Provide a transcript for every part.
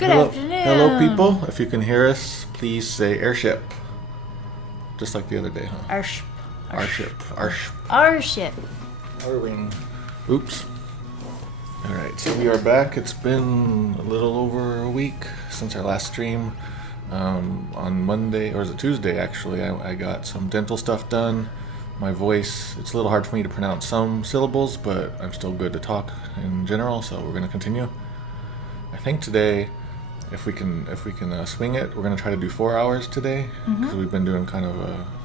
Good afternoon. Hello, people. If you can hear us, please say airship. Just like the other day, huh? Arship. Arship. Arship. Arwing. Oops. Alright, so we are back. It's been a little over a week since our last stream. On Monday, or was it Tuesday actually, I got some dental stuff done. My voice, it's a little hard for me to pronounce some syllables, but I'm still good to talk in general, so we're going to continue. I think today, if we can swing it, we're going to try to do 4 hours today, because we've been doing kind of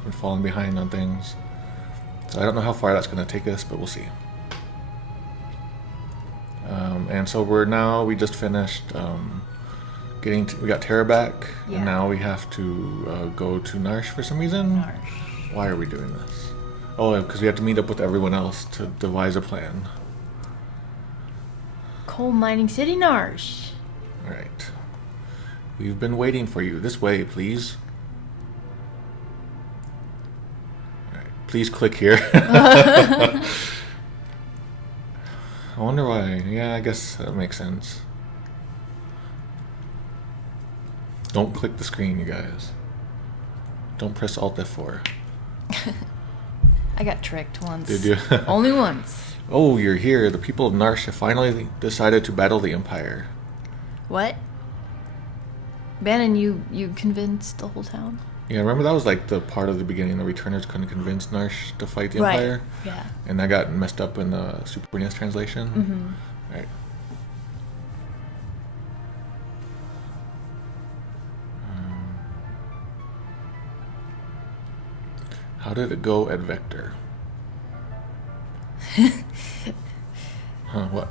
been falling behind on things. So I don't know how far that's going to take us, but we'll see. And so we just finished we got Terra back, and now we have to go to Narsh for some reason. Narsh. Why are we doing this? Oh, because we have to meet up with everyone else to devise a plan. Coal mining city, Narsh. Alright. We've been waiting for you. This way, please. Alright, please click here. I wonder why. Yeah, I guess that makes sense. Don't click the screen, you guys. Don't press Alt F4. I got tricked once. Did you? Only once. Oh, you're here. The people of Narsh have finally decided to battle the Empire. What? Bannon, you convinced the whole town? Yeah, remember that was like the part of the beginning the returners couldn't convince Narsh to fight the Empire? Yeah. And that got messed up in the Super NES translation? Mm-hmm. Right. How did it go at Vector? Huh, what?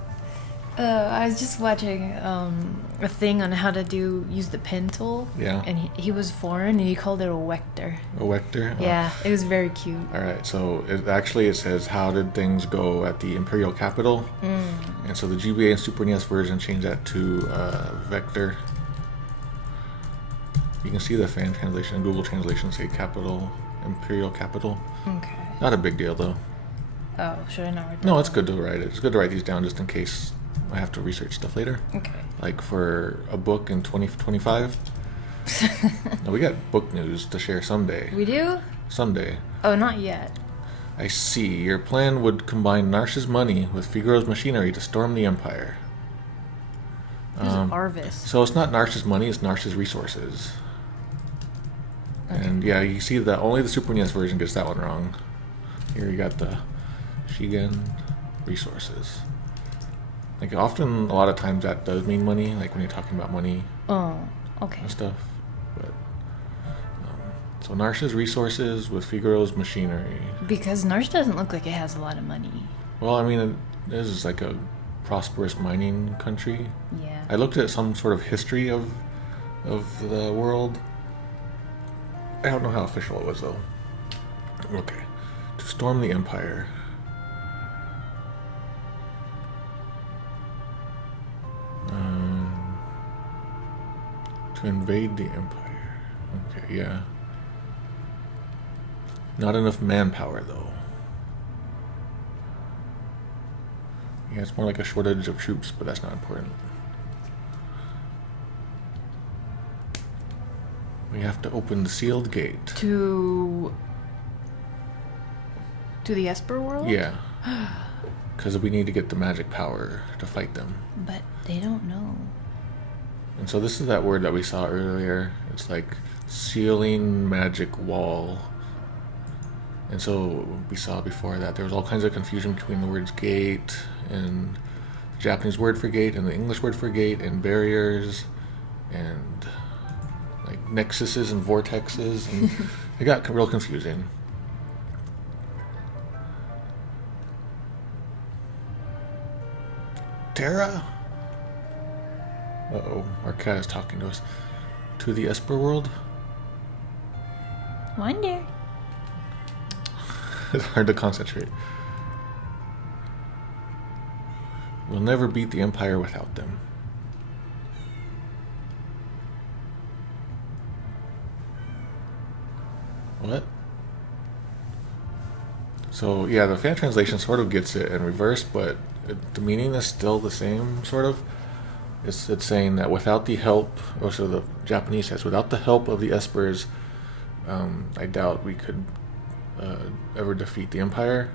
I was just watching a thing on how to use the pen tool. Yeah. And he was foreign and he called it a vector. A vector? Yeah, it was very cute. Alright, so it says, how did things go at the Imperial capital? And so the GBA and Super NES version changed that to vector. You can see the fan translation, Google translation say capital, Imperial capital. Okay. Not a big deal though. Oh, should I not write that? No, it's good to write it. It's good to write these down just in case I have to research stuff later. Okay. Like for a book in 2025. No, we got book news to share someday. We do? Someday. Oh, not yet. I see. Your plan would combine Narsh's money with Figaro's machinery to storm the Empire. Who's Arvis? So it's not Narsh's money, it's Narsh's resources. Okay. And yeah, you see that only the Super NES version gets that one wrong. Here you got the Shigen resources. Like often, a lot of times that does mean money, like when you're talking about money Oh, okay. and stuff. But so Narsh's resources with Figaro's machinery. Because Narsh doesn't look like it has a lot of money. Well, I mean, this is like a prosperous mining country. Yeah. I looked at some sort of history of the world. I don't know how official it was though. Okay. To storm the Empire. To invade the Empire. Okay, yeah. Not enough manpower though. Yeah, it's more like a shortage of troops, but that's not important. We have to open the sealed gate. To the Esper world? Yeah. Because we need to get the magic power to fight them. But they don't know. And so this is that word that we saw earlier. It's like sealing magic wall. And so we saw before that there was all kinds of confusion between the words gate and the Japanese word for gate and the English word for gate and barriers and like nexuses and vortexes, and it got real confusing. Terra? Uh-oh, our cat is talking to us. To the Esper world? Wonder. It's hard to concentrate. We'll never beat the Empire without them. What? So yeah, the fan translation sort of gets it in reverse, but the meaning is still the same, sort of. It's saying that without the help, or so the Japanese says, without the help of the espers, I doubt we could ever defeat the Empire.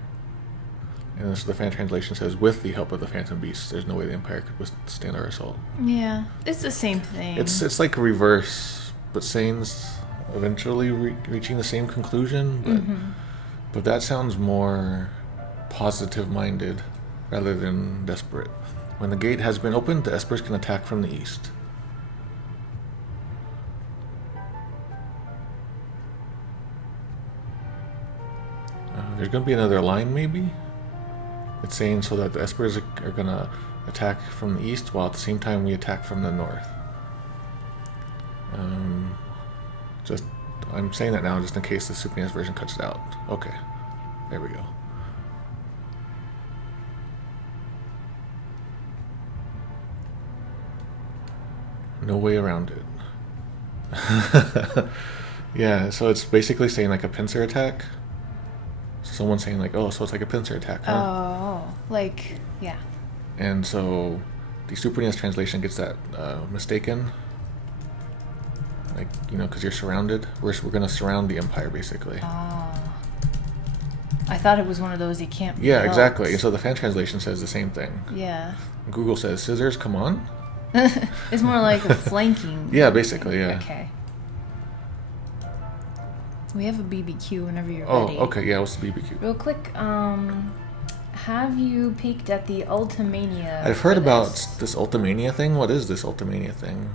And so the fan translation says, with the help of the Phantom Beasts, there's no way the Empire could withstand our assault. Yeah, it's the same thing. It's like a reverse, but Sane's eventually reaching the same conclusion, but that sounds more positive-minded rather than desperate. When the gate has been opened, the espers can attack from the east. There's going to be another line, maybe? It's saying so that the espers are going to attack from the east, while at the same time we attack from the north. I'm saying that now just in case the Super NES version cuts it out. Okay, there we go. No way around it. Yeah, so it's basically saying like a pincer attack. Someone's saying like, oh, so it's like a pincer attack, huh? Oh, like, yeah. And so the Super NES translation gets that mistaken. Like, because you're surrounded. We're going to surround the Empire, basically. Oh. I thought it was one of those you can't be Yeah, helped. exactly. And so the fan translation says the same thing. Yeah. Google says, scissors, come on. It's more like a flanking. Yeah, basically, yeah. Okay. We have a BBQ whenever you're Oh, ready. okay, yeah, what's the BBQ? Real quick, have you peeked at the Ultimania? I've heard for about this? this Ultimania thing. What is this Ultimania thing?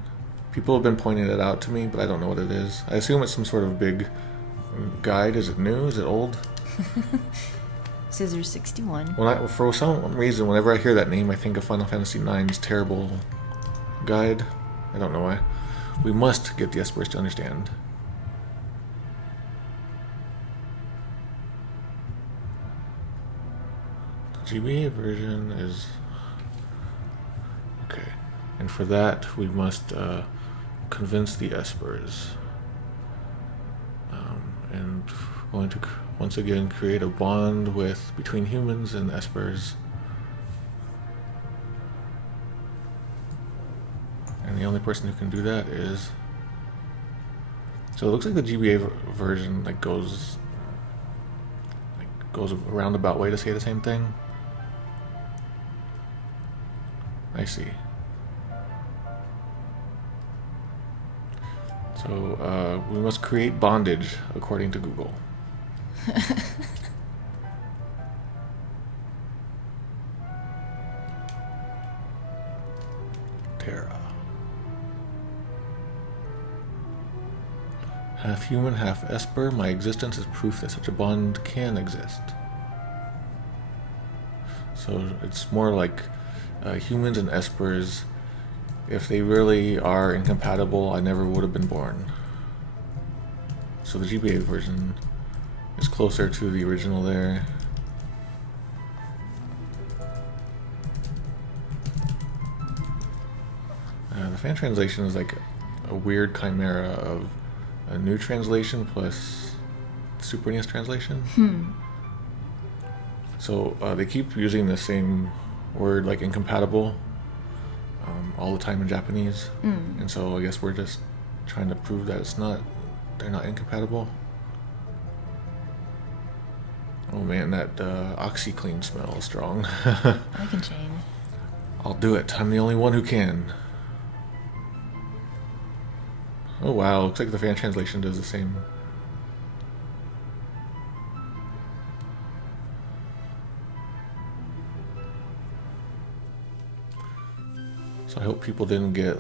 People have been pointing it out to me, but I don't know what it is. I assume it's some sort of big guide. Is it new? Is it old? Scissors 61. For some reason, whenever I hear that name, I think of Final Fantasy IX's terrible guide. I don't know why. We must get the espers to understand. The GBA version is... Okay. And for that, we must convince the espers. And going to once again create a bond between humans and espers. And the only person who can do that is... So it looks like the GBA version goes a roundabout way to say the same thing. I see. So we must create bondage according to Google. Terra. Half human, half esper, my existence is proof that such a bond can exist. So it's more like humans and espers, if they really are incompatible, I never would have been born. So the GBA version is closer to the original there. The fan translation is like a weird chimera of a new translation plus Super NES translation. So they keep using the same word, like incompatible, all the time in Japanese. And so I guess we're just trying to prove that they're not incompatible. Oh man, that OxyClean smell is strong. I can change. I'll do it. I'm the only one who can. Oh wow, looks like the fan translation does the same. So I hope people didn't get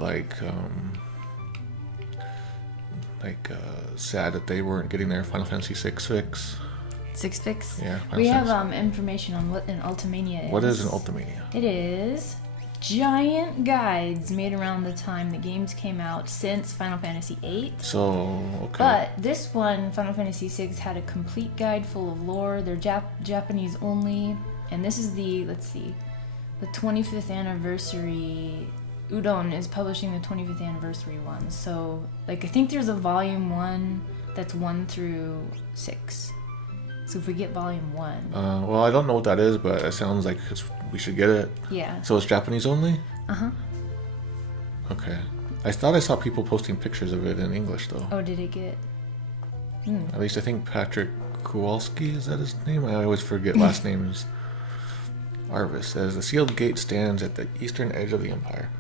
sad that they weren't getting their Final Fantasy 6 fix. 6 fix? Yeah. We have information on what an Ultimania is. What is an Ultimania? It is giant guides made around the time the games came out since Final Fantasy VIII. So, okay. But this one, Final Fantasy VI, had a complete guide full of lore. They're Japanese only. And this is the 25th anniversary. Udon is publishing the 25th anniversary one. So, I think there's a volume 1 that's 1 through 6. So if we get volume 1. Well, I don't know what that is, but it sounds like we should get it. Yeah. So it's Japanese only? Uh-huh. Okay. I thought I saw people posting pictures of it in English, though. Oh, did it get... At least I think Patrick Kowalski, is that his name? I always forget last names. Arvis says, the sealed gate stands at the eastern edge of the Empire.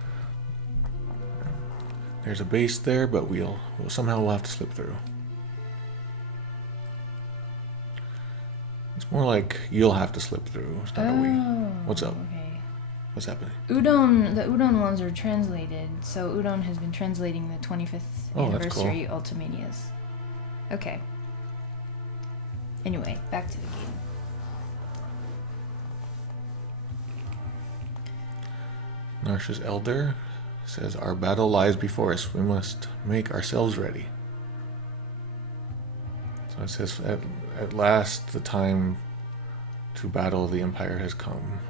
There's a base there, but we'll have to slip through. It's more like you'll have to slip through. It's not a we. What's up? Okay. What's happening? The Udon ones are translated, so Udon has been translating the 25th anniversary Ultimanias. Okay. Anyway, back to the game. Narsha's elder says, our battle lies before us. We must make ourselves ready. So it says, at last the time to battle the Empire has come.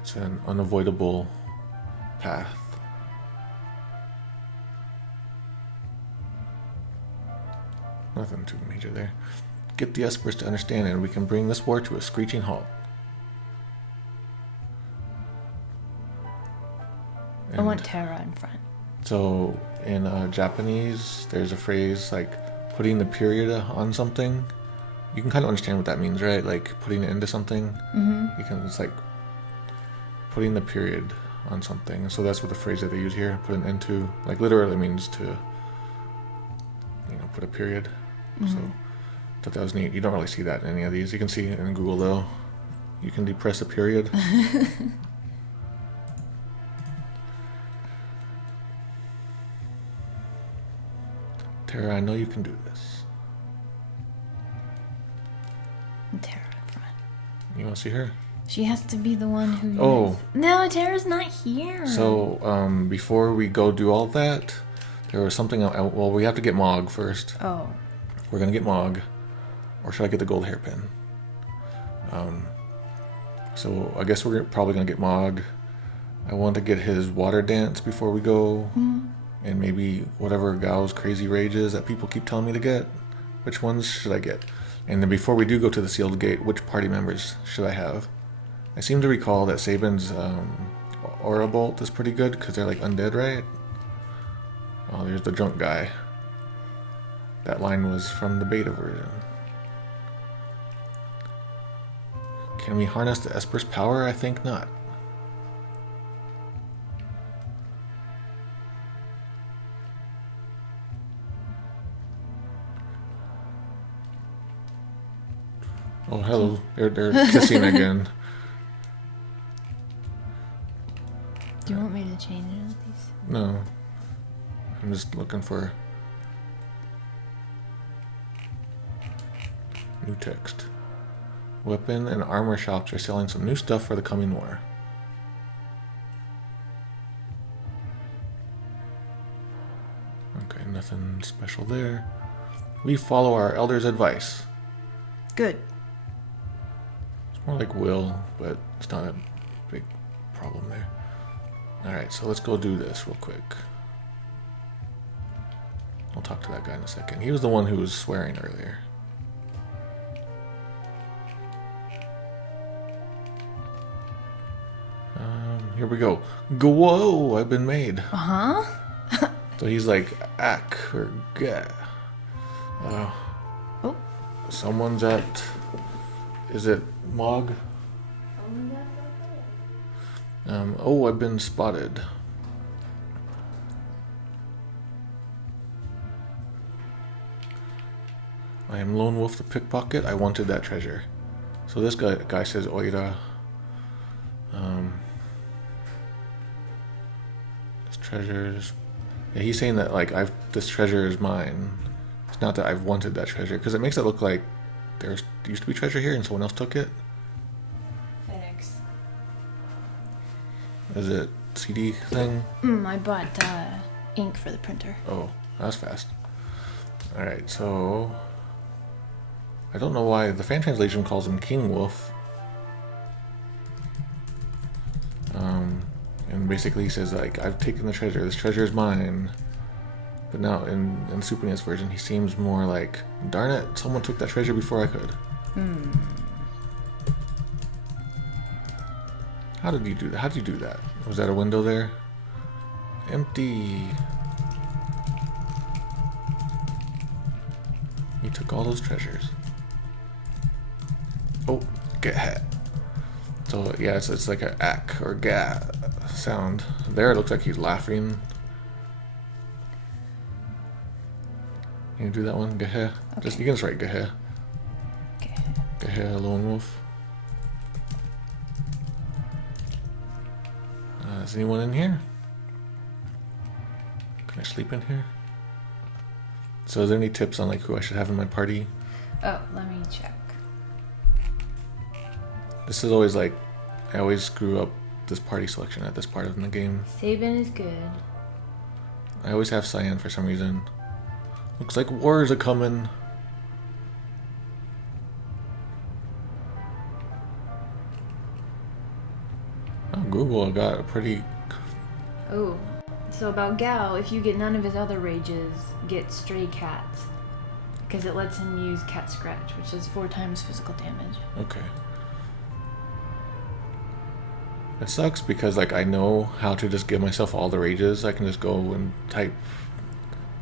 It's an unavoidable path. Nothing too major there. Get the Espers to understand, and we can bring this war to a screeching halt. I want Terra in front. So in Japanese, there's a phrase like putting the period on something. You can kind of understand what that means, right? Like putting it into something. Mm-hmm. It's like putting the period on something. So that's what the phrase that they use here, put an end to, like literally means to, put a period. Mm-hmm. So I thought that was neat. You don't really see that in any of these. You can see it in Google though. You can depress a period. Tara, I know you can do this. Tara in front. You want to see her? She has to be the one who... Oh. No, Tara's not here. So, before we go do all that, there was something... Well, we have to get Mog first. Oh. We're going to get Mog. Or should I get the gold hairpin? So, I guess we're probably going to get Mog. I want to get his water dance before we go. Mm-hmm. And maybe whatever Gao's crazy rage is that people keep telling me to get. Which ones should I get? And then before we do go to the sealed gate, which party members should I have? I seem to recall that Saban's Aura Bolt is pretty good because they're like undead, right? Oh, there's the drunk guy. That line was from the beta version. Can we harness the Esper's power? I think not. Oh, hello. They're kissing again. Do you want me to change any of these? No. I'm just looking for new text. Weapon and armor shops are selling some new stuff for the coming war. Okay, nothing special there. We follow our elder's advice. Good. More like will, but it's not a big problem there. Alright, so let's go do this real quick. I'll talk to that guy in a second. He was the one who was swearing earlier. Here we go. Go, whoa, I've been made. Uh-huh. So he's like, ack, or gah. Oh. Someone's at... Is it Mog? Oh, I've been spotted. I am Lone Wolf the Pickpocket. I wanted that treasure. So this guy says Oira. This treasure's... Yeah, he's saying that like this treasure is mine. It's not that I've wanted that treasure, because it makes it look like there used to be treasure here and someone else took it. FedEx. Is it CD thing? I bought ink for the printer. Oh, that's fast. Alright, so... I don't know why the fan translation calls him King Wolf. And basically he says, like, I've taken the treasure. This treasure is mine. But now in Super NES version, he seems more like, darn it, someone took that treasure before I could. How did you do that? Was that a window there? Empty. You took all those treasures. Oh, get hat. So yeah, it's like a ack or ga sound. There it looks like he's laughing. Can you do that one? Gahe. Okay. Just you can just write Gahe. Okay. Gahe, lone wolf. Is anyone in here? Can I sleep in here? So is there any tips on like who I should have in my party? Oh, let me check. This is always like, I always screw up this party selection at this part of the game. Sabin is good. I always have Cyan for some reason. Looks like wars are coming. Oh, Google got a pretty... Oh, so about Gao, if you get none of his other rages, get Stray Cat. Because it lets him use Cat Scratch, which is 4 times physical damage. Okay. It sucks because like I know how to just give myself all the rages. I can just go and type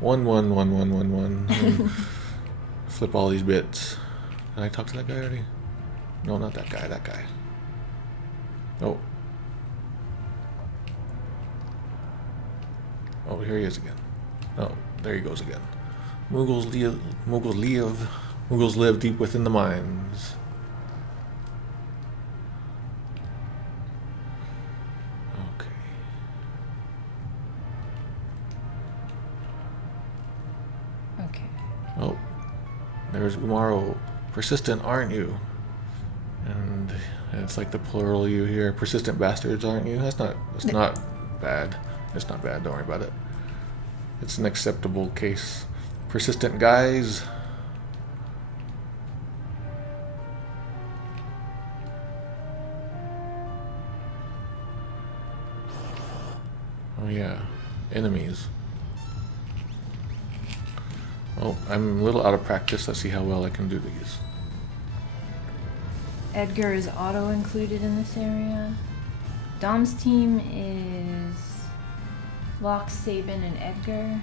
11111 and flip all these bits. Did I talk to that guy already? No, not that guy, that guy. Oh. Oh, here he is again. Oh, there he goes again. Mughals live deep within the mines. Okay. Okay. Oh, there's Umaro. Persistent, aren't you? And it's like the plural you hear. Persistent bastards, aren't you? That's not bad. It's not bad, don't worry about it. It's an acceptable case. Persistent guys. Oh yeah, enemies. Oh, I'm a little out of practice. Let's see how well I can do these. Edgar is auto included in this area. Dom's team is Locke, Sabin, and Edgar.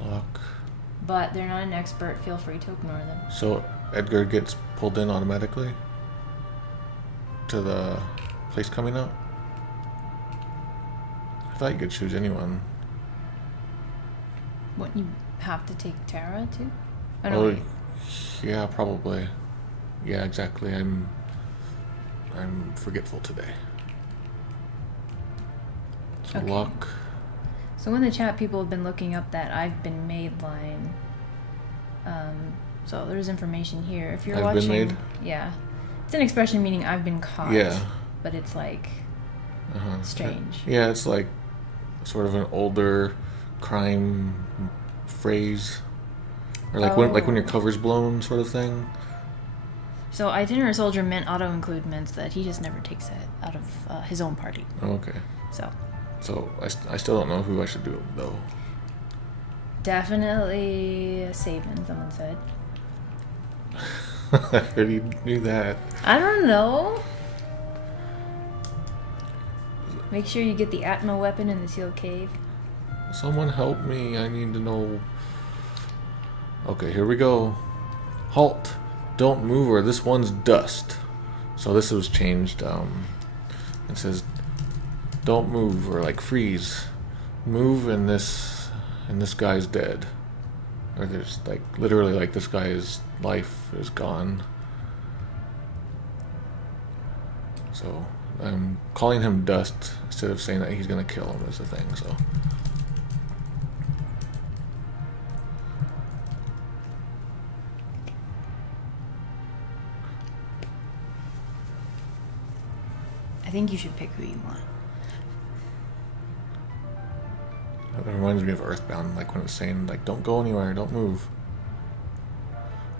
Lock. But they're not an expert. Feel free to ignore them. So Edgar gets pulled in automatically to the place coming up? I thought you could choose anyone. Wouldn't you have to take Tara too? Oh, yeah, probably. Yeah, exactly. I'm forgetful today. So Okay. Lock. So in the chat, people have been looking up that I've been made line. So there's information here. If you're I've watching, been made? Yeah, it's an expression meaning I've been caught. Yeah. But it's like Uh-huh. strange. Yeah, it's like sort of an older crime phrase, or like when your cover's blown, sort of thing. So itinerant soldier meant auto include meant that he just never takes it out of his own party. Oh, okay. So I still don't know who I should do though. Definitely Sabin, someone said. I already knew that. I don't know. Make sure you get the Atma weapon in the sealed cave. Someone help me, I need to know. Okay, here we go. Halt. Don't move or this one's dust. So this was changed. It says don't move or like freeze. Move and this guy's dead. Or there's like literally like this guy's life is gone. So I'm calling him dust instead of saying that he's gonna kill him is the thing, so. I think you should pick who you want. That reminds me of Earthbound, like when it's saying like don't go anywhere, don't move.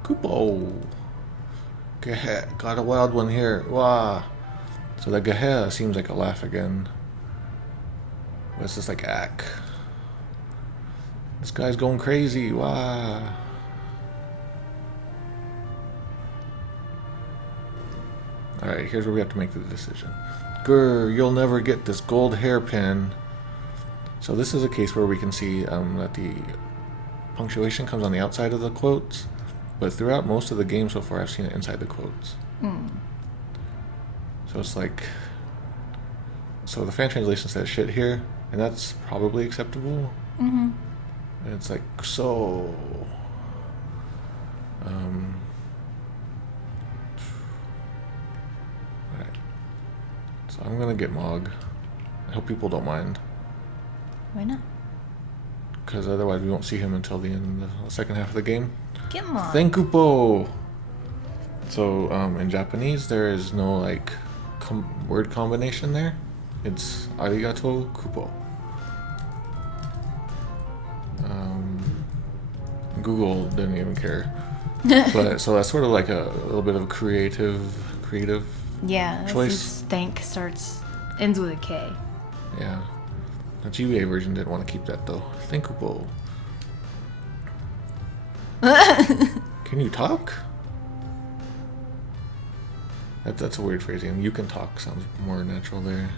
Kupo. Gahe, got a wild one here. Wah. So the Gahe seems like a laugh again. But it's just like ack. This guy's going crazy. Wah. Alright, here's where we have to make the decision. Grr, you'll never get this gold hairpin. So this is a case where we can see that the punctuation comes on the outside of the quotes, but throughout most of the game so far I've seen it inside the quotes. So it's like, so the fan translation says shit here, and that's probably acceptable. And it's like, so alright. So I'm gonna get Mog. I hope people don't mind. Why not? Because otherwise we won't see him until the end of the second half of the game. Get Mog. Thankupo! So in Japanese there is no like word combination there. It's arigato kupo. Google didn't even care. But so that's sort of like a little bit of a creative Yeah, choice. Thank ends with a K. Yeah. The GBA version didn't want to keep that though. Thankupo. Can you talk? That's a weird phrasing. You can talk sounds more natural there.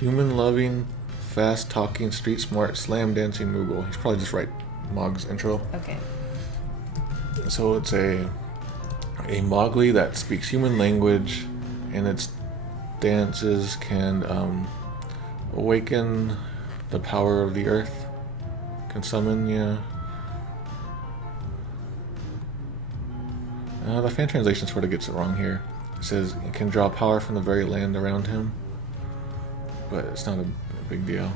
Human loving, fast talking, street smart, slam dancing Moogle. He's probably just right Mog's intro. Okay. So it's a Mowgli that speaks human language, and its dances can awaken the power of the earth. Can summon, yeah. The fan translation sort of gets it wrong here. It says it can draw power from the very land around him, but it's not a big deal.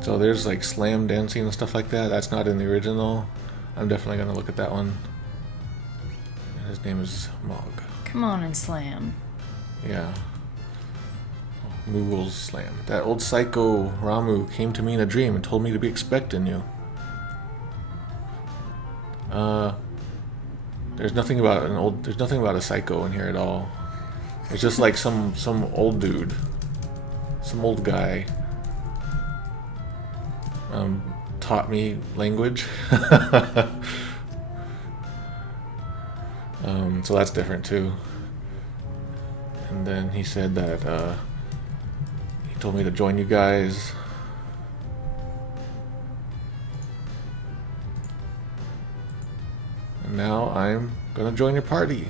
So there's like slam dancing and stuff like that. That's not in the original. I'm definitely gonna look at that one. And his name is Mog. Come on and slam. Yeah. Moogle's slam. That old psycho Ramu came to me in a dream and told me to be expecting you. There's nothing about a psycho in here at all. It's just like some old dude, some old guy taught me language. So that's different too. And then he said that he told me to join you guys. And now I'm gonna join your party.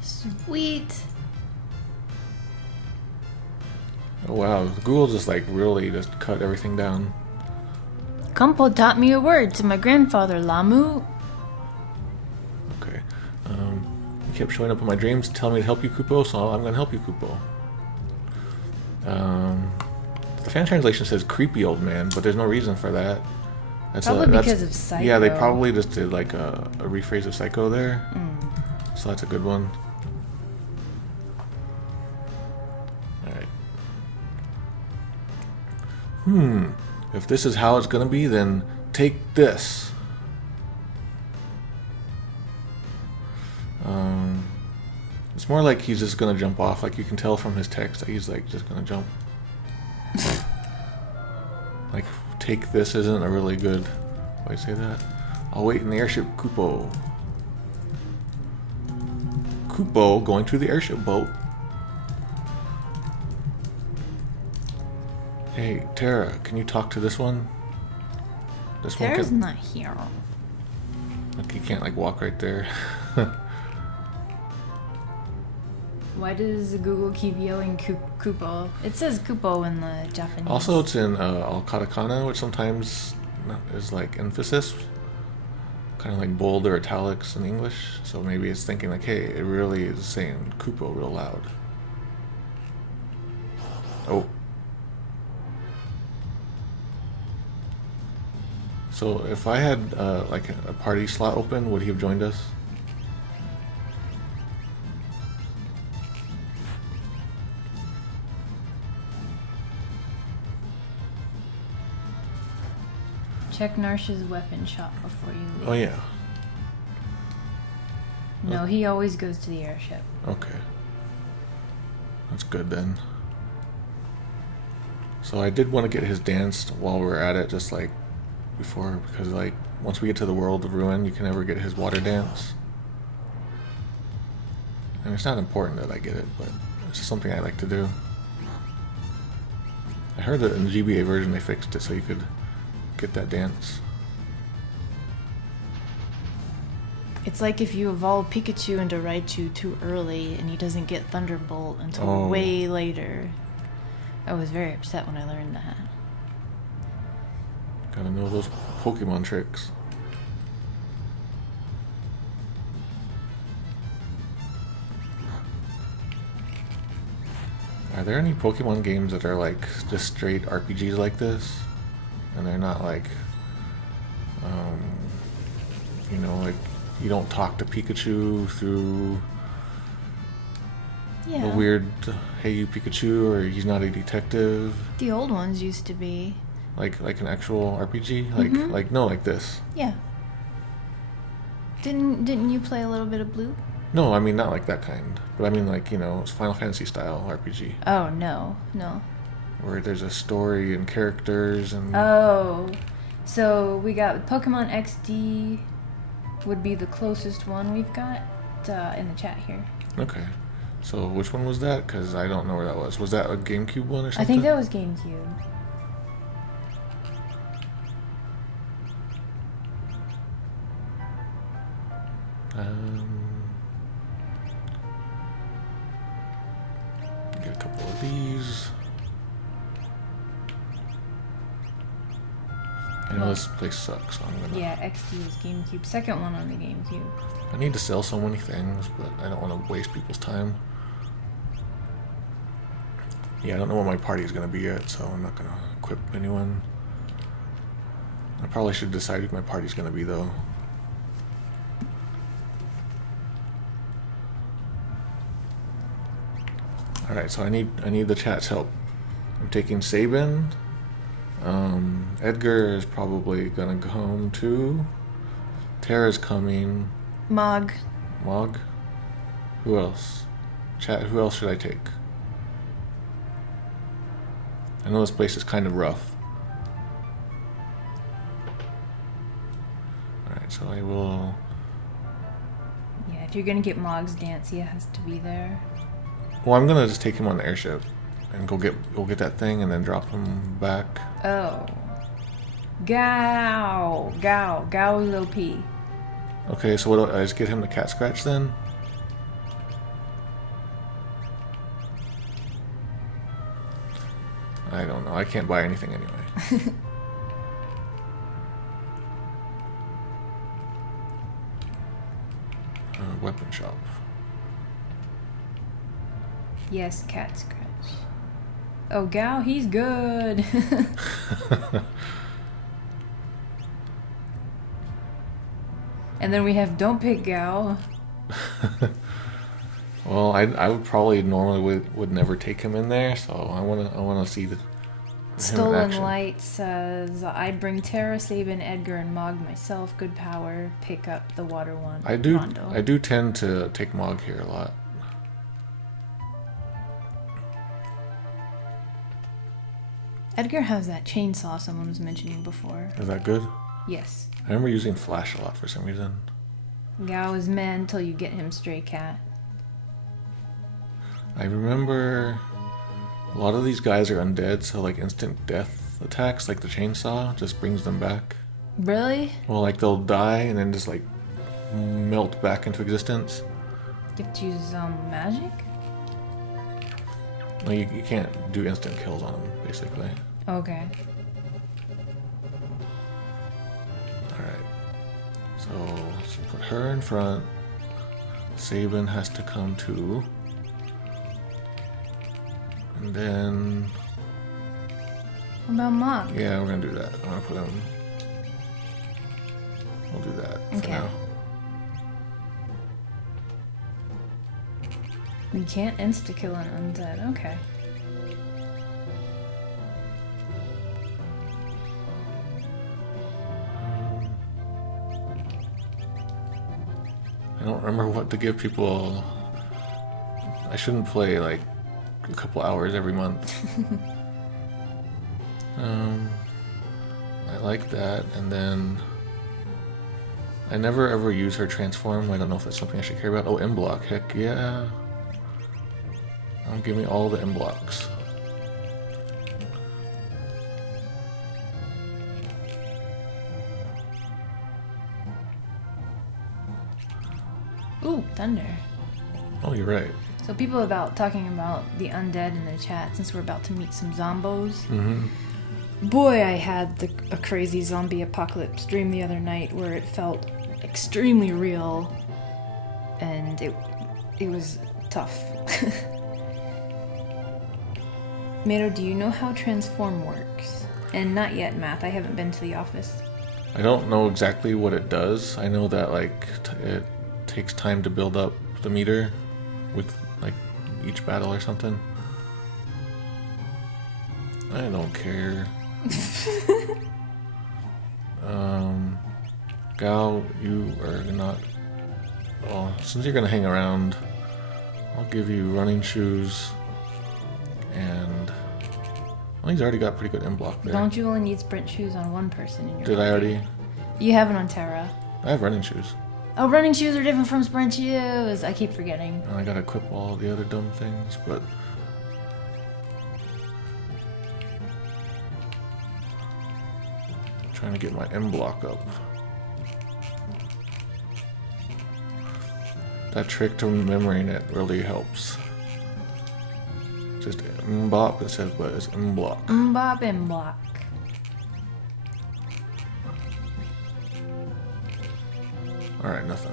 Sweet. Oh wow, Google just like really just cut everything down. Kumpo taught me a word to my grandfather, Lamu. Okay. You kept showing up in my dreams, telling me to help you, Kupo, so I'm gonna help you, Kupo. The fan translation says creepy old man, but there's no reason for that. Probably because of Psycho. Yeah, they probably just did like a rephrase of Psycho there. So that's a good one. Alright. If this is how it's gonna be, then take this. It's more like he's just gonna jump off. Like you can tell from his text that he's like just gonna jump. Like, take this isn't a really good way to say that. I'll wait in the airship, Kupo. Kupo going to the airship boat. Hey, Tara, can you talk to this one? This one Tara's can... not here. Like, you can't, like, walk right there. Why does Google keep yelling Kupo? It says Kupo in the Japanese. Also, it's in all katakana, which sometimes is, like, emphasis. Kind of like bold or italics in English. So maybe it's thinking, like, hey, it really is saying Kupo real loud. Oh. So if I had like a party slot open, would he have joined us? Check Narsh's weapon shop before you leave. Oh yeah. No, he always goes to the airship. Okay. That's good then. So I did want to get his dance while we're at it, just like before, because like once we get to the world of ruin, you can never get his water dance. And it's not important that I get it, but it's just something I like to do. I heard that in the GBA version they fixed it so you could get that dance. It's like if you evolve Pikachu into Raichu too early and he doesn't get Thunderbolt until way later. I was very upset when I learned that. Gotta know those Pokemon tricks. Are there any Pokemon games that are like just straight RPGs like this? And they're not like, you know, like you don't talk to Pikachu through the weird, hey you Pikachu, or he's not a detective. The old ones used to be. Like an actual RPG? Like this. Yeah. Didn't you play a little bit of Blue? No, I mean not like that kind. But I mean like, you know, it's Final Fantasy style RPG. Oh, no. Where there's a story and characters and... Oh. So we got Pokemon XD would be the closest one we've got in the chat here. Okay. So which one was that? Because I don't know where that was. Was that a GameCube one or something? I think that was GameCube. Get a couple of these. I know this place sucks, so I'm gonna... Yeah, XD was GameCube. Second one on the GameCube. I need to sell so many things, but I don't want to waste people's time. Yeah, I don't know what my party is going to be yet, so I'm not going to equip anyone. I probably should decide who my party's going to be, though. Alright, so I need the chat's help. I'm taking Sabin. Edgar is probably gonna go home too. Tara's coming. Mog. Who else? Chat, who else should I take? I know this place is kind of rough. Alright, so I will... Yeah, if you're gonna get Mog's dance, he has to be there. Well, I'm gonna just take him on the airship and go get that thing and then drop him back. Oh. Gao is OP. Okay, so what do I just get him the cat scratch then? I don't know. I can't buy anything anyway. Weapon shop. Yes, cat scratch. Oh, Gao, he's good. And then we have don't pick Gao. Well, I would probably normally would never take him in there, so I wanna see the Stolen Light says I'd bring Tara, Sabin, Edgar, and Mog myself. Good power. Pick up the water one. I do tend to take Mog here a lot. Edgar has that chainsaw someone was mentioning before. Is that good? Yes. I remember using Flash a lot for some reason. Gao is man till you get him Stray Cat. I remember a lot of these guys are undead, so like instant death attacks, like the chainsaw, just brings them back. Really? Well, like they'll die and then just like melt back into existence. You have to use magic? No, you can't do instant kills on them, basically. Okay. Alright. So let's put her in front. Sabin has to come too. And then... What about Mog? Yeah, we're gonna do that. I'm gonna put him... We'll do that for now. You can't insta-kill an undead. Okay. I don't remember what to give people. I shouldn't play like a couple hours every month. I like that, and then I never ever use her transform. I don't know if that's something I should care about. Oh, M-block, heck yeah. Give me all the M blocks. Ooh, thunder. Oh, you're right. So people talking about the undead in the chat, since we're about to meet some zombos. Mm-hmm. Boy, I had a crazy zombie apocalypse dream the other night where it felt extremely real, and it was tough. Mado, do you know how transform works? And not yet, Math. I haven't been to the office. I don't know exactly what it does. I know that like it takes time to build up the meter with like each battle or something. I don't care. Gal, you are not. Well, since you're gonna hang around, I'll give you running shoes. And well, he's already got pretty good M block there. Don't you only need sprint shoes on one person in your Did I already? You have it on Terra. I have running shoes. Oh, running shoes are different from sprint shoes. I keep forgetting. And I gotta equip all the other dumb things, but I'm trying to get my M block up. That trick to remembering it really helps. Just M-bop, it says, but it's M-block. M-bop, M-block. Alright, nothing.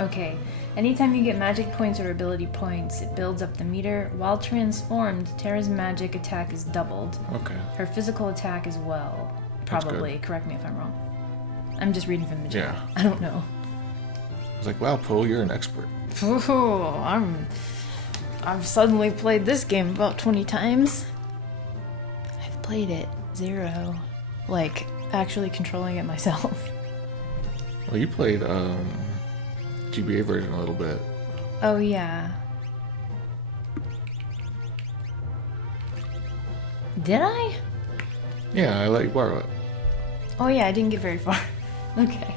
Okay. Anytime you get magic points or ability points, it builds up the meter. While transformed, Terra's magic attack is doubled. Okay. Her physical attack as well. Probably. Correct me if I'm wrong. I'm just reading from the chat. Yeah. I don't know. I was like, wow, Poe, you're an expert. Ooh, I've suddenly played this game about 20 times. I've played it 0. Like, actually controlling it myself. Well, you played GBA version a little bit. Oh, yeah. Did I? Yeah, I let you borrow it. Oh, yeah, I didn't get very far. Okay.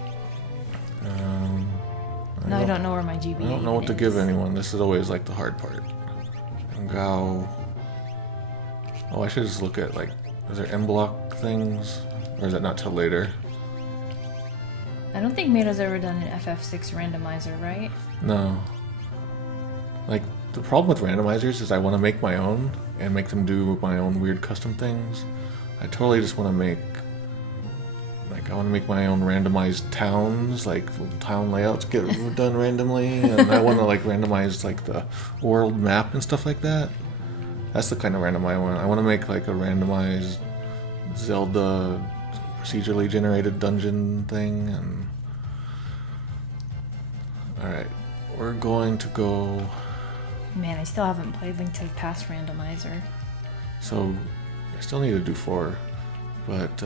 Now I don't know where my GBA I don't know what to is. give anyone. This is always like the hard part. And Gao. Oh, I should just look at like, is there M block things? Or is that not till later? I don't think Mado's ever done an FF6 randomizer, right? No. Like, the problem with randomizers is I want to make my own and make them do my own weird custom things. I totally just want to make, like, I want to make my own randomized towns, like town layouts get done randomly, and I want to like randomize like the world map and stuff like that. That's the kind of random I want. I want to make like a randomized Zelda procedurally generated dungeon thing. And all right, we're going to go. Man, I still haven't played Link to the Past randomizer. So I still need to do 4, but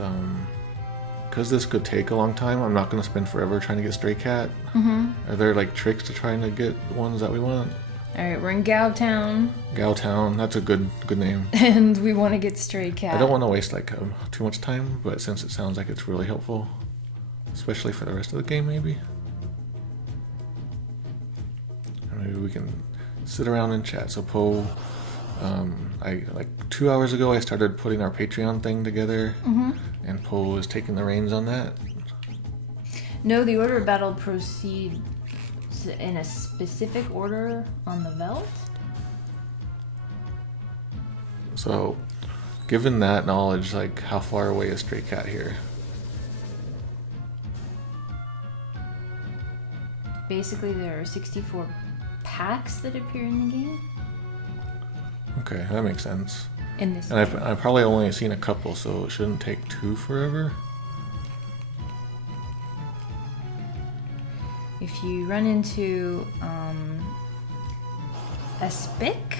because this could take a long time, I'm not going to spend forever trying to get Stray Cat. Mm-hmm. Are there like tricks to trying to get ones that we want? Alright, we're in Gao Town. Gao Town, that's a good name. And we want to get Stray Cat. I don't want to waste like too much time, but since it sounds like it's really helpful, especially for the rest of the game, maybe we can sit around and chat. So Poe, I like 2 hours ago I started putting our Patreon thing together, and Poe is taking the reins on that. No, the order of battle proceeds in a specific order on the Veldt. So, given that knowledge, like how far away is Stray Cat here? Basically, there are 64 packs that appear in the game. Okay, that makes sense. In this And game. I've probably only seen a couple, so it shouldn't take too forever. If you run into Aspic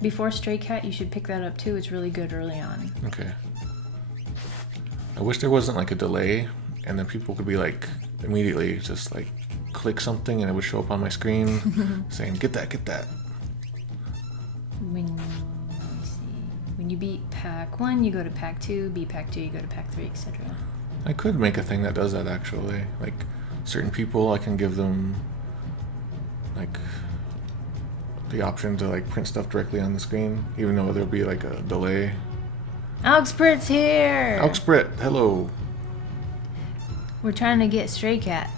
before Stray Cat, you should pick that up too. It's really good early on. Okay. I wish there wasn't like a delay, and then people could be like immediately just like click something and it would show up on my screen saying get that. Let me see. When you beat pack 1, you go to pack 2. Beat pack 2, you go to pack 3, etc. I could make a thing that does that actually. Like certain people, I can give them like the option to like print stuff directly on the screen, even though there'll be like a delay. Auxbrit's here! Auxbrit, hello. We're trying to get Stray Cat.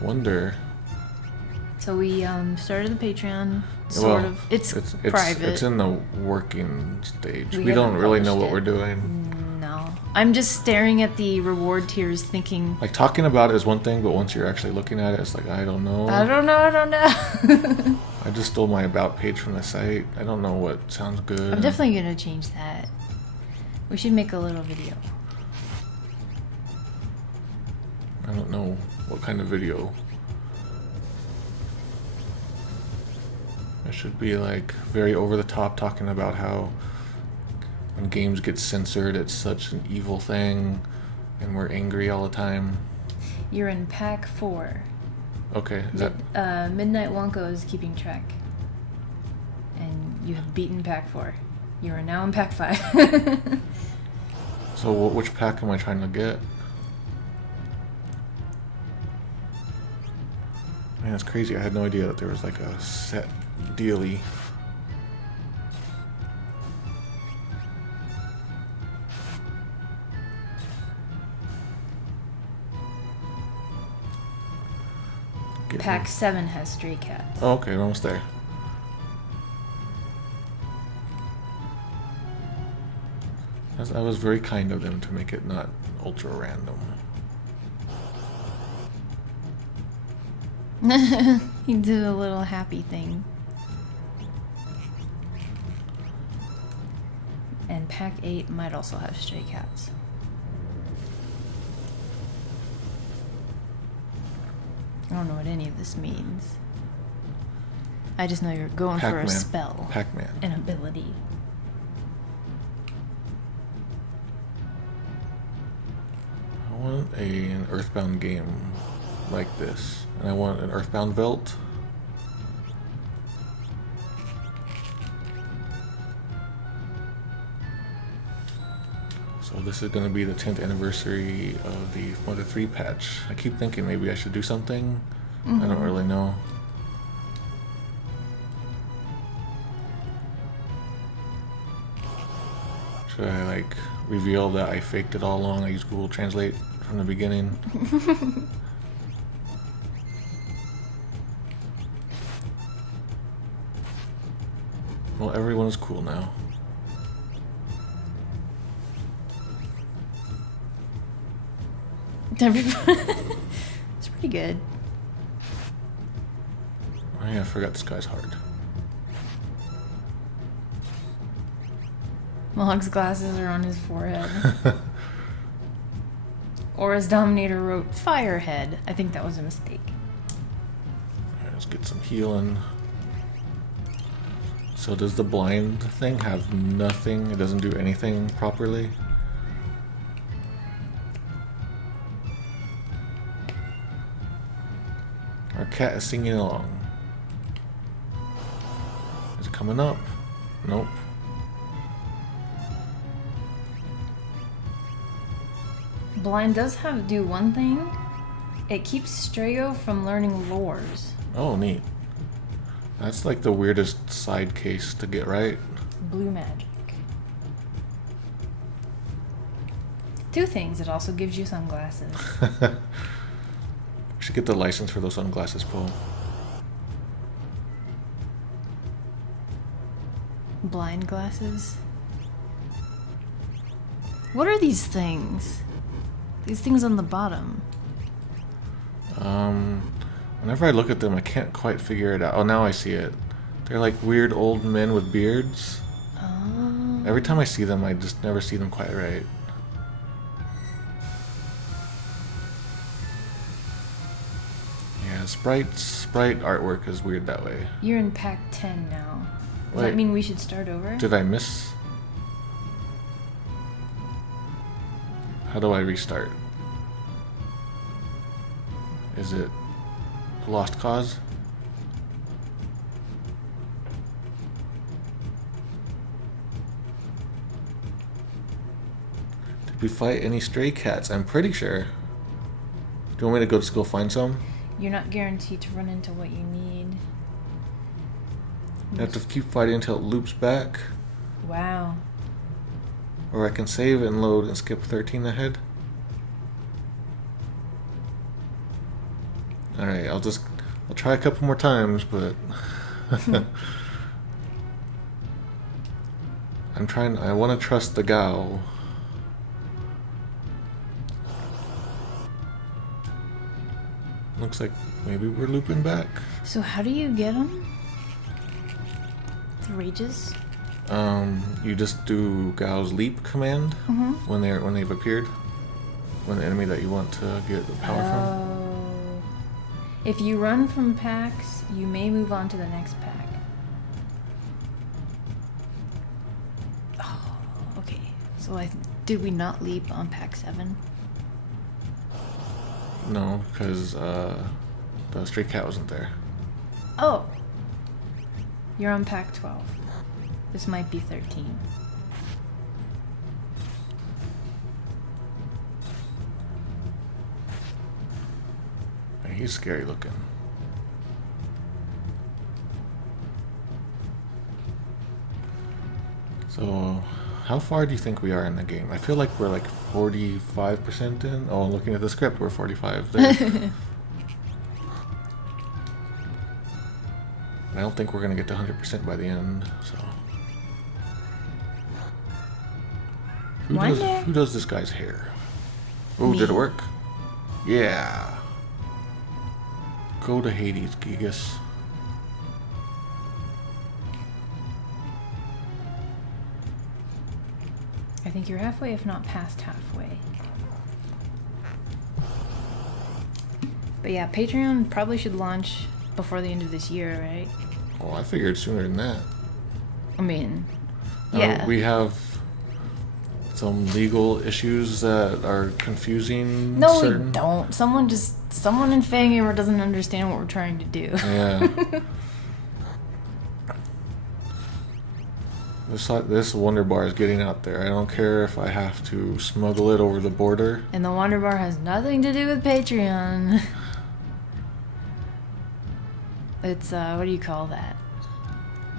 Wonder. So we started the Patreon, sort of. It's private. It's in the working stage. We We don't haven't really know published what it. we're doing. No. I'm just staring at the reward tiers thinking, Like talking about it is one thing, but once you're actually looking at it, it's like I don't know. I don't know. I just stole my about page from the site. I don't know what sounds good. I'm definitely gonna change that. We should make a little video. I don't know what kind of video. It should be like very over the top, talking about how when games get censored, it's such an evil thing, and we're angry all the time. You're in pack 4. Okay, is that Midnight Wonko is keeping track. And you have beaten pack 4. You are now in pack 5. so? Which pack am I trying to get? Man, it's crazy. I had no idea that there was like a set dealie. Pack 7 has Stray Cat. Oh, okay, we're almost there. That was very kind of them to make it not ultra random. He did a little happy thing. And pack 8 might also have Stray Cats. I don't know what any of this means. I just know you're going for a Pac-Man. spell. Pac-Man. An ability. I want an Earthbound game like this. And I want an Earthbound Veldt. So this is going to be the 10th anniversary of the Mother 3 patch. I keep thinking maybe I should do something. I don't really know. Should I like reveal that I faked it all along? I used Google Translate from the beginning. Well, everyone is cool now. It's pretty good. Oh yeah, I forgot this guy's hard. Mohawk's glasses are on his forehead. Or as Dominator wrote, Firehead. I think that was a mistake. Alright, let's get some healing. So does the blind thing have nothing? It doesn't do anything properly? Our cat is singing along. Is it coming up? Nope. Blind does do one thing. It keeps Strago from learning lores. Oh, neat. That's like the weirdest side case to get right. Blue magic. 2 things. It also gives you sunglasses. We should get the license for those sunglasses, Paul. Blind glasses. What are these things? These things on the bottom. Whenever I look at them, I can't quite figure it out. Oh, now I see it. They're like weird old men with beards. Oh. Every time I see them, I just never see them quite right. Yeah, sprite artwork is weird that way. You're in pack 10 now. Does Wait. that mean we should start over? Did I miss? How do I restart? Is it a lost cause? Did we fight any stray cats? I'm pretty sure. Do you want me to just go find some? you're not guaranteed to run into what you need. You have to keep fighting until it loops back. Wow. Or I can save and load and skip 13 ahead. Alright, I'll try a couple more times, but I want to trust the Gao. Looks like maybe we're looping back. So how do you get them? The rages? You just do Gao's leap command when they've appeared. When the enemy that you want to get the power from. If you run from packs, you may move on to the next pack. Oh, okay. So did we not leap on pack 7? No, because the stray cat wasn't there. Oh. You're on pack 12. This might be 13. He's scary looking. So, how far do you think we are in the game? I feel like we're like 45% in. Oh, looking at the script, we're 45 there. I don't think we're going to get to 100% by the end, so... Who does this guy's hair? Oh, did it work? Yeah. Go to Hades, Gigas. I think you're halfway, if not past halfway. But yeah, Patreon probably should launch before the end of this year, right? Oh, I figured sooner than that. I mean, yeah. We have some legal issues that are confusing. No, we don't. Someone in Fangamer doesn't understand what we're trying to do. Yeah. This Wonder Bar is getting out there. I don't care if I have to smuggle it over the border. And the Wonder Bar has nothing to do with Patreon. It's, what do you call that?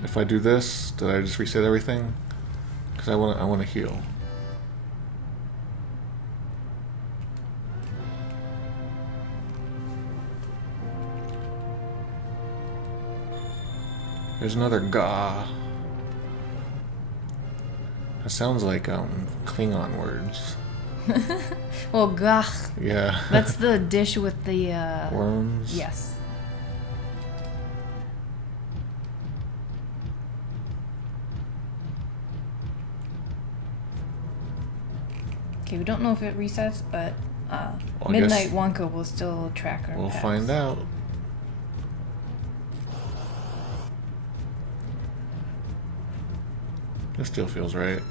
If I do this, did I just reset everything? Because I want to heal. There's another Ga. It sounds like Klingon words. Well, gach. Yeah. That's the dish with the worms. Yes. Okay, we don't know if it resets, but Midnight Wonka will still track our packs. Find out. This still feels right.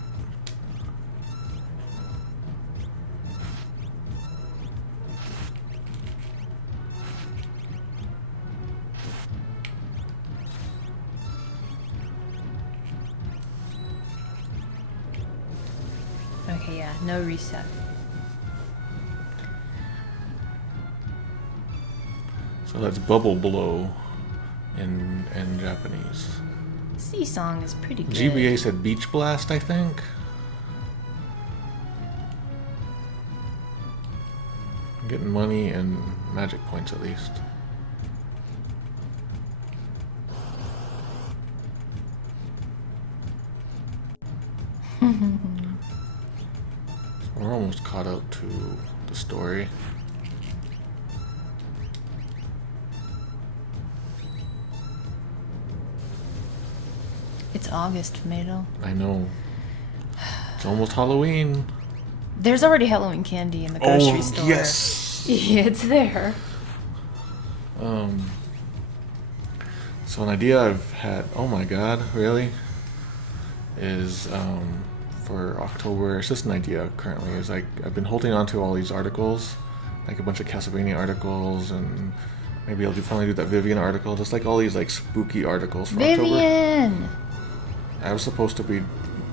Okay, yeah, no reset. So that's bubble blow in Japanese. Sea Song is pretty good. GBA said beach blast, I think. I'm getting money and magic points at least. We're almost caught up to the story. It's August, Tomato. I know. It's almost Halloween. There's already Halloween candy in the grocery store. Yes! Yeah, it's there. So an idea I've had, oh my god, really? Is, for October, it's just an idea currently, is like, I've been holding on to all these articles, like a bunch of Castlevania articles, and maybe I'll finally do that Vivian article, just like all these like spooky articles for Vivian! October. I was supposed to be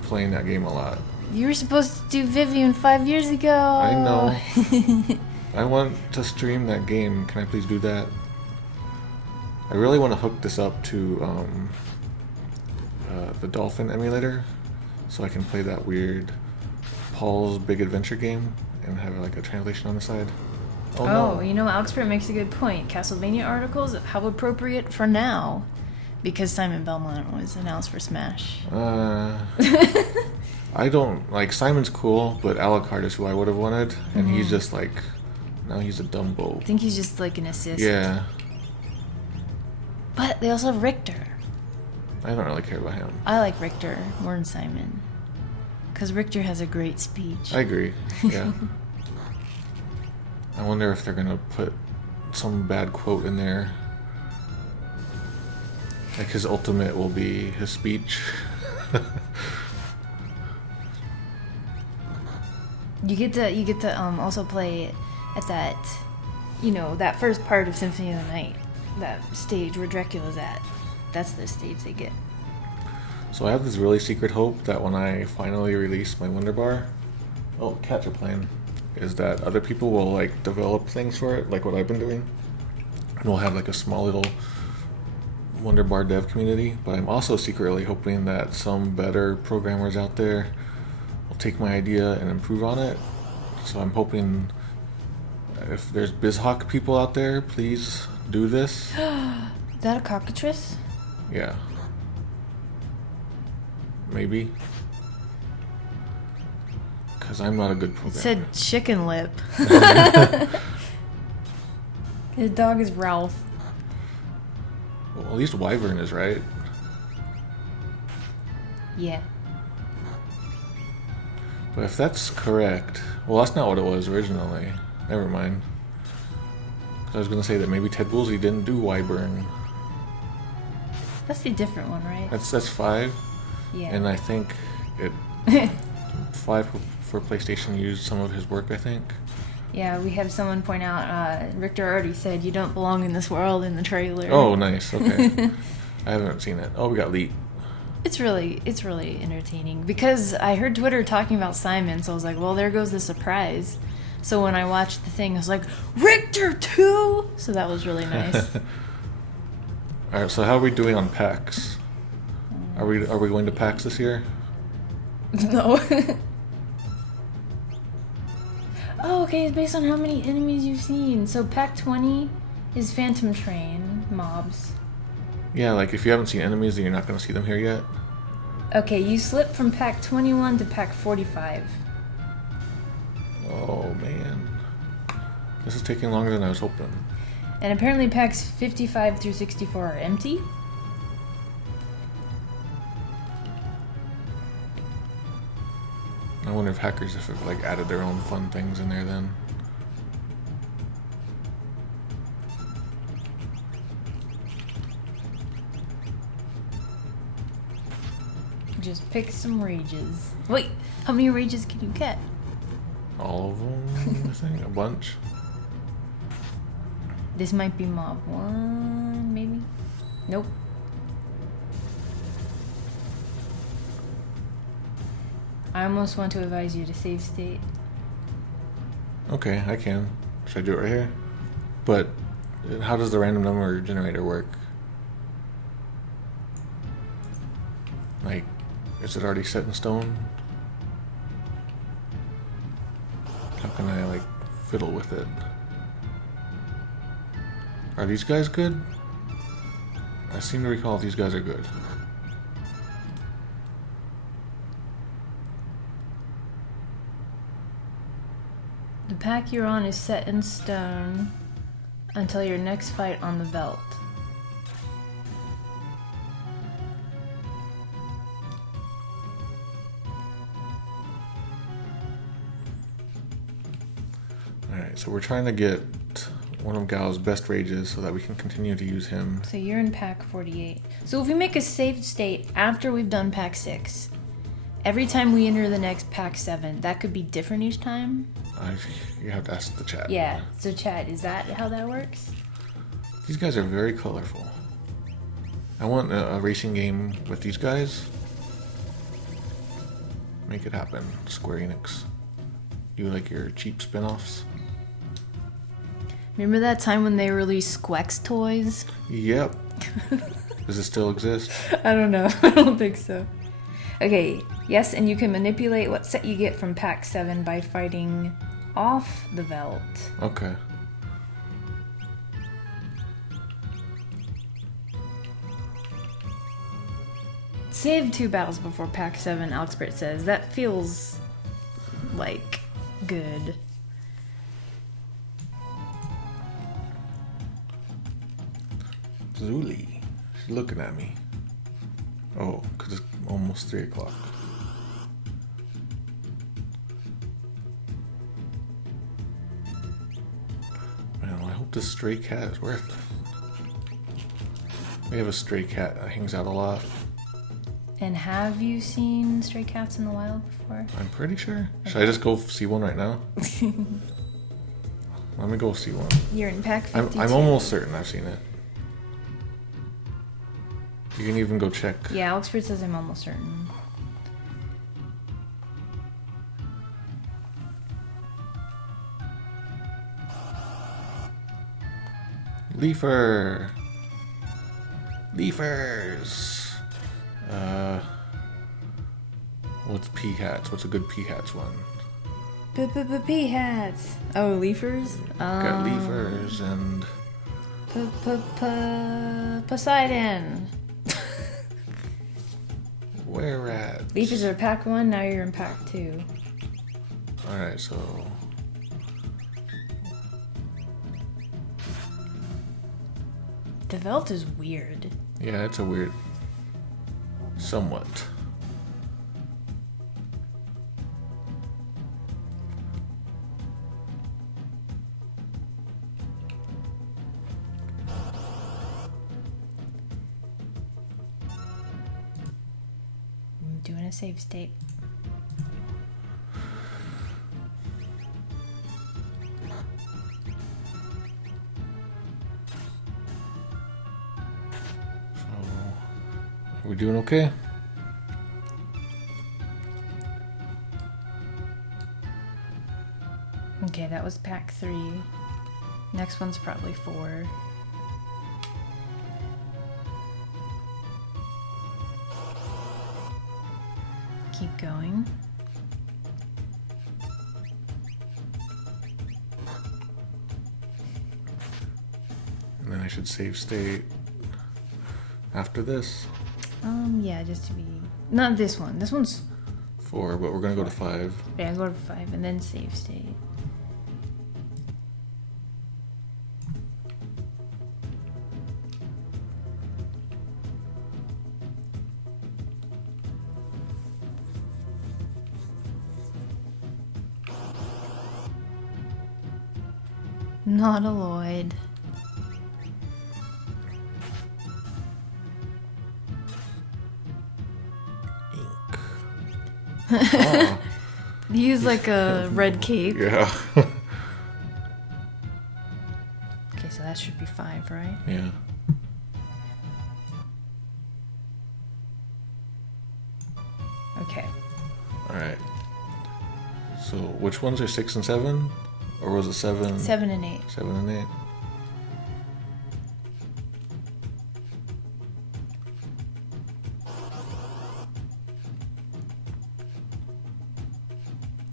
playing that game a lot. You were supposed to do Vivian 5 years ago. I know. I want to stream that game. Can I please do that? I really want to hook this up to the Dolphin emulator, so I can play that weird Paul's Big Adventure game and have like a translation on the side. Oh, no. You know, Alexpert makes a good point. Castlevania articles, how appropriate for now, because Simon Belmont was announced for Smash. I don't like Simon's cool, but Alucard is who I would have wanted, and he's just like, now he's a Dumbo. I think he's just like an assist. Yeah. But they also have Richter. I don't really care about him. I like Richter more than Simon, because Richter has a great speech. I agree. Yeah. I wonder if they're gonna put some bad quote in there. Like his ultimate will be his speech. You get to also play at that, you know, that first part of Symphony of the Night, that stage where Dracula's at. That's the stage they get. So I have this really secret hope that when I finally release my Wonder Bar, catch a plane, is that other people will like develop things for it, like what I've been doing, and we'll have like a small little Wonder Bar dev community. But I'm also secretly hoping that some better programmers out there will take my idea and improve on it. So I'm hoping if there's BizHawk people out there, please do this. Is that a cockatrice? Yeah. Maybe. Because I'm not a good programmer. It said chicken lip. His dog is Ralph. Well, at least Wyvern is right. Yeah. But if that's correct, well, that's not what it was originally. Never mind. 'Cause I was going to say that maybe Ted Woolsey didn't do Wyvern. That's the different one, right? That's 5. Yeah. And I think it 5 for PlayStation used some of his work, I think. Yeah, we have someone point out, Richter already said you don't belong in this world in the trailer. Oh, nice. Okay. I haven't seen it. Oh, we got Leet. It's really entertaining because I heard Twitter talking about Simon, so I was like, well, there goes the surprise. So when I watched the thing, I was like, Richter too! So that was really nice. Alright, so how are we doing on PAX? Are we going to PAX this year? No. Oh, okay, it's based on how many enemies you've seen. So Pack 20 is Phantom Train mobs. Yeah, like if you haven't seen enemies, then you're not going to see them here yet. Okay, you slip from Pack 21 to Pack 45. Oh man. This is taking longer than I was hoping. And apparently packs 55 through 64 are empty. I wonder if hackers have like added their own fun things in there then. Just pick some rages. Wait, how many rages can you get? All of them, I think. A bunch. This might be mob 1, maybe? Nope. I almost want to advise you to save state. Okay, I can. Should I do it right here? But how does the random number generator work? Like, is it already set in stone? How can I, like, fiddle with it? Are these guys good? I seem to recall these guys are good. The pack you're on is set in stone until your next fight on the Veldt. Alright, so we're trying to get one of Gal's best rages so that we can continue to use him. So you're in pack 48. So if we make a saved state after we've done pack 6, every time we enter the next pack 7, that could be different each time? You have to ask the chat. Yeah, so chat, is that how that works? These guys are very colorful. I want a racing game with these guys. Make it happen, Square Enix. You like your cheap spin-offs? Remember that time when they released Squex toys? Yep. Does it still exist? I don't know. I don't think so. Okay, yes, and you can manipulate what set you get from Pack 7 by fighting off the Veldt. Okay. Save 2 battles before Pack 7, Owlsprit says. That feels like good. Zuli. She's looking at me. Oh, because it's almost 3 o'clock. Man, I hope this stray cat is worth it. We have a stray cat that hangs out a lot. And have you seen stray cats in the wild before? I'm pretty sure. Okay. Should I just go see one right now? Let me go see one. You're in Pack 52. I'm almost certain I've seen it. You can even go check. Yeah, Owlsprit says I'm almost certain. Leafer. Leafers. What's P-hats? What's a good P-hats one? P-hats. Oh, leafers? Got leafers and... Poseidon. Where at? Leafers are Pack 1, now you're in Pack 2. Alright, so... The Veldt is weird. Yeah, it's a weird... Somewhat. I'm doing a save state. We're doing okay? Okay, that was Pack 3. Next one's probably 4. Keep going. And then I should save state after this. Yeah, just to be... Not this one. This one's... 4, but we're gonna go to 5. Yeah, go to 5 and then save state. Not a Lloyd. Oh. Use like a red cape. Yeah. Okay, so that should be 5, right? Yeah. Okay. Alright. So, which ones are 6 and 7? Or was it 7? 7 and 8. 7 and 8.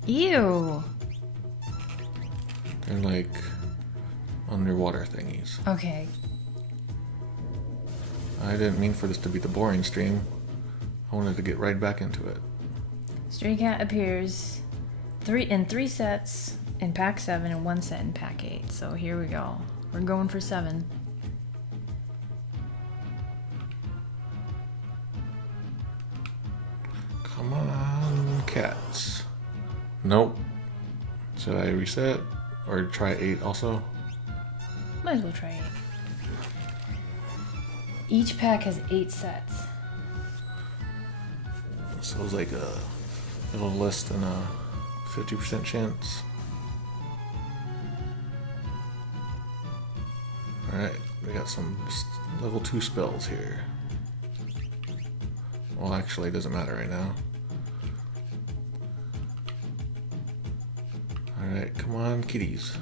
Ew. They're like underwater thingies. Okay. I didn't mean for this to be the boring stream. I wanted to get right back into it. Stray Cat appears in 3 sets in Pack 7 and 1 set in Pack 8. So here we go. We're going for 7. Come on, cats. Nope. Should I reset? Or try 8 also? Might as well try 8. Each pack has 8 sets. So it's like a little less than a 50% chance. Alright, we got some level 2 spells here. Well, actually, it doesn't matter right now. Alright, come on, kitties.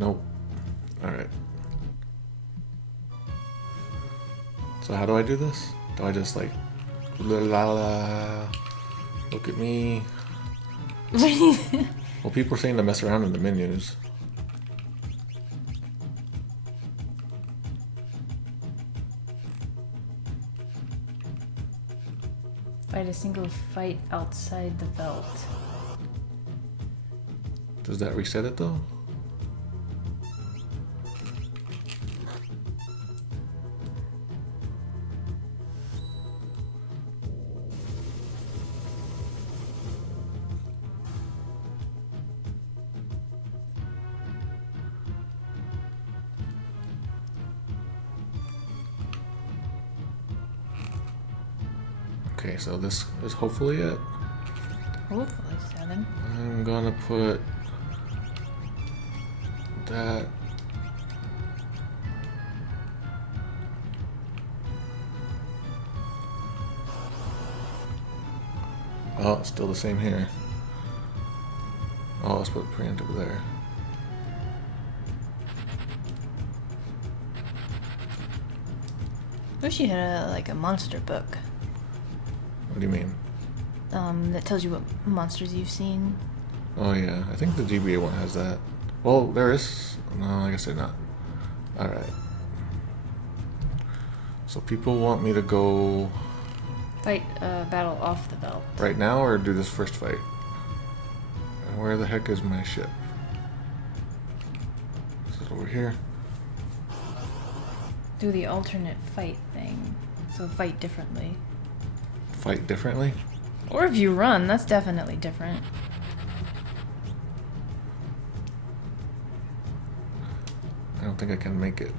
Nope. Alright. So how do I do this? Do I just like... La la la... Look at me. Well, people are saying to mess around in the menus. Fight a single fight outside the Veldt. Does that reset it though? Okay, so this is hopefully it. Hopefully 7. I'm gonna put that. Oh, it's still the same here. Oh, let's put preemptive there. Wish you had like a monster book. What do you mean? That tells you what monsters you've seen. Oh yeah, I think the GBA one has that. Well, there is. No, I guess they're not. Alright. So people want me to go Fight battle off the Veldt. right now or do this first fight? And where the heck is my ship? Is it over here? Do the alternate fight thing. So fight differently. Fight differently? Or if you run, that's definitely different. I don't think I can make it.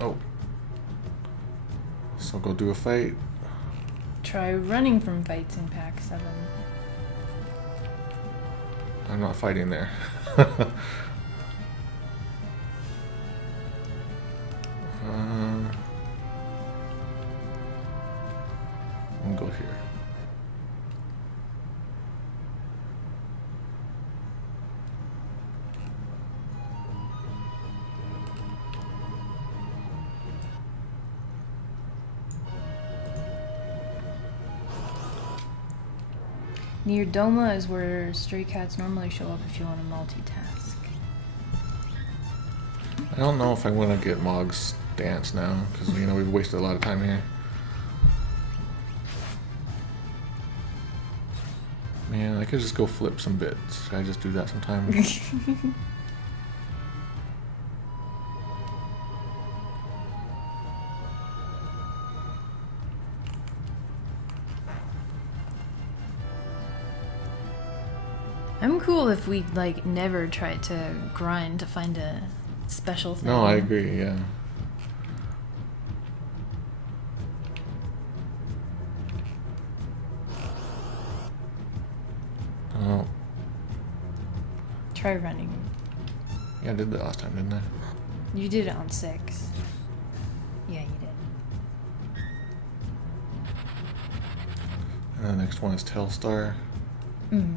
Oh. So go do a fight. Try running from fights in pack 7. I'm not fighting there. I'll go here. Near Doma is where stray cats normally show up if you want to multitask. I don't know if I want to get Mog's dance now, because, you know, we've wasted a lot of time here. Man, I could just go flip some bits. Should I just do that sometime? I'm cool if we like never try to grind to find a special thing. No, I agree, yeah. Oh. Try running. Yeah, I did that last time, didn't I? You did it on 6. Yeah, you did. And the next one is Telstar. Mm.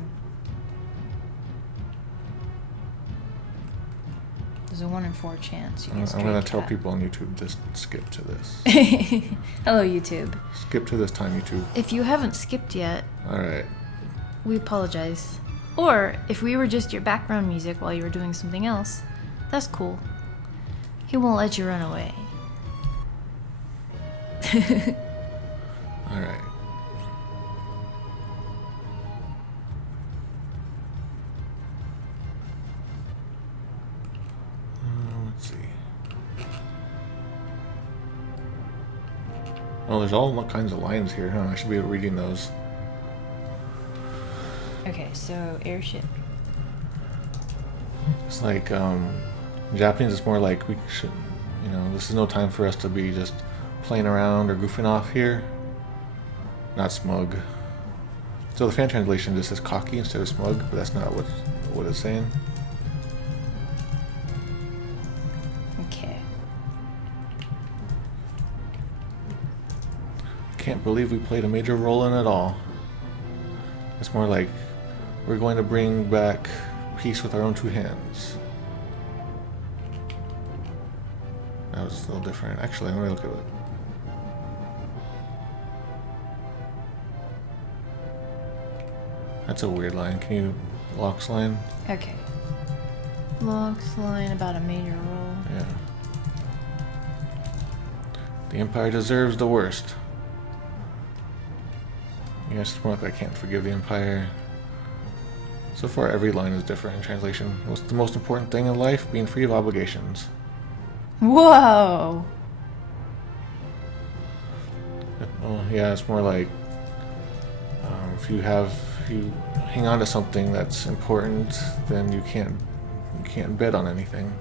There's a 1 in 4 chance you get I'm gonna tell cat. people on YouTube just skip to this. Hello, YouTube. Skip to this time, YouTube. If you haven't skipped yet, Alright. we apologize. Or if we were just your background music while you were doing something else, that's cool. He won't let you run away. Alright. Let's see. Oh, there's all kinds of lines here, huh? I should be reading those. Okay, so airship. It's like, in Japanese, it's more like we should, you know, this is no time for us to be just playing around or goofing off here. Not smug. So the fan translation just says cocky instead of smug, but that's not what it's saying. Okay. Can't believe we played a major role in it all. It's more like we're going to bring back peace with our own 2 hands. That was a little different. Actually, let me look at it. That's a weird line. Can you... Locke's line? Okay. Locke's line about a major role. Yeah. The Empire deserves the worst. Yes, it's more like I can't forgive the Empire. So far, every line is different in translation. What's the most important thing in life? Being free of obligations. Whoa! Oh, yeah, it's more like if you hang on to something that's important, then you can't bet on anything.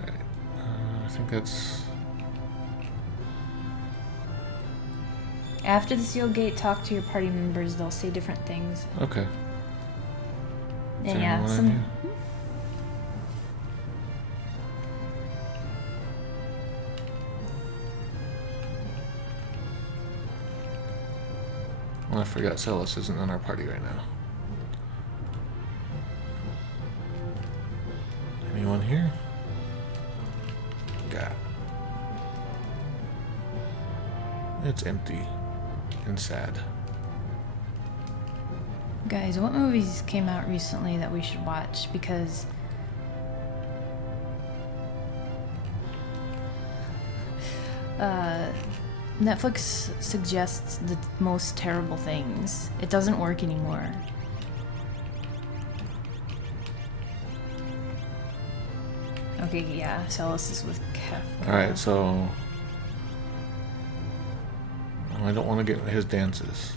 Right. I think that's... After the Seal Gate, talk to your party members. They'll say different things. Okay. And yeah, some... Well, I forgot Celis isn't in our party right now. Anyone here? Yeah. It's empty and sad. Guys, what movies came out recently that we should watch? Because Netflix suggests the most terrible things. It doesn't work anymore. Okay, yeah, Celis is with Kefka. Alright, so... I don't want to get into his dances.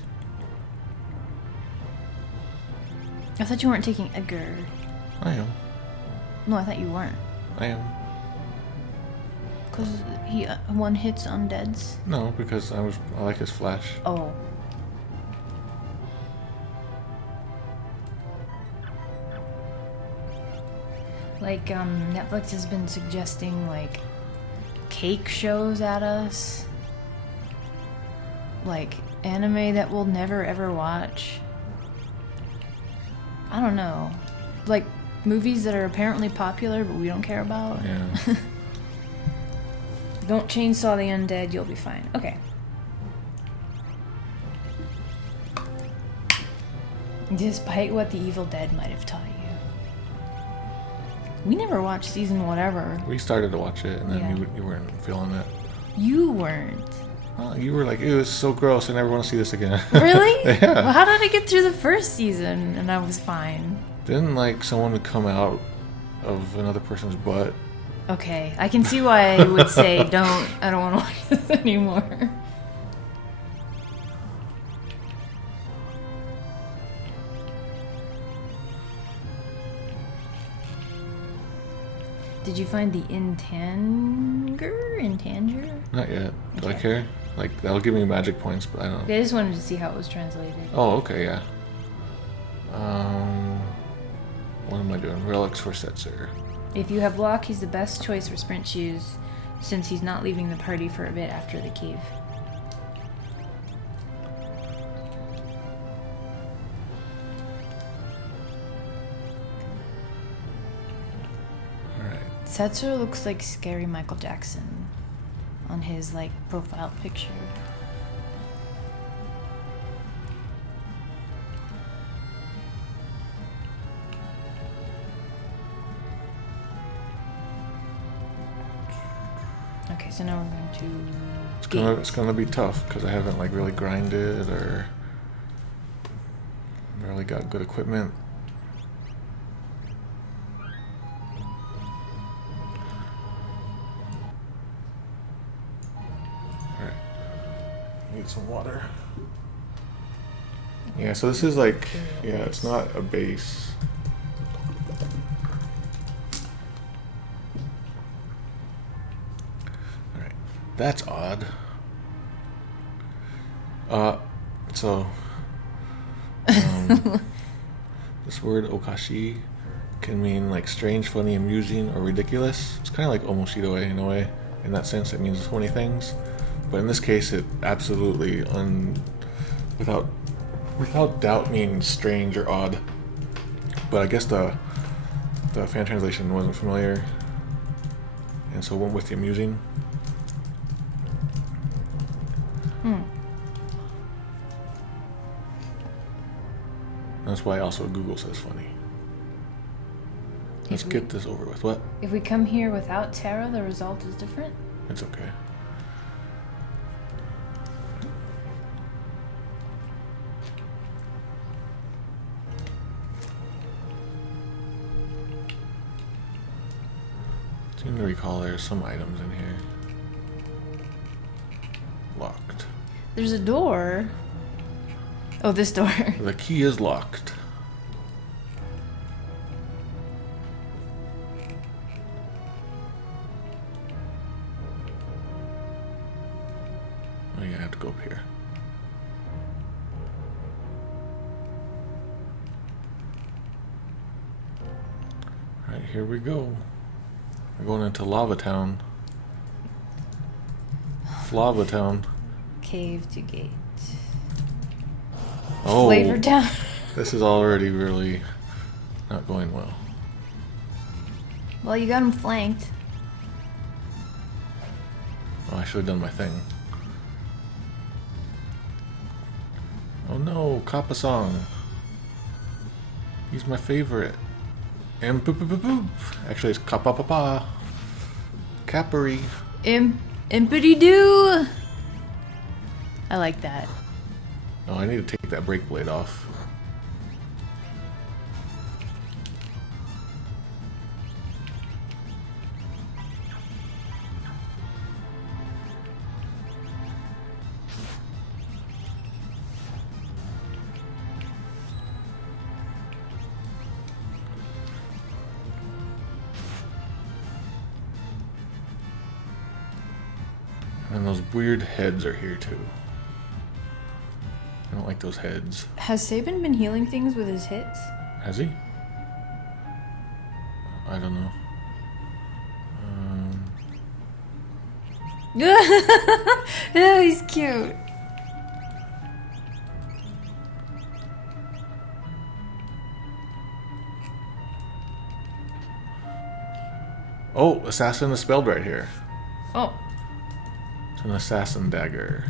I thought you weren't taking Edgar. I am. No, I thought you weren't. I am. Because he one hits undeads? No, because I like his flash. Oh. Like, Netflix has been suggesting, like, cake shows at us. Like, anime that we'll never ever watch. I don't know. Like, movies that are apparently popular but we don't care about. Yeah. Don't chainsaw the undead, you'll be fine. Okay. Despite what the Evil Dead might have taught you. We never watched season whatever. We started to watch it, and then Yeah. you weren't feeling it. You weren't. Oh, you were like, ew, it's so gross, I never want to see this again. Really? Yeah. Well, how did I get through the first season and I was fine? Didn't, like, someone come out of another person's butt? Okay, I can see why I would say I don't want to watch this anymore. Did you find the Intanger? Not yet. Do I Okay. care? Like, that'll give me magic points, but I don't... I just wanted to see how it was translated. Oh, okay, yeah. What am I doing? Relics for Setzer. If you have Locke, he's the best choice for sprint shoes, since he's not leaving the party for a bit after the cave. Alright. Setzer looks like scary Michael Jackson on his, like, profile picture. Okay, so now we're going to... It's gonna be tough, because I haven't, like, really grinded, or... really got good equipment. Alright. Need some water. Yeah, so this is like... Yeah, it's not a base. Alright. That's odd. So... this word okashi can mean like strange, funny, amusing, or ridiculous. It's kind of like omoshiroe in a way. In that sense, it means 20 things. But in this case, it absolutely, without doubt, means strange or odd. But I guess the fan translation wasn't familiar, and so went with the amusing. That's why also Google says funny. Let's get this over with. What? If we come here without Terra, the result is different? It's okay. I seem to recall there's some items in here. Locked. There's a door. Oh, this door. The key is locked. Oh, yeah, I have to go up here. Alright, here we go. We're going into Lava Town. Flava Town. Cave to gate. Oh, Flavor Town. this is already really not going well. Well, you got him flanked. Oh, I should have done my thing. Oh no, Kappa song. He's my favorite. And poop poop poop poop. Actually, it's Kappa Papa. Cappery. Impity doo. I like that. Oh, I need to take that brake blade off. And those weird heads are here too. I don't like those heads. Has Sabin been healing things with his hits? Has he? I don't know. Oh, he's cute. Oh, assassin is spelled right here. Oh. It's an assassin dagger.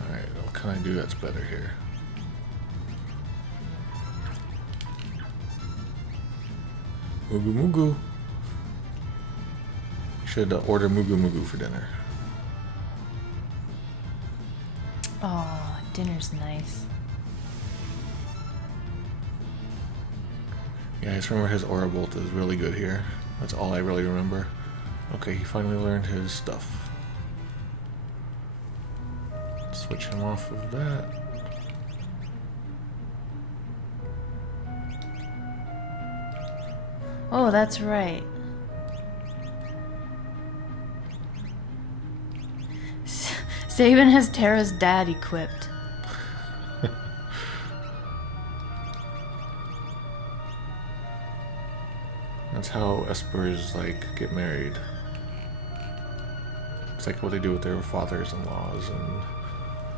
Alright, what can I do that's better here? Mugu Mugu. Should order Mugu Mugu for dinner. Oh, dinner's nice. Yeah, I just remember his Aura Bolt is really good here. That's all I really remember. Okay, he finally learned his stuff. Switch him off of that. Oh, that's right. Sabin has Terra's dad equipped. That's how Espers like get married. It's like what they do with their fathers-in-laws and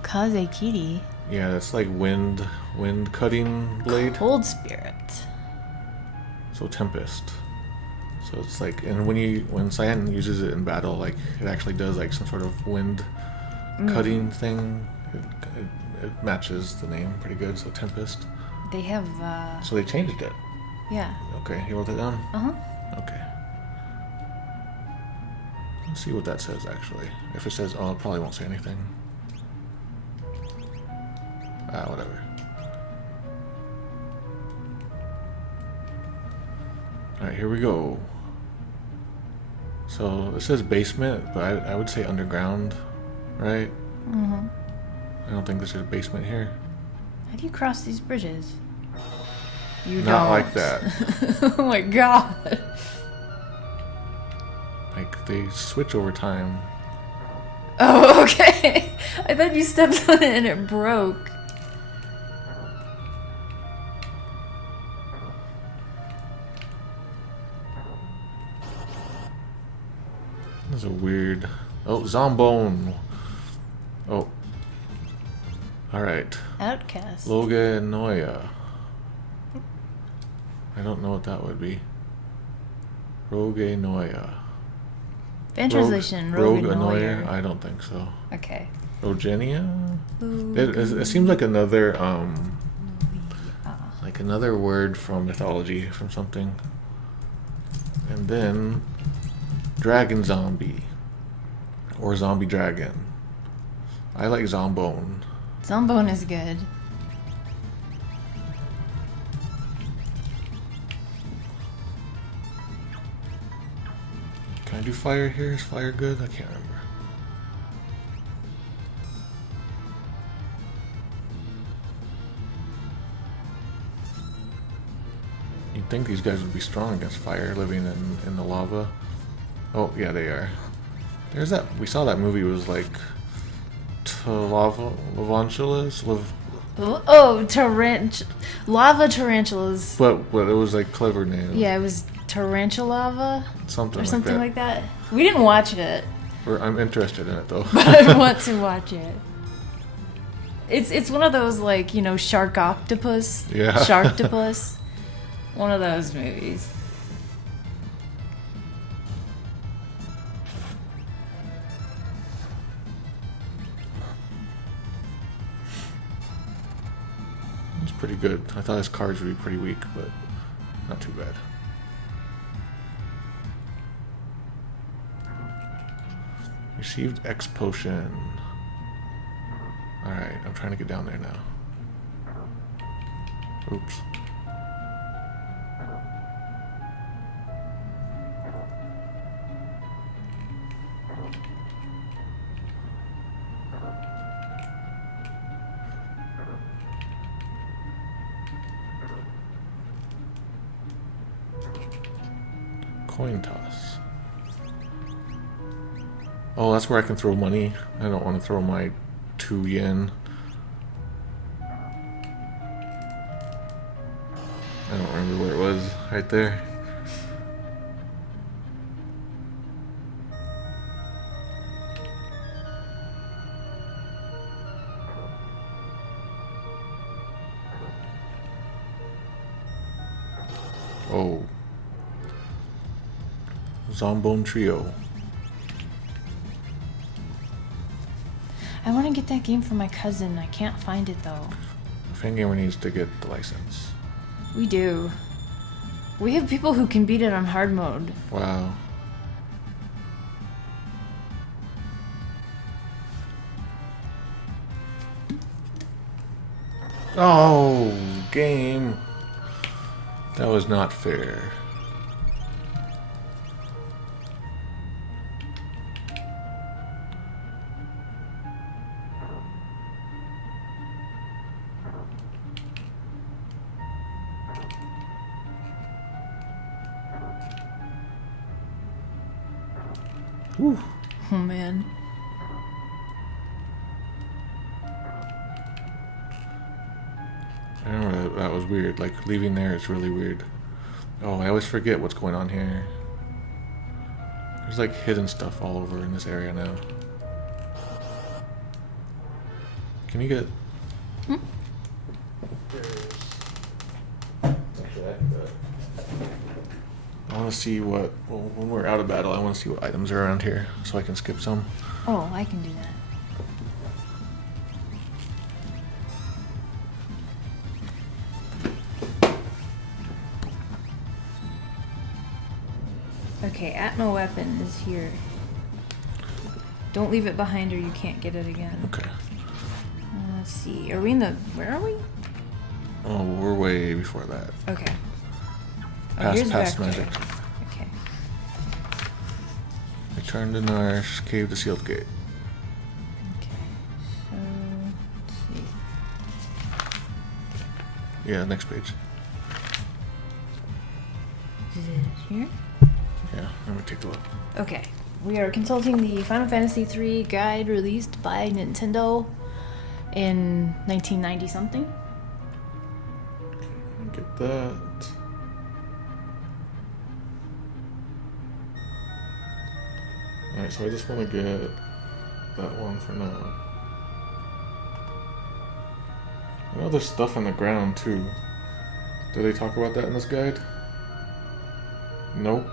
Kaze Kitty. yeah, that's like wind cutting blade. Cold spirit. So Tempest. So it's like, and when Cyan uses it in battle, like it actually does like some sort of wind cutting thing. It matches the name pretty good. So Tempest. They have, So they changed it. yeah. Okay, you wrote that down? Uh-huh. Okay. Let's see what that says actually. If it says, oh, it probably won't say anything. Ah, whatever. Alright, here we go. So it says basement, but I would say underground, right? Mm-hmm. I don't think there's a basement here. How do you cross these bridges? You Not don't. like that. Oh my god. Like they switch over time. Oh, okay. I thought you stepped on it and it broke. That's a weird... Oh, Zombone. Oh. Alright. Outcast. Loganoia. I don't know what that would be. Roganoia. Fan translation, Rogue Roganoia. Annoyer? I don't think so. Okay. Rogenia? It seems like another word from mythology, from something. And then Dragon Zombie. Or Zombie Dragon. I like Zombone. Zombone is good. Can I do fire here? Is fire good? I can't remember. You'd think these guys would be strong against fire, living in the lava. Oh, yeah, they are. There's that. We saw that movie was like Lava-tarantulas? Lava tarantulas. But it was like clever name. Yeah, it was Tarantullava? Something like that. We didn't watch it. I'm interested in it though. But I want to watch it. It's one of those like, shark octopus. Yeah. Sharktopus. One of those movies. It's pretty good. I thought his cards would be pretty weak, but not too bad. Received X potion. Alright, I'm trying to get down there now. Oops. Coin toss. Oh, that's where I can throw money. I don't want to throw my 2 yen. I don't remember where it was. Right there. Oh. Zombone Trio. I want to get that game for my cousin. I can't find it though. Fangamer needs to get the license. We do. We have people who can beat it on hard mode. Wow. Oh, game. That was not fair. Whew. Oh man. I remember that was weird. Like, leaving there is really weird. Oh, I always forget what's going on here. There's like hidden stuff all over in this area now. Can you get... Actually, I want to see what... Well, when we're out of battle, I want to see what items are around here so I can skip some. Oh, I can do that. Okay, Atmo weapon is here. Don't leave it behind or you can't get it again. Okay. Let's see. Are we in the... Where are we? Oh, we're way before that. Okay. Past Vector. magic. Okay. Return to Narsh, cave the sealed gate. Okay. So, let's see. Yeah, next page. Is it here? Yeah, let me take a look. Okay. We are consulting the Final Fantasy III guide released by Nintendo in 1990 something. Get that. Alright, so I just want to get that one for now. I know there's stuff on the ground too. Do they talk about that in this guide? Nope.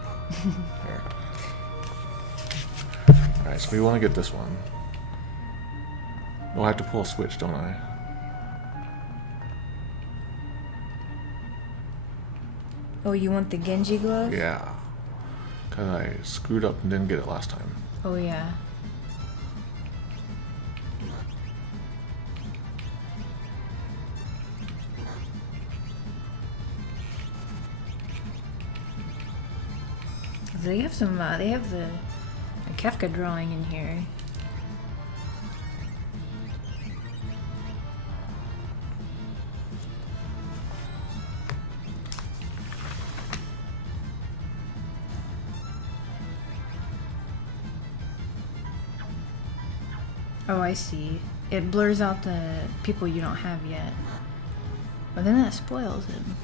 Alright, so we want to get this one. Oh, I have to pull a switch, don't I? Oh, you want the Genji glove? Yeah. Because I screwed up and didn't get it last time. Oh, yeah. They have some, they have the Kefka drawing in here. Oh, I see. It blurs out the people you don't have yet. But then that spoils him.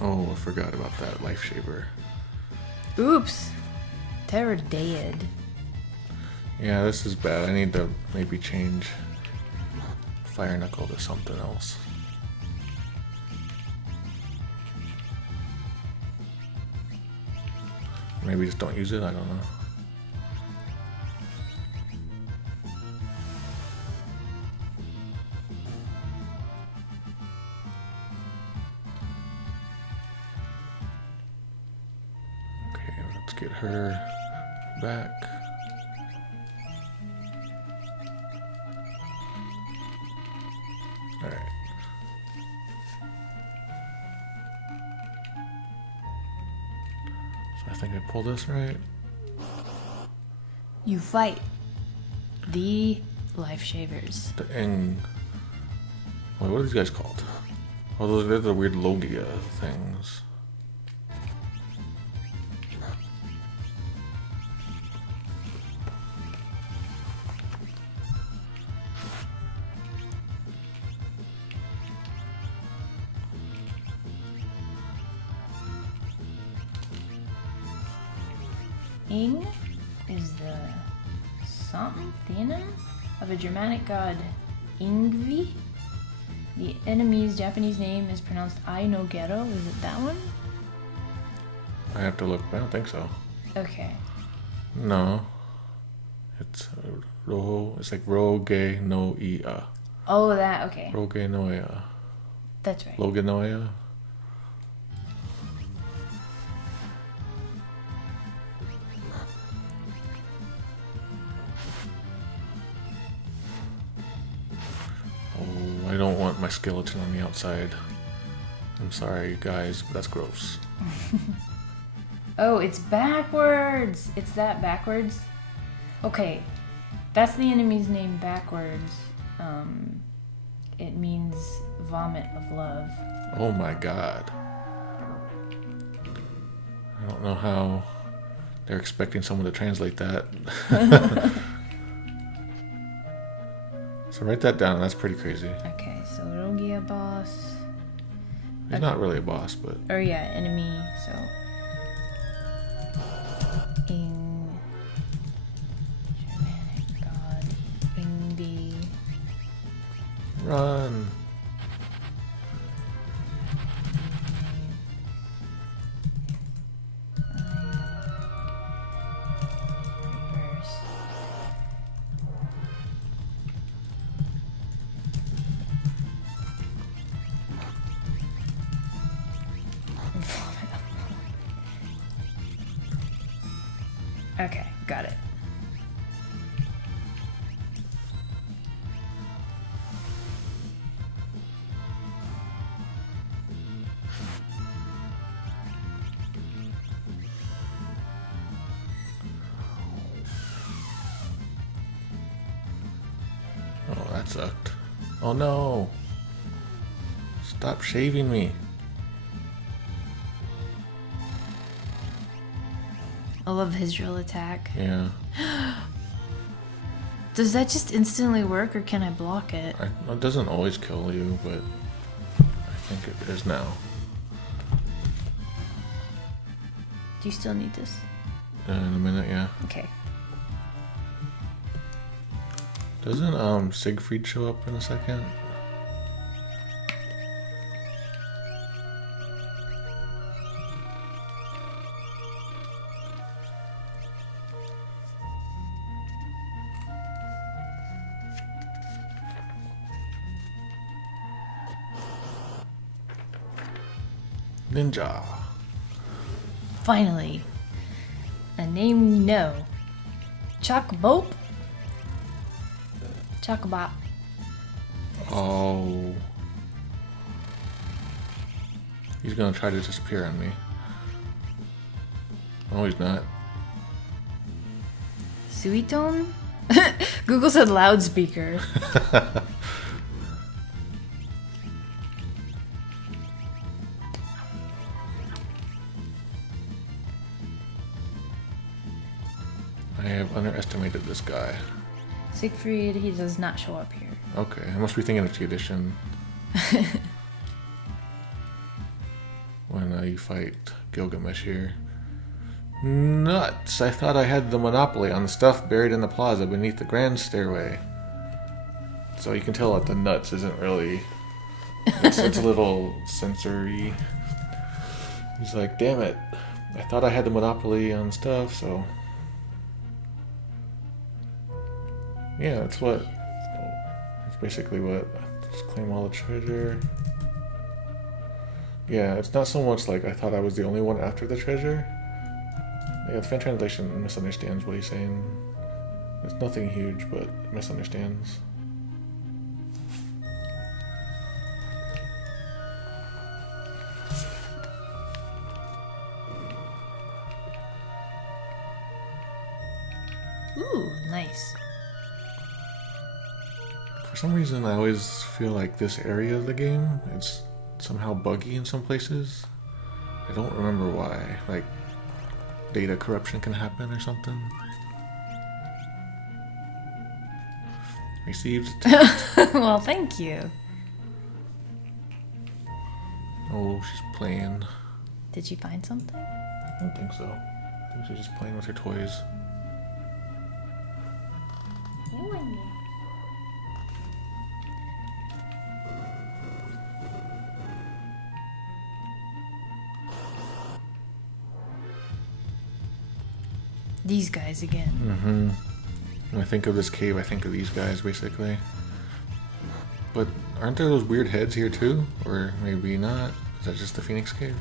Oh, I forgot about that life shaver. Oops! Terror dead. Yeah, this is bad. I need to maybe change Fire Knuckle to something else. Maybe just don't use it, I don't know. Okay, let's get her back. Alright. I think I pulled this right. You fight the life shavers. The Eng. Wait, what are these guys called? Oh, they're the weird Logia things. Ing is the something of a Germanic god Ingvi. The enemy's Japanese name is pronounced I no Gero. Is it that one? I have to look. I don't think so. Okay. No. It's Roho. It's like Roge no Ia. Oh, that. Okay. Roge no Ia. That's right. Logan no Ia. Oh, I don't want my skeleton on the outside. I'm sorry, guys, but that's gross. Oh, it's backwards. It's that backwards. Okay, that's the enemy's name backwards. It means vomit of love. Oh my god. I don't know how they're expecting someone to translate that. So write that down, that's pretty crazy. Okay, so Rogia boss. He's not really a boss, but... Or yeah, enemy, so... Ing... Germanic god... Ingvi... Run! Reverse. Okay, got it. Oh, that sucked. Oh no! Stop shaving me. I love his drill attack. Yeah. Does that just instantly work, or can I block it? It doesn't always kill you, but I think it is now. Do you still need this? In a minute, yeah. Okay. Doesn't Siegfried show up in a second? Ninja. Finally. A name you know. Chocobop? Chocobop. Oh. He's gonna try to disappear on me. Oh, he's not. Suitone? Google said loudspeaker. I have underestimated this guy. Siegfried, he does not show up here. Okay, I must be thinking of T Edition. When you fight Gilgamesh here. Nuts! I thought I had the monopoly on the stuff buried in the plaza beneath the grand stairway. So you can tell that the nuts isn't really... It's a little sensory. He's like, damn it. I thought I had the monopoly on stuff, so... Yeah, that's what... That's basically what... Just claim all the treasure. Yeah, it's not so much like I thought I was the only one after the treasure. Yeah, the fan translation misunderstands what he's saying. It's nothing huge, but it misunderstands. Ooh, nice. For some reason, I always feel like this area of the game, it's somehow buggy in some places. I don't remember why. Like, data corruption can happen or something. Received. Well, thank you. Oh, she's playing. Did you find something? I don't think so. I think she's just playing with her toys. These guys again. Mm-hmm. When I think of this cave, I think of these guys, basically. But aren't there those weird heads here, too? Or maybe not? Is that just the Phoenix Cave?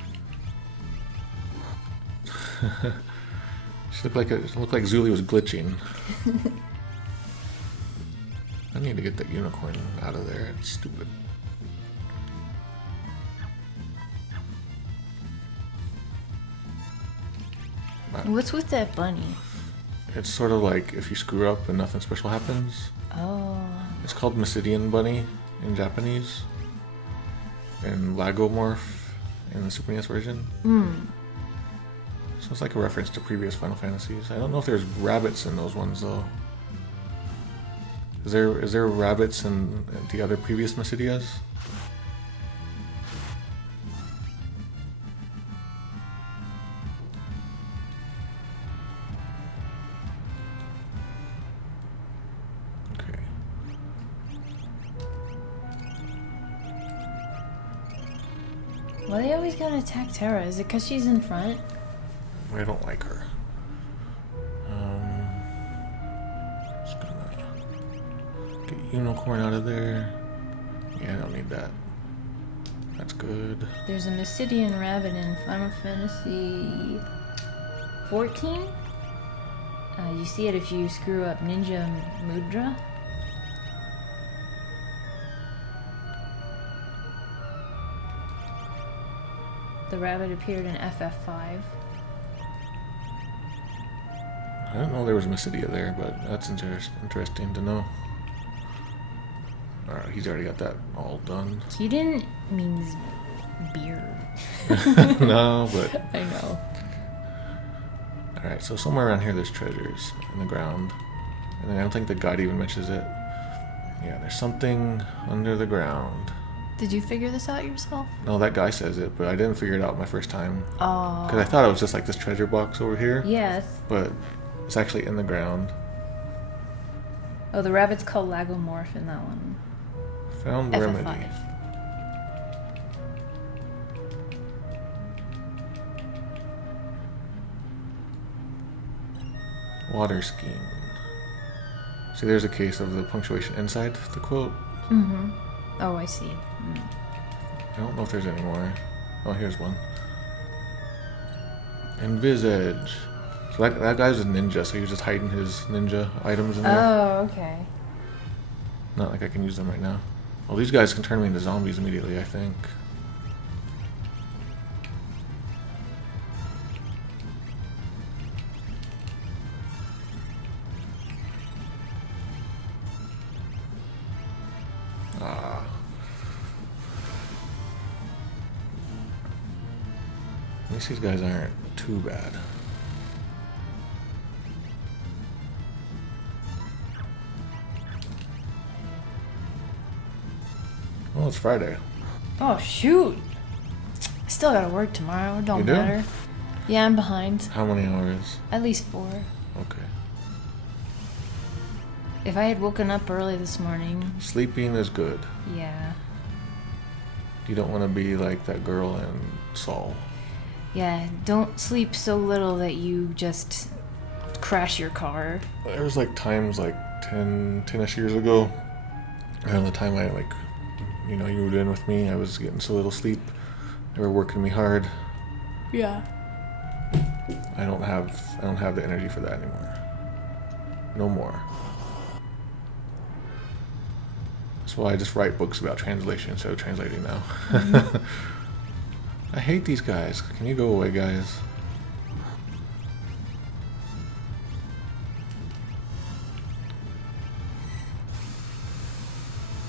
She looked like Zuli was glitching. I need to get that unicorn out of there. It's stupid. What's with that bunny? It's sort of like if you screw up and nothing special happens. Oh. It's called Mysidian Bunny in Japanese. And Lagomorph in the Super NES version. So it's like a reference to previous Final Fantasies. I don't know if there's rabbits in those ones though. Is there rabbits in the other previous Mysidias? Okay. Why they always gotta attack Terra? Is it because she's in front? I don't like her. Just gonna get Unicorn out of there. Yeah, I don't need that. That's good. There's a Mysidian rabbit in Final Fantasy 14. You see it if you screw up Ninja Mudra. The rabbit appeared in FF5. I didn't know there was Mysidia there, but that's interesting to know. Alright, he's already got that all done. Hidden means beer. No, but... I know. Alright, so somewhere around here there's treasures in the ground. And then I don't think the guide even mentions it. Yeah, there's something under the ground. Did you figure this out yourself? No, that guy says it, but I didn't figure it out my first time. Oh. Because I thought it was just like this treasure box over here. Yes. But it's actually in the ground. Oh, the rabbit's called Lagomorph in that one. Found FF5. remedy. Water skiing. See, there's a case of the punctuation inside the quote. Mm-hmm. Oh, I see. I don't know if there's any more. Oh, here's one. Envisage. So that guy's a ninja, so he was just hiding his ninja items in there. Oh, okay. Not like I can use them right now. Well, these guys can turn me into zombies immediately, I think. Ah. At least these guys aren't too bad. Oh, it's Friday. Oh, shoot. I still gotta work tomorrow. Don't You do? matter. Yeah, I'm behind. How many hours? At least 4. Okay. If I had woken up early this morning, Sleeping is good. yeah. You don't want to be like that girl in Saul. Yeah, don't sleep so little that you just crash your car. There was like times like 10-ish years ago, around the time I like, you moved in with me, I was getting so little sleep. They were working me hard. Yeah. I don't have the energy for that anymore. No more. That's why I just write books about translation instead of translating now. Mm-hmm. I hate these guys. Can you go away, guys?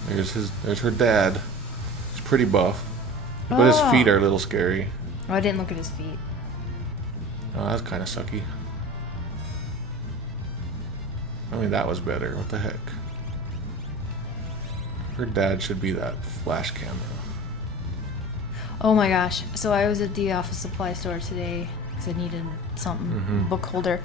There's her dad. He's pretty buff, but his feet are a little scary. Oh, I didn't look at his feet. Oh, that's kind of sucky. I mean, that was better. What the heck? Her dad should be that flash camera. Oh my gosh. So I was at the office supply store today because I needed something, book holder.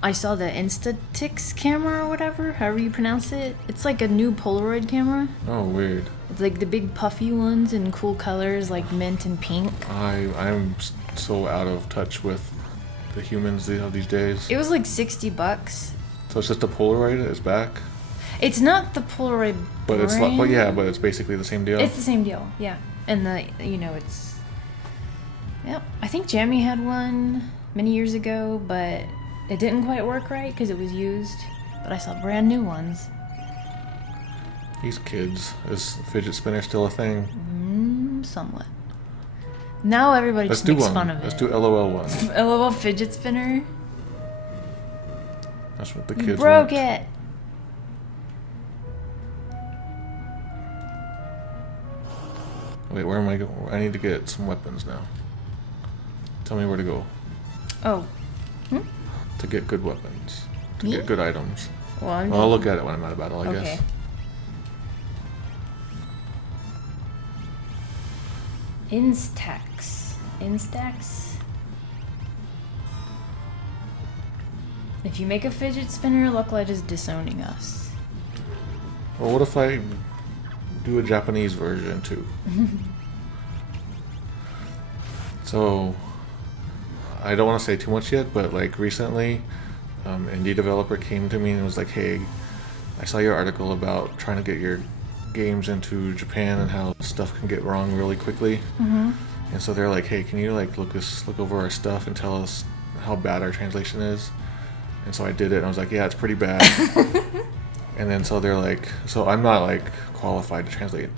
I saw the Instax camera or whatever, however you pronounce it. It's like a new Polaroid camera. Oh, weird. It's like the big puffy ones in cool colors like mint and pink. I'm so out of touch with the humans these days. It was like $60. So it's just a Polaroid. It's back. It's not the Polaroid But brand. it's like, well, yeah, but it's basically the same deal. It's the same deal, yeah. And it's... Yep. I think Jamie had one many years ago, but it didn't quite work right because it was used. But I saw brand new ones. These kids. Is fidget spinner still a thing? Somewhat. Now everybody Let's just do makes one. fun of it. Let's do LOL one. A little fidget spinner. That's what the You kids broke want. it. Wait, where am I going? I need to get some weapons now. Tell me where to go Oh. to get good weapons. To Me? get good items. Well, I'm I'll look at it when I'm out of battle, I okay. guess. Instax. If you make a fidget spinner look like it's disowning us. Well, what if I do a Japanese version too? So, I don't want to say too much yet, but like recently, indie developer came to me and was like, "Hey, I saw your article about trying to get your games into Japan and how stuff can get wrong really quickly." And so they're like, "Hey, can you like look over our stuff and tell us how bad our translation is?" And so I did it, and I was like, "Yeah, it's pretty bad." And then so they're like, so I'm not like qualified to translate,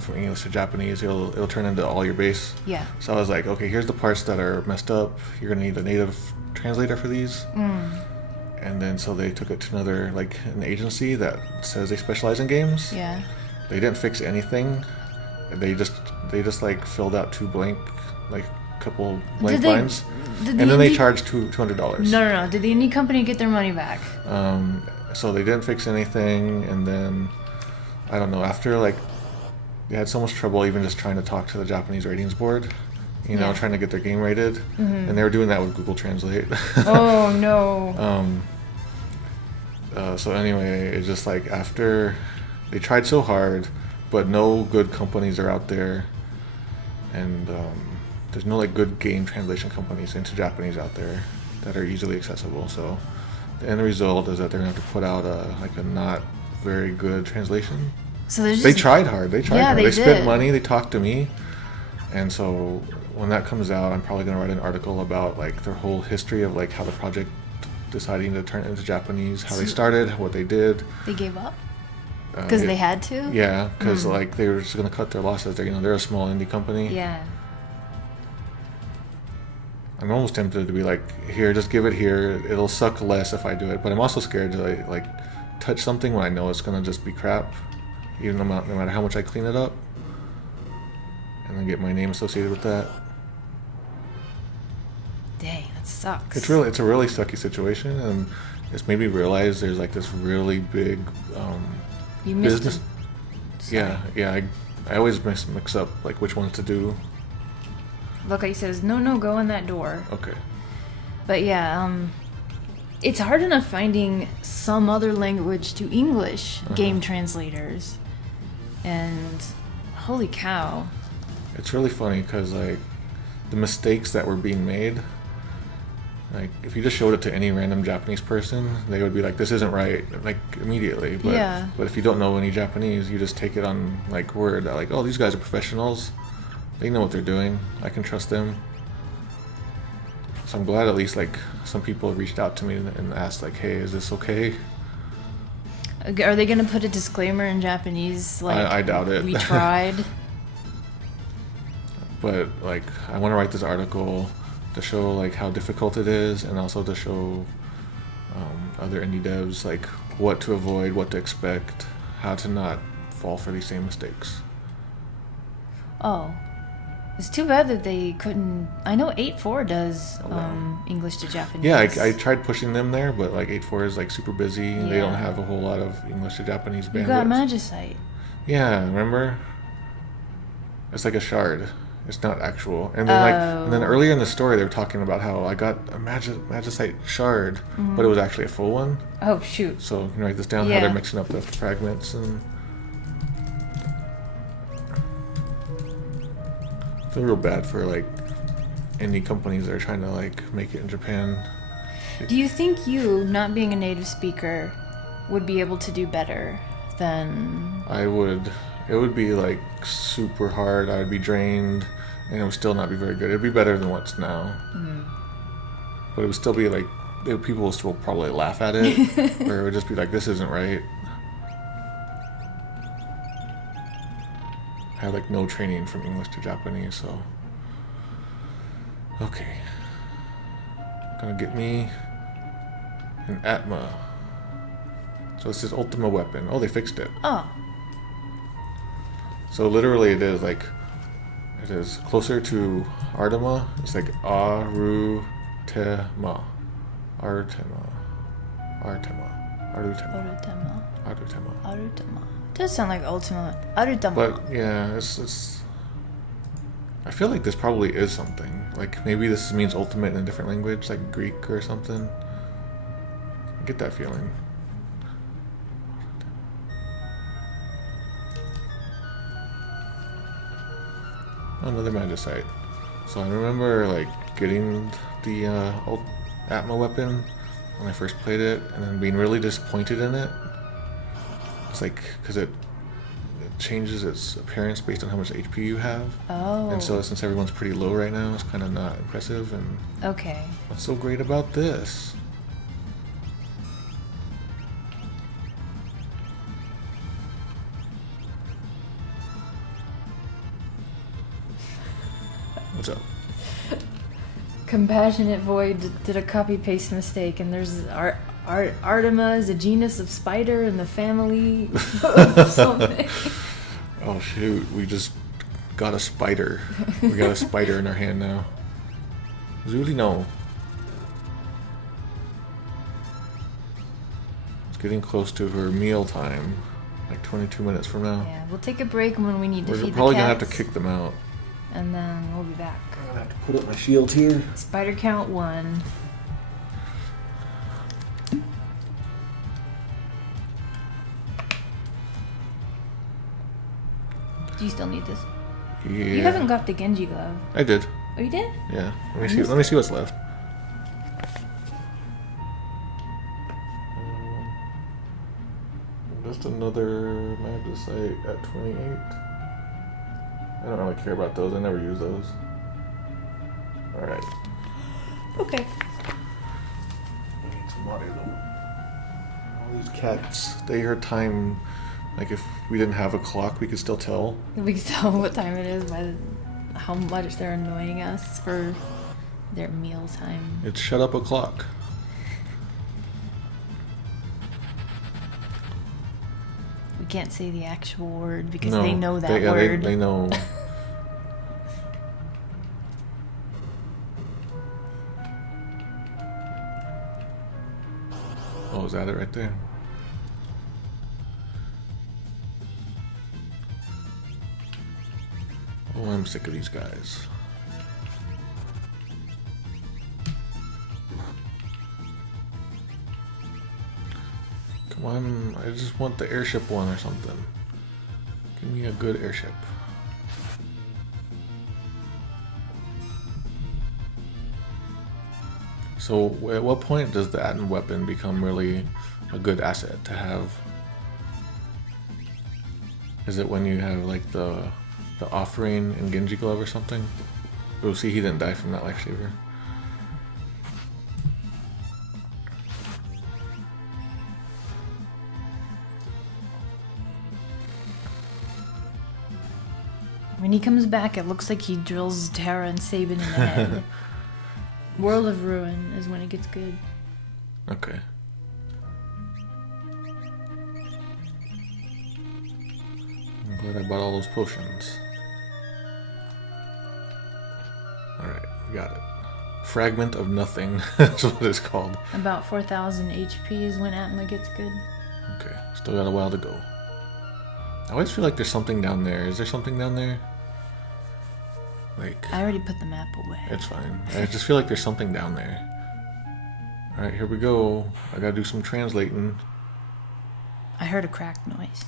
from English to Japanese. It'll turn into all your base. Yeah. So I was like, okay, here's the parts that are messed up. You're gonna need a native translator for these. And then so they took it to an agency that says they specialize in games. Yeah. They didn't fix anything. They just like filled out 2 blank like couple Did they- lifelines, Did and then they indie- charged $200. No. Did the indie company get their money back? So they didn't fix anything, and then I don't know. After like they had so much trouble even just trying to talk to the Japanese ratings board, Yeah. trying to get their game rated, and they were doing that with Google Translate. Oh no. So anyway, it's just like after they tried so hard, but no good companies are out there, and there's no like good game translation companies into Japanese out there that are easily accessible. So the end result is that they're gonna have to put out a not very good translation. So there's They just tried hard. They they spent did. money. They talked to me, and so when that comes out, I'm probably gonna write an article about like their whole history of like how the project deciding to turn it into Japanese, how they started, what they did. They gave up because they had to. Yeah, because like they were just gonna cut their losses. They're a small indie company. Yeah. I'm almost tempted to be like, here, just give it here. It'll suck less if I do it, but I'm also scared to like touch something when I know it's gonna just be crap, even no matter how much I clean it up, and then get my name associated with that. Dang, that sucks. It's a really sucky situation, and it's made me realize there's like this really big You missed business. Sorry. Yeah. I always mix up like which ones to do. Look, he says, no, go in that door. Okay. But yeah, it's hard enough finding some other language to English game translators. And holy cow. It's really funny because like the mistakes that were being made, like if you just showed it to any random Japanese person, they would be like, this isn't right, like immediately. But Yeah. But if you don't know any Japanese, you just take it on like word that like, oh, these guys are professionals. They know what they're doing. I can trust them. So I'm glad at least like some people reached out to me and asked like, hey, is this okay? Are they going to put a disclaimer in Japanese? Like, I doubt it. We tried. But like I want to write this article to show like how difficult it is, and also to show other indie devs like what to avoid, what to expect, how to not fall for these same mistakes. Oh. It's too bad that they couldn't. I know 8.4 does wow. English to Japanese. Yeah, I tried pushing them there, but like 8.4 is like super busy. And They don't Yeah. have a whole lot of English to Japanese bandwidth. You got Magicite. Yeah, remember? It's like a shard. It's not actual. And then and then earlier in the story they were talking about how I got a Magicite shard, but it was actually a full one. Oh, shoot. So you can write this down, how Yeah. they're mixing up the fragments. And I feel real bad for like indie companies that are trying to like make it in Japan. Do you think you, not being a native speaker, would be able to do better than... I would. It would be like super hard. I would be drained, and it would still not be very good. It'd be better than what's now, but it would still be like people will still probably laugh at it, or it would just be like, this isn't right. I have like no training from English to Japanese, so okay. Gonna get me an Atma. So this is Ultima weapon. Oh, they fixed it. Oh. So literally it is closer to Artema. It's like Arutema. Arutama. Does sound like Ultima. Arutama. But yeah, it's I feel like this probably is something. Like maybe this means ultimate in a different language, like Greek or something. I get that feeling. Another Magicite. So I remember like getting the Atma weapon when I first played it, and then being really disappointed in it. It's like because it changes its appearance based on how much HP you have. Oh. And so since everyone's pretty low right now, it's kind of not impressive. And Okay. what's so great about this? What's up? Compassionate Void did a copy paste mistake, and there's Artema is a genus of spider in the family of something. Oh shoot, we just got a spider. We got a spider in our hand now. Zuli, no. It's getting close to her meal time. Like 22 minutes from now. Yeah, we'll take a break when we need to feed the cats. We're probably gonna have to kick them out. And then we'll be back. I'm gonna have to put up my shield here. Spider count 1. Do you still need this? Yeah. You haven't got the Genji glove. I did. Oh, you did? Yeah. Let me see what's left. Just another magnesite at 28. I don't really care about those. I never use those. Alright. Okay. Need some water though. All these cats, they hear time. Like if we didn't have a clock, we could still tell. We can tell what time it is by how much they're annoying us for their meal time. It's shut up o'clock. We can't say the actual word because No, they know that word. They know. Oh, is that it right there? Oh, I'm sick of these guys. Come on, I just want the airship one or something. Give me a good airship. So at what point does the Atom weapon become really a good asset to have? Is it when you have like the offering and Genji glove or something? Oh, see, he didn't die from that lifesaver. When he comes back, it looks like he drills Terra and Sabin in the head. World of Ruin is when it gets good. Okay. I'm glad I bought all those potions. Alright, we got it. Fragment of Nothing. That's what it's called. About 4,000 HP is when Atma gets good. Okay, still got a while to go. I always feel like there's something down there. Is there something down there? Like, I already put the map away. it's fine. I just feel like there's something down there. Alright, here we go. I gotta do some translating. I heard a cracked noise.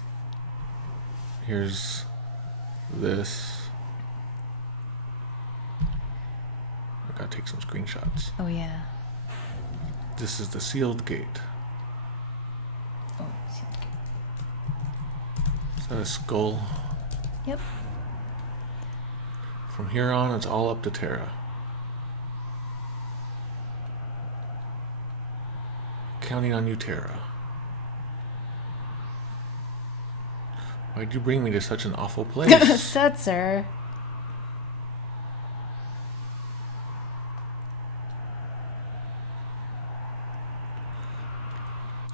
Here's this. I gotta take some screenshots. Oh, yeah. This is the sealed gate. Oh, Is that a skull? yep. From here on, it's all up to Terra. Counting on you, Terra. Why'd you bring me to such an awful place? Setzer.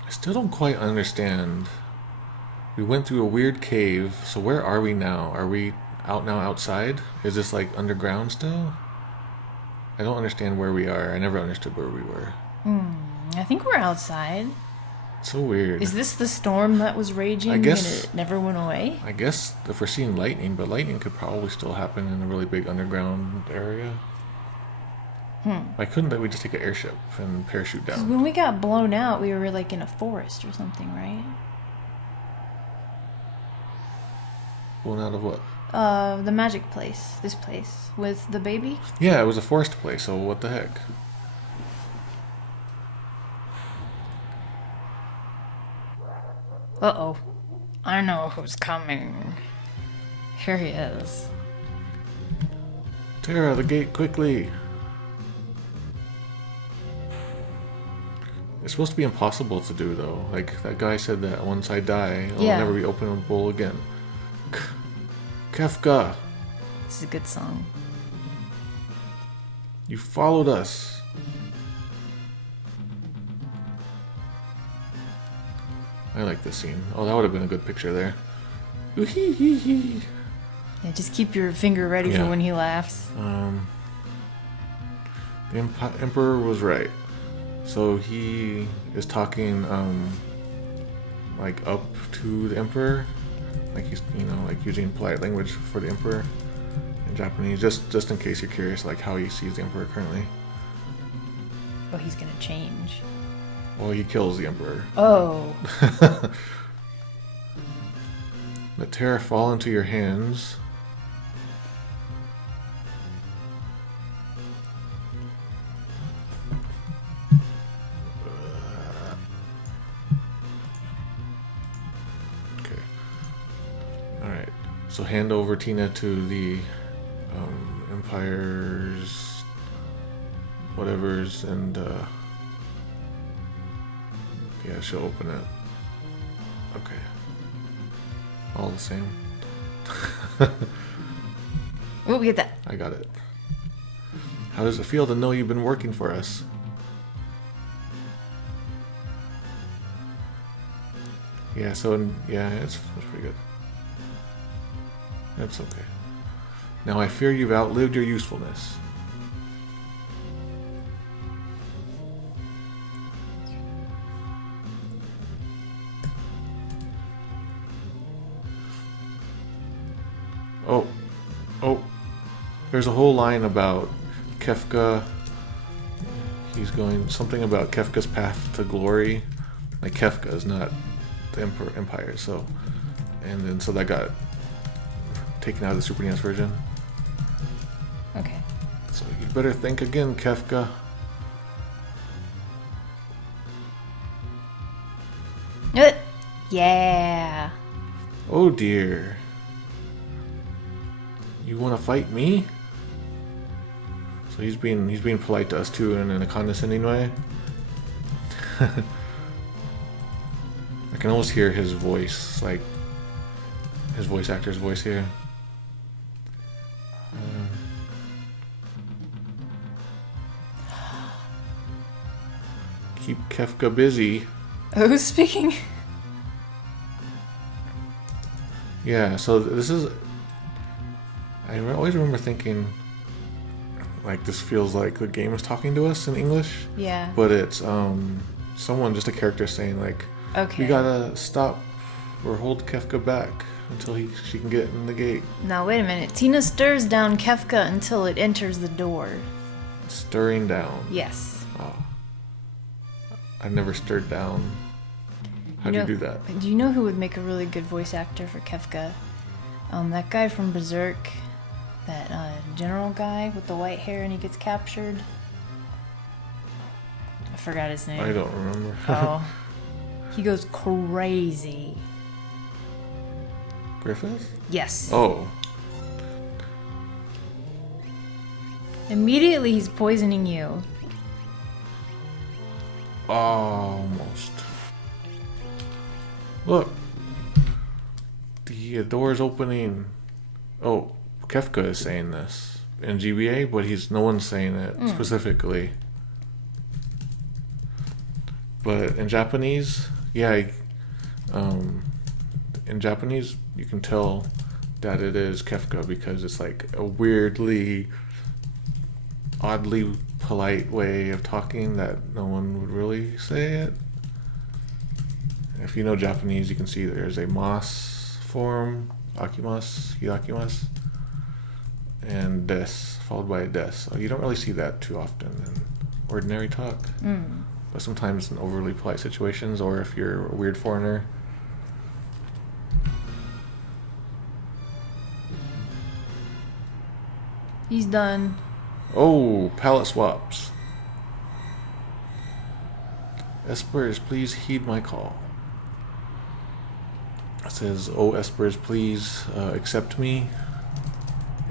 I still don't quite understand. We went through a weird cave, so where are we now? Are we out now outside? Is this like underground still? I don't understand where we are. I never understood where we were. I think we're outside. So weird. Is this the storm that was raging I guess- and it never went away? I guess if we're seeing lightning, but lightning could probably still happen in a really big underground area. Why couldn't we just take an airship and parachute 'Cause down? when we got blown out, we were like in a forest or something, right? Blown out of what? The magic place. This place. With the baby? Yeah, it was a forest place, so what the heck? Uh-oh. I know who's coming. Here he is. Terra, the gate, quickly! It's supposed to be impossible to do, though. Like, that guy said that once I die, it'll Yeah. never be openable again. Kefka, This is a good song. you followed us. I like this scene. Oh, that would have been a good picture there. Ooh-hee-hee-hee. Yeah, just keep your finger ready Yeah. for when he laughs. The Emperor was right. So he is talking like up to the Emperor, like he's like using polite language for the Emperor in Japanese. Just in case you're curious, like how he sees the Emperor currently. Oh, he's gonna change. Well, he kills the Emperor. Oh. Let Terra fall into your hands. Okay. Alright. So hand over Tina to the Empire's whatever's, and yeah, she'll open it. Okay. All the same. Oh, we get that. I got it. How does it feel to know you've been working for us? Yeah, so, yeah, it's pretty good. That's okay. Now I fear you've outlived your usefulness. Oh, there's a whole line about Kefka. He's going something about Kefka's path to glory. Like Kefka is not the Empire, so, and then so that got taken out of the Super NES version. Okay. So you better think again, Kefka. Yeah. Oh dear. You want to fight me? So he's being polite to us too, and in a condescending way. I can almost hear his voice, like his voice actor's voice here. Keep Kefka busy. Who's speaking? Yeah, so this is... I always remember thinking, like, this feels like the game is talking to us in English. Yeah. But it's someone, just a character saying, like, Okay. we gotta stop or hold Kefka back until she can get in the gate. Now, wait a minute. Tina stirs down Kefka until it enters the door. Stirring down. Yes. Oh. I've never stirred down. How do you do that? Do you know who would make a really good voice actor for Kefka? That guy from Berserk. That general guy with the white hair and he gets captured. I forgot his name. I don't remember. Oh. He goes crazy. Griffith? Yes. Oh. Immediately he's poisoning you. Almost. Look. The door's opening. Oh, Kefka is saying this in GBA, but no one's saying it specifically. But in Japanese, yeah, in Japanese you can tell that it is Kefka because it's like a weirdly, oddly polite way of talking that no one would really say it. If you know Japanese, you can see there's a mas form, akimas, hidakimas, and des, followed by a des. So you don't really see that too often in ordinary talk. But sometimes in overly polite situations, or if you're a weird foreigner. He's done. Oh, palette swaps. Espers, please heed my call. It says, oh, Espers, please accept me.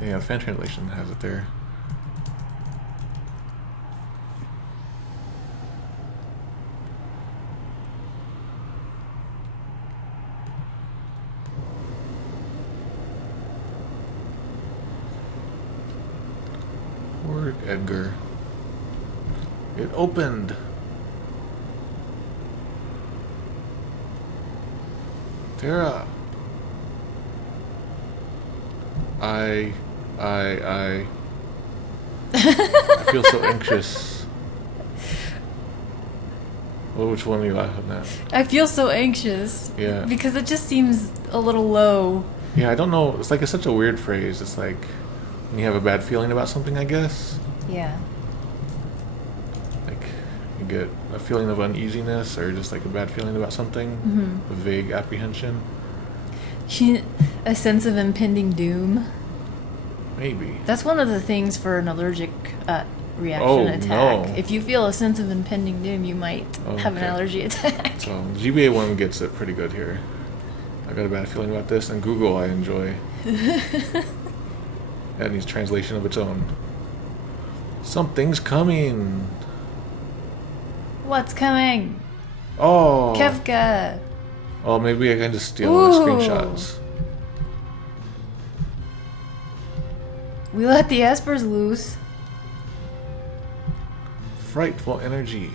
Yeah, fan translation has it there. Word Edgar. It opened. Terra. I feel so anxious. Well, which one are you laughing at? I feel so anxious. Yeah. Because it just seems a little low. Yeah, I don't know. It's like it's such a weird phrase. It's like when you have a bad feeling about something, I guess. Yeah. Like you get a feeling of uneasiness or just like a bad feeling about something, a vague apprehension. A sense of impending doom. Maybe. That's one of the things for an allergic reaction attack. No. If you feel a sense of impending doom, you might have an allergy attack. So GBA 1 gets it pretty good here. I got a bad feeling about this, and Google I enjoy. That needs translation of its own. Something's coming. What's coming? Oh. Kefka. Oh, maybe I can just steal the screenshots. We let the espers loose. Frightful energy.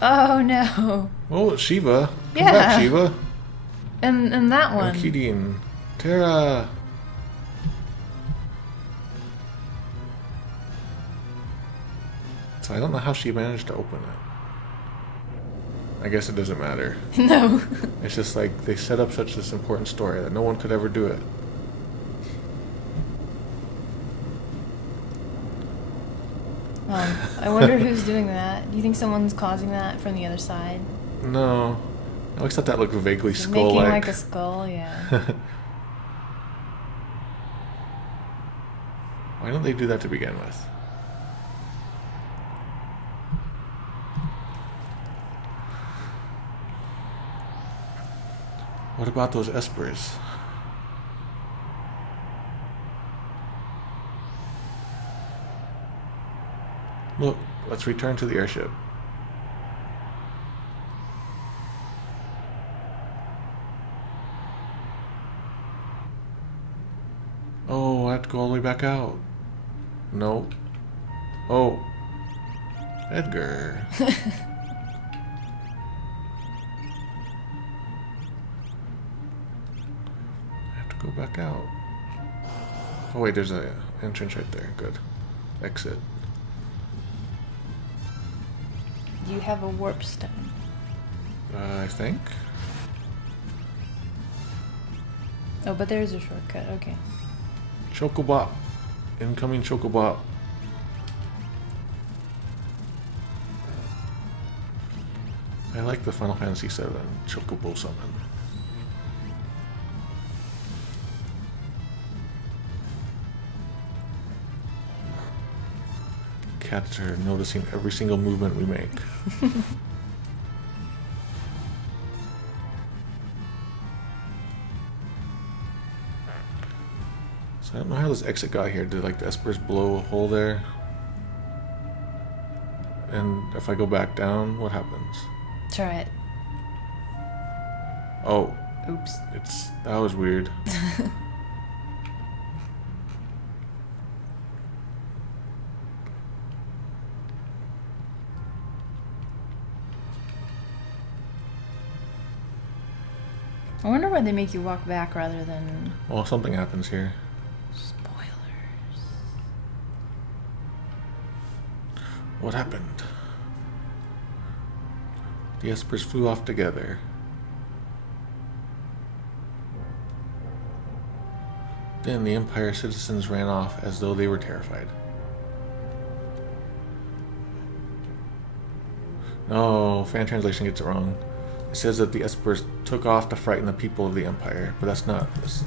Oh no. Oh, Shiva. Come Yeah. back, Shiva. And that one. Kidding. Terra. So I don't know how she managed to open it. I guess it doesn't matter. No. It's just like they set up such this important story that no one could ever do it. I wonder who's doing that. Do you think someone's causing that from the other side? No. I always thought that looked vaguely Making skull-like. like a skull, yeah. Why don't they do that to begin with? What about those espers? Look, let's return to the airship. Oh, I have to go all the way back out. Nope. Oh. Edgar. I have to go back out. Oh wait, there's an entrance right there. Good. Exit. Do you have a warp stone? I think. Oh, but there's a shortcut. Okay. Chocobop. Incoming Chocobop. I like the Final Fantasy VII Chocobo summon. Cats are noticing every single movement we make. So I don't know how this exit got here. Did like the espers blow a hole there? And if I go back down, what happens? Try it. Oh, Oops. that was weird. I wonder why they make you walk back rather than Well, something happens here. spoilers. What happened? The espers flew off together. Then the Empire citizens ran off as though they were terrified. No, fan translation gets it wrong. It says that the espers took off to frighten the people of the Empire, but that's not. It's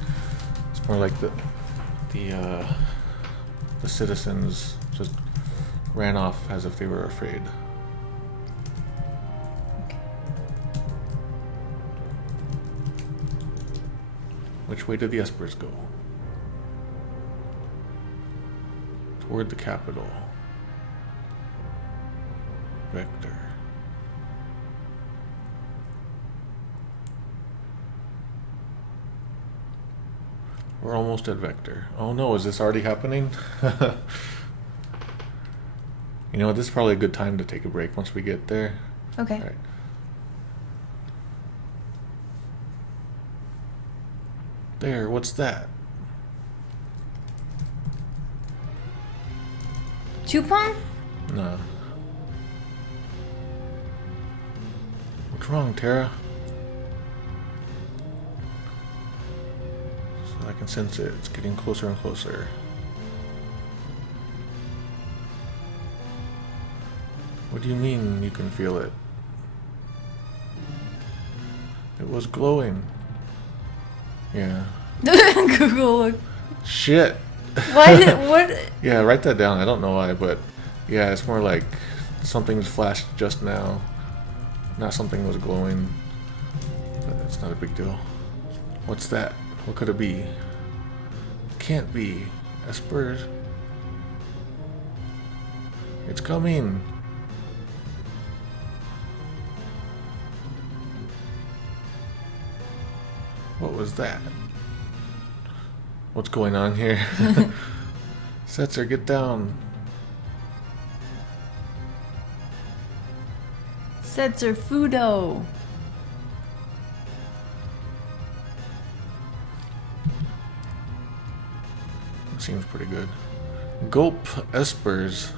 more like the citizens just ran off as if they were afraid. Okay. Which way did the espers go? Toward the capital. Vector. We're almost at Vector. Oh no, is this already happening? You know, this is probably a good time to take a break once we get there. Okay. All right. There, what's that? Chupon? No. What's wrong, Tara? So I can sense it. It's getting closer and closer. What do you mean you can feel it? It was glowing. Yeah. Google look. Shit. What? Yeah, write that down. I don't know why, but yeah, it's more like something's flashed just now. Not something was glowing. But it's not a big deal. What's that? What could it be? Can't be. Espers. It's coming. What was that? What's going on here? Setzer, get down. Setzer Fudo. Seems pretty good. Gulp Espers.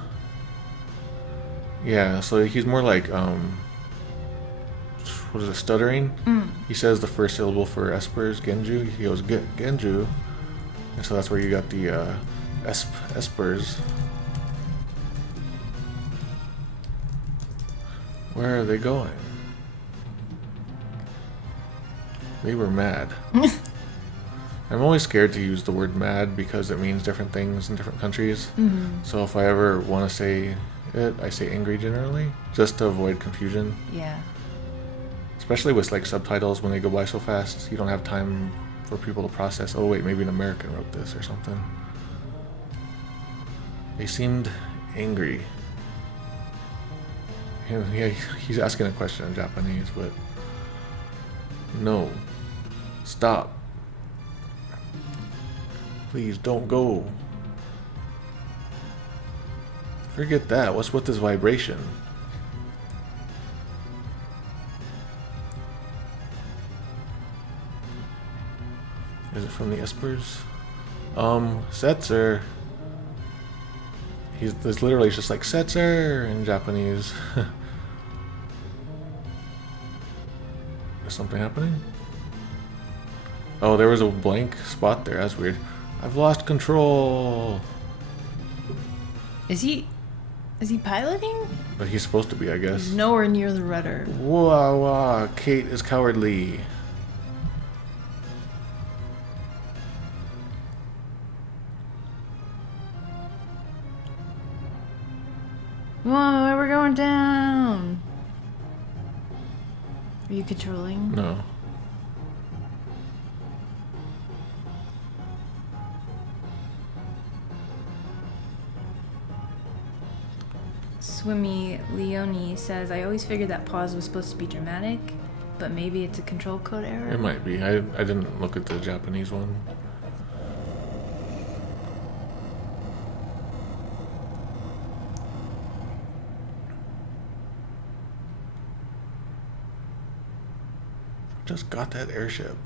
Yeah, so he's more like, what is it, stuttering? He says the first syllable for Espers, Genju. He goes, Genju. And so that's where you got the Espers. Where are they going? They were mad. I'm always scared to use the word mad because it means different things in different countries. So if I ever want to say it, I say angry generally, just to avoid confusion. Yeah. Especially with like subtitles, when they go by so fast, you don't have time for people to process, oh wait, maybe an American wrote this or something. They seemed angry. Yeah, he's asking a question in Japanese, but no. Stop. Please don't go. Forget that. What's with this vibration? Is it from the Espers? Setzer. There's literally just like Setzer in Japanese. Is something happening? Oh, there was a blank spot there. That's weird. I've lost control. Is he piloting? But he's supposed to be, I guess. He's nowhere near the rudder. Whoa, Kate is cowardly. Whoa, we're going down. Are you controlling? No. Swimmy Leone says, I always figured that pause was supposed to be dramatic, but maybe it's a control code error. It might be. I didn't look at the Japanese one. Just got that airship.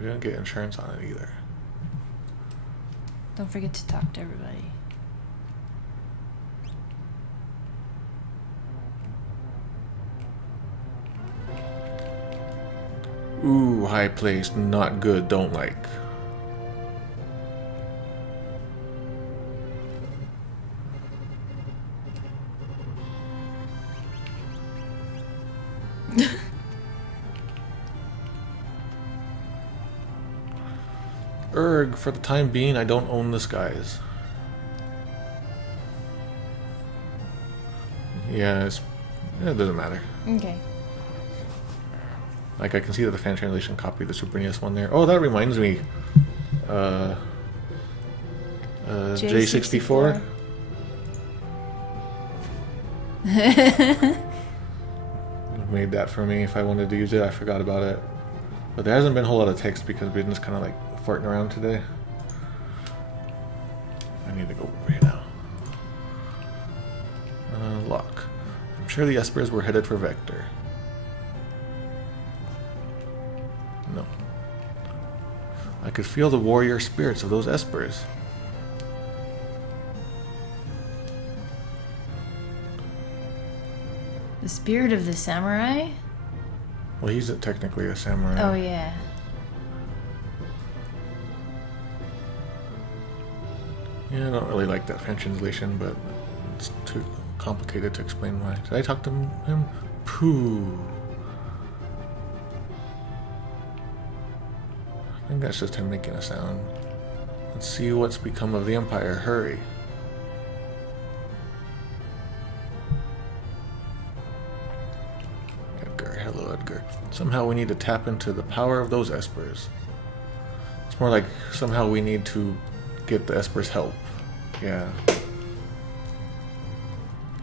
We didn't get insurance on it either. Don't forget to talk to everybody. Ooh, high place, not good, don't like. Erg, for the time being, I don't own the skies. Yeah, it doesn't matter. Okay. Like, I can see that the fan translation copied the Super NES one there. Oh, that reminds me. J64. Made that for me if I wanted to use it. I forgot about it. But there hasn't been a whole lot of text because we've been just kind of like farting around today. I need to go over here now. Lock. I'm sure the Espers were headed for Vector. No. could feel the warrior spirits of those espers. The spirit of the samurai? Well, he's technically a samurai. Oh, yeah. Yeah, I don't really like that fan translation, but it's too complicated to explain why. Did I talk to him? Pooh. I think that's just him making a sound. Let's see what's become of the Empire. Hurry. Edgar, hello Edgar. Somehow we need to tap into the power of those espers. It's more like somehow we need to get the espers help. Yeah.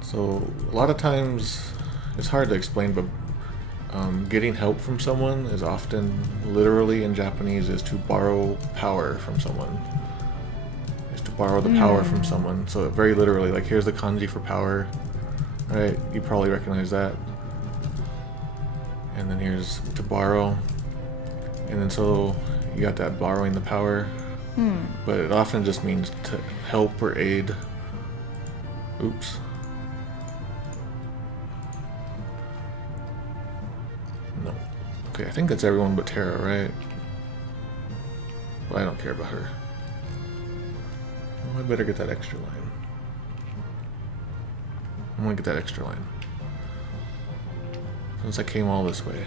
So a lot of times it's hard to explain, but getting help from someone is often literally in Japanese is to borrow power from someone. Is to borrow the power from someone. So very literally, like here's the kanji for power, right? You probably recognize that. And then here's to borrow, and then so you got that borrowing the power. But it often just means to help or aid. Oops. No. Okay, I think that's everyone but Tara, right? Well, I don't care about her. Oh, I better get that extra line. I'm gonna get that extra line. Since I came all this way.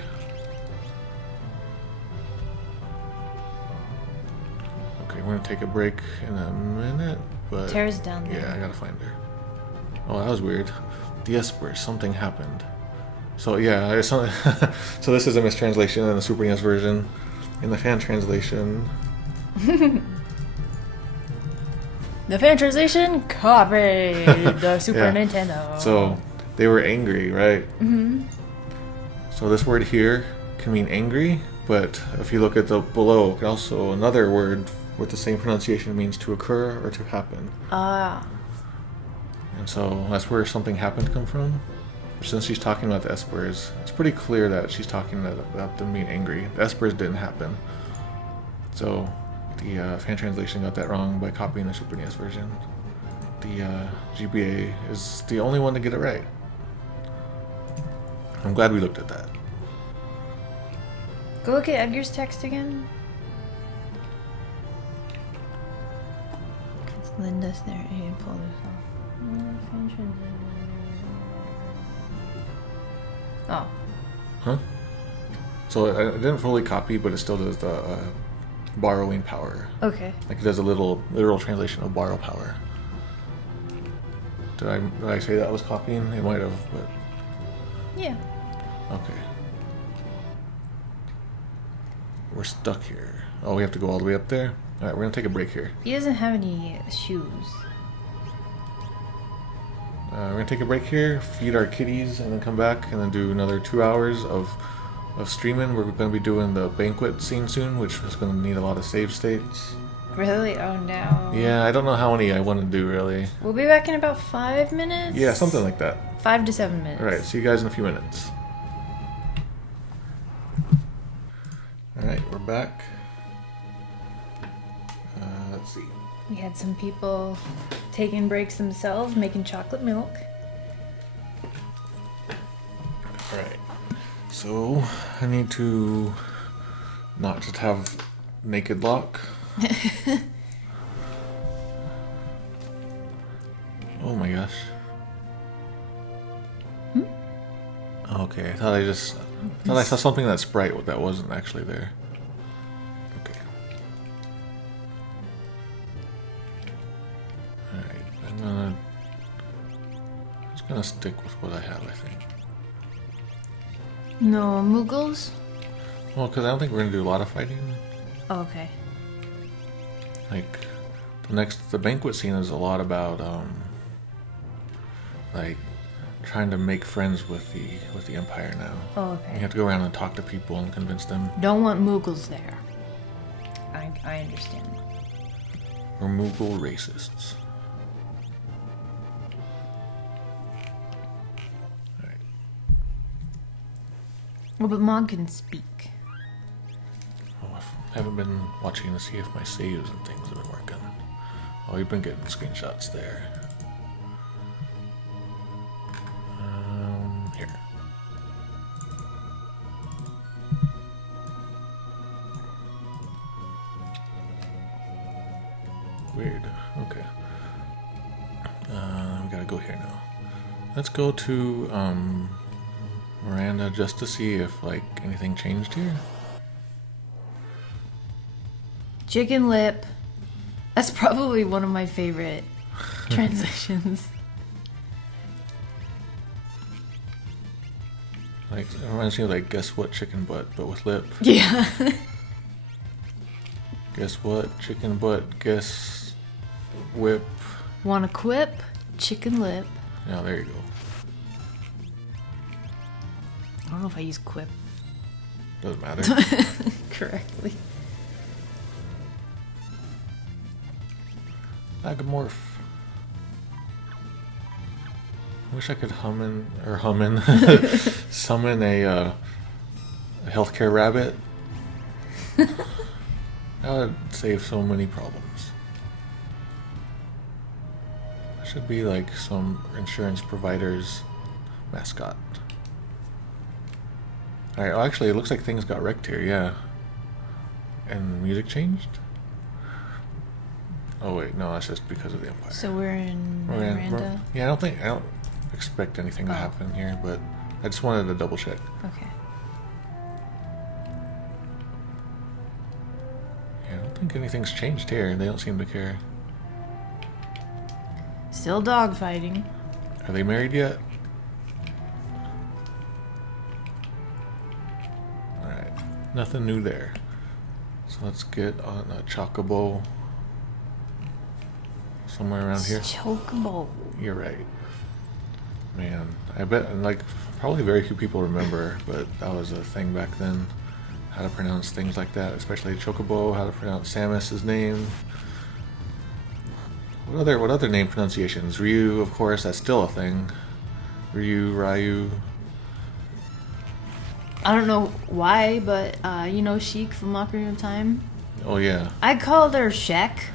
Okay, we're gonna take a break in a minute, but... Tara's down there. Yeah, I gotta find her. Oh, that was weird. The Esper, something happened. So yeah, so this is a mistranslation in the Super NES version. In the fan translation... The fan translation copied the Super Nintendo. So, they were angry, right? Mm-hmm. So this word here can mean angry, but if you look at the below, also another word with the same pronunciation means to occur or to happen. Ah. And so that's where something happened come from. Since she's talking about the espers, it's pretty clear that she's talking about them being angry. The espers didn't happen. So the fan translation got that wrong by copying the Super NES version. The GBA is the only one to get it right. I'm glad we looked at that. Go look at Edgar's text again. It's Linda's there. Hey, pull this off. Oh. Huh? So I didn't fully copy, but it still does the borrowing power. Okay. Like it does a literal translation of borrow power. Did I say that was copying? It might have, but... Yeah. Okay. We're stuck here. Oh, we have to go all the way up there? Alright, we're gonna take a break here. He doesn't have any shoes. We're gonna take a break here, feed our kitties, and then come back and then do another 2 hours of streaming. We're gonna be doing the Banquet scene soon, which is gonna need a lot of save states. Really? Oh no. Yeah, I don't know how many I want to do, really. We'll be back in about 5 minutes? Yeah, something like that. 5 to 7 minutes. Alright, see you guys in a few minutes. Alright, we're back. Let's see. We had some people taking breaks themselves, making chocolate milk. Alright. So, I need to not just have naked lock. Oh my gosh. Okay, I thought I saw something in that sprite that wasn't actually there. Okay. Alright, I'm just gonna stick with what I have, I think. No Muggles? Well, because I don't think we're gonna do a lot of fighting. Oh, okay. Like, the Banquet scene is a lot about, like, trying to make friends with the Empire now. Oh, okay. You have to go around and talk to people and convince them. Don't want Muggles there. I understand. We're Mughal racists. Alright. Well, but Mog can speak. Oh, haven't been watching to see if my saves and things have been working. Oh, you've been getting screenshots there. Here. Weird. Okay. We gotta go here now. Let's go to Miranda just to see if like anything changed here. Chicken lip. That's probably one of my favorite translations. Like it reminds me of like guess what chicken butt, but with lip. Yeah. Guess what chicken butt? Guess whip. Wanna quip? Chicken lip. Yeah, there you go. I don't know if I use quip Doesn't matter. correctly. Agomorph. I wish I could summon a healthcare rabbit. That would save so many problems. Should be like some insurance provider's mascot. Alright, well, actually, it looks like things got wrecked here, yeah. And music changed? Oh, wait, no, that's just because of the Empire. So we're in Miranda? Yeah, I don't expect anything to happen here, but I just wanted to double check. Okay. Yeah, I don't think anything's changed here. They don't seem to care. Still dogfighting. Are they married yet? Alright, nothing new there. So let's get on a chocobo somewhere around here. Chocobo. You're right. Man, I bet, like, probably very few people remember, but that was a thing back then. How to pronounce things like that, especially chocobo, how to pronounce Samus's name. What other name pronunciations? Ryu, of course, that's still a thing. Ryu. I don't know why, but you know Sheik from Ocarina of Time? Oh yeah. I called her Shek.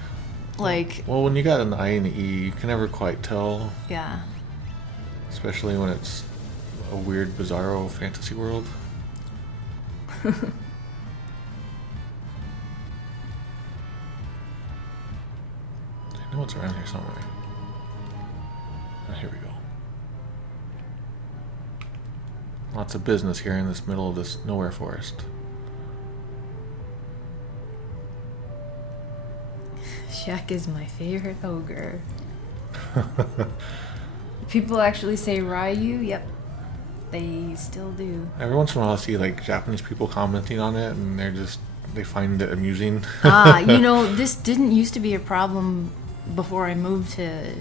Like, well, when you got an I and E, you can never quite tell. yeah. Especially when it's a weird, bizarro fantasy world. I know it's around here somewhere. Oh, here we go. Lots of business here in this middle of this nowhere forest. Shek is my favorite ogre. People actually say Ryu? Yep. They still do. Every once in a while I see like Japanese people commenting on it and they find it amusing. You know, this didn't used to be a problem before I moved to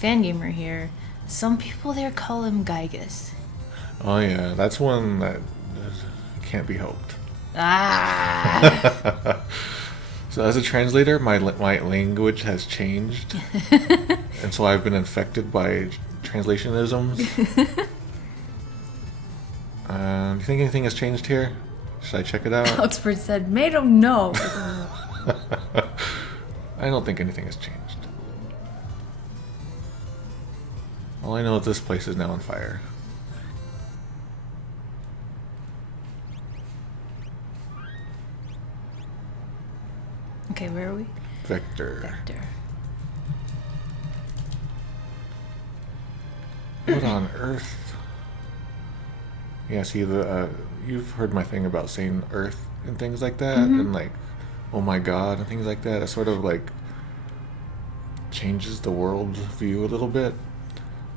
Fangamer here. Some people there call him Gygus. Oh yeah, that's one that can't be helped. Ah! So as a translator, my language has changed. And so I've been infected by translationisms. Do you think anything has changed here? Should I check it out? Oxford said, made him know. I don't think anything has changed. All I know is this place is now on fire. Okay, where are we? Vector. Vector. What on earth? Yeah, see, you've heard my thing about saying Earth and things like that, and like, oh my god, and things like that. It sort of like changes the world view a little bit.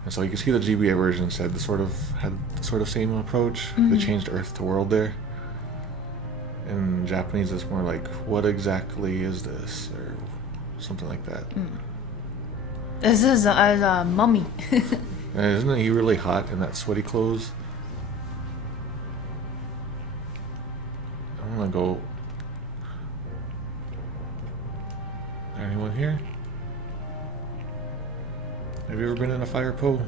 And so you can see the GBA version had the sort of same approach. They changed Earth to world there. In Japanese, it's more like, what exactly is this? Or something like that. This is a mummy. Isn't he really hot in that sweaty clothes? I'm gonna go. Anyone here? Have you ever been in a fire pool?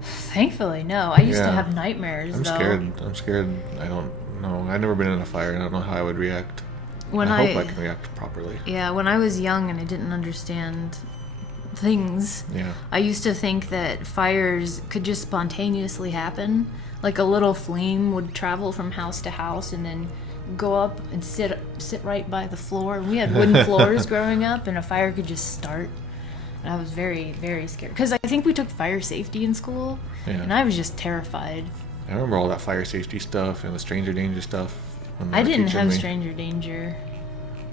Thankfully, no. I used to Yeah. have nightmares, I'm though. scared. I don't know. I've never been in a fire. I don't know how I would react. when I hope I can react properly. Yeah, when I was young and I didn't understand things, Yeah. I used to think that fires could just spontaneously happen. Like a little flame would travel from house to house and then go up and sit right by the floor. We had wooden floors growing up, and a fire could just start. And I was very, very scared. Because I think we took fire safety in school, and I was just terrified. I remember all that fire safety stuff and the stranger danger stuff. When I didn't have stranger danger.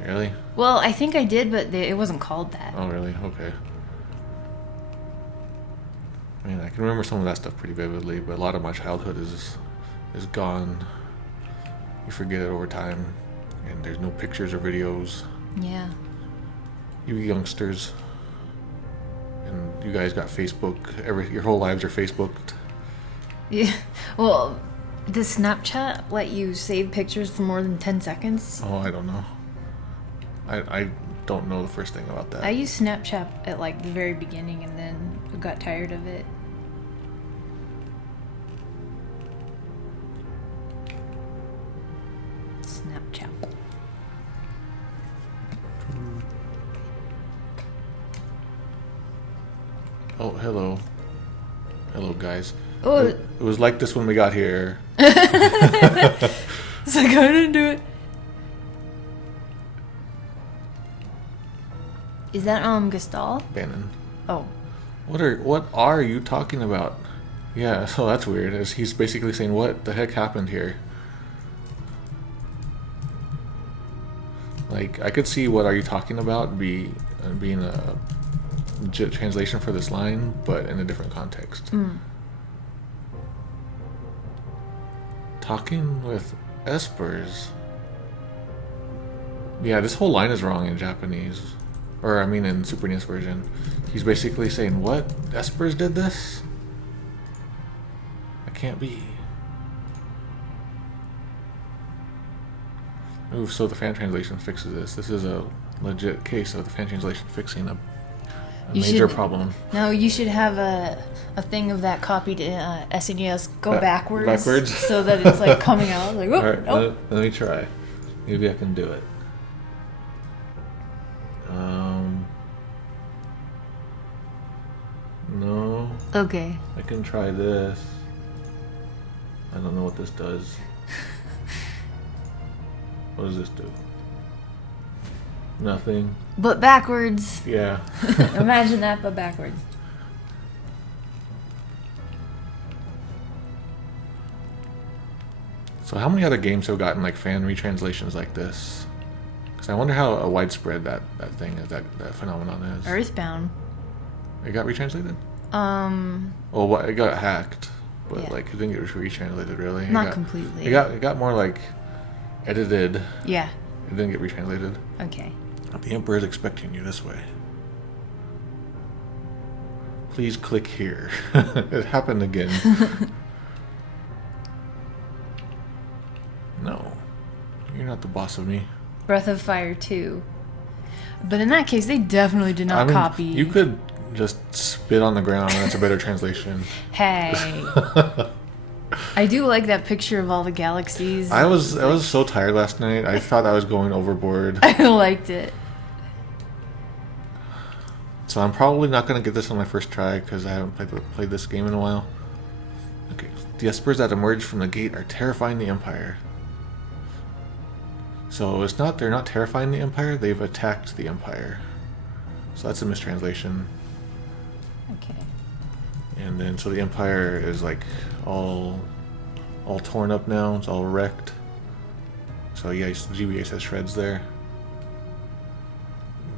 Really? Well, I think I did, but it wasn't called that. Oh, really? Okay. I mean, I can remember some of that stuff pretty vividly, but a lot of my childhood is gone. You forget it over time, and there's no pictures or videos. Yeah. You youngsters, and you guys got Facebook. Your whole lives are Facebooked. Yeah. Well, does Snapchat let you save pictures for more than 10 seconds? Oh, I don't know. I don't know the first thing about that. I used Snapchat at like the very beginning and then got tired of it. Snapchat. Oh, hello. Hello, guys. Oh, It was like this when we got here. it's like I didn't do it. Is that Gestal? Bannon. Oh. What are you talking about? Yeah, so that's weird. He's basically saying, what the heck happened here? Like, I could see what are you talking about being a legit translation for this line, but in a different context. Talking with espers. Yeah, this whole line is wrong in Japanese. Or, I mean, in Super NES version. He's basically saying, what? Espers did this? That can't be. Ooh, so the fan translation fixes this. This is a legit case of the fan translation fixing a major problem. No, you should have a thing of that copied to SNES go backwards. So that it's like coming out. Like, oh, Alright, let me try. Maybe I can do it. No. Okay. I can try this. I don't know what this does. What does this do? Nothing. But backwards. Yeah. Imagine that, but backwards. So how many other games have gotten like fan retranslations like this? Because I wonder how widespread that thing is, that phenomenon is. Earthbound. It got retranslated? Well, it got hacked, but Yeah. like it didn't get retranslated really. Not completely. It got more like edited. Yeah. It didn't get retranslated. Okay. The Emperor is expecting you this way. Please click here. It happened again. No. You're not the boss of me. Breath of Fire 2. But in that case, they definitely did not copy. You could just spit on the ground and that's a better translation. Hey. I do like that picture of all the galaxies. I was so tired last night. I thought I was going overboard. I liked it. So I'm probably not going to get this on my first try because I haven't played this game in a while. Okay. The espers that emerge from the gate are terrifying the Empire. So they're not terrifying the Empire, they've attacked the Empire. So that's a mistranslation. Okay. And then so the Empire is like all torn up now, it's all wrecked. So yeah, GBA says shreds there.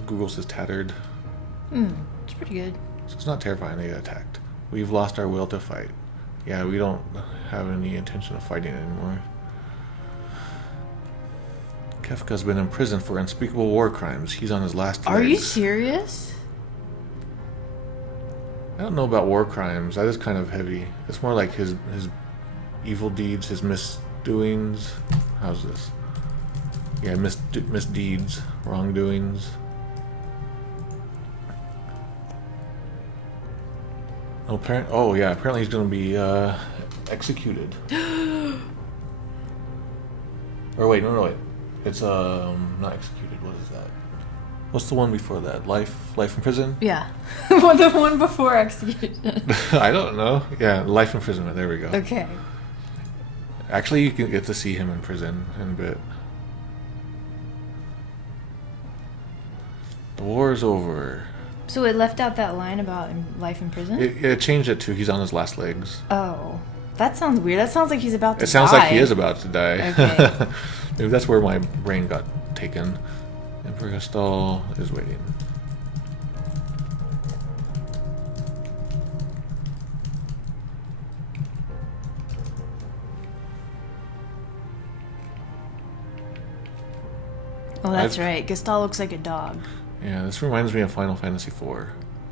Google says tattered. It's pretty good. So it's not terrifying they got attacked. We've lost our will to fight. Yeah, we don't have any intention of fighting anymore. Kefka's been imprisoned for unspeakable war crimes. He's on his last legs. Are you serious? I don't know about war crimes. That is kind of heavy. It's more like his evil deeds, his misdoings. How's this? Yeah, misdeeds, wrongdoings. Apparently he's going to be executed. Or wait, no, wait. It's not executed. What is that? What's the one before that? Life in prison? Yeah. Well, the one before execution. I don't know. Yeah, life imprisonment. There we go. Okay. Actually, you can get to see him in prison in a bit. The war is over. So it left out that line about life in prison? It changed it to he's on his last legs. Oh. That sounds weird. That sounds like he's about to die. It sounds like he is about to die. Okay. Maybe that's where my brain got taken. Emperor Gastal is waiting. Oh, that's right. Gestal looks like a dog. Yeah, this reminds me of Final Fantasy IV.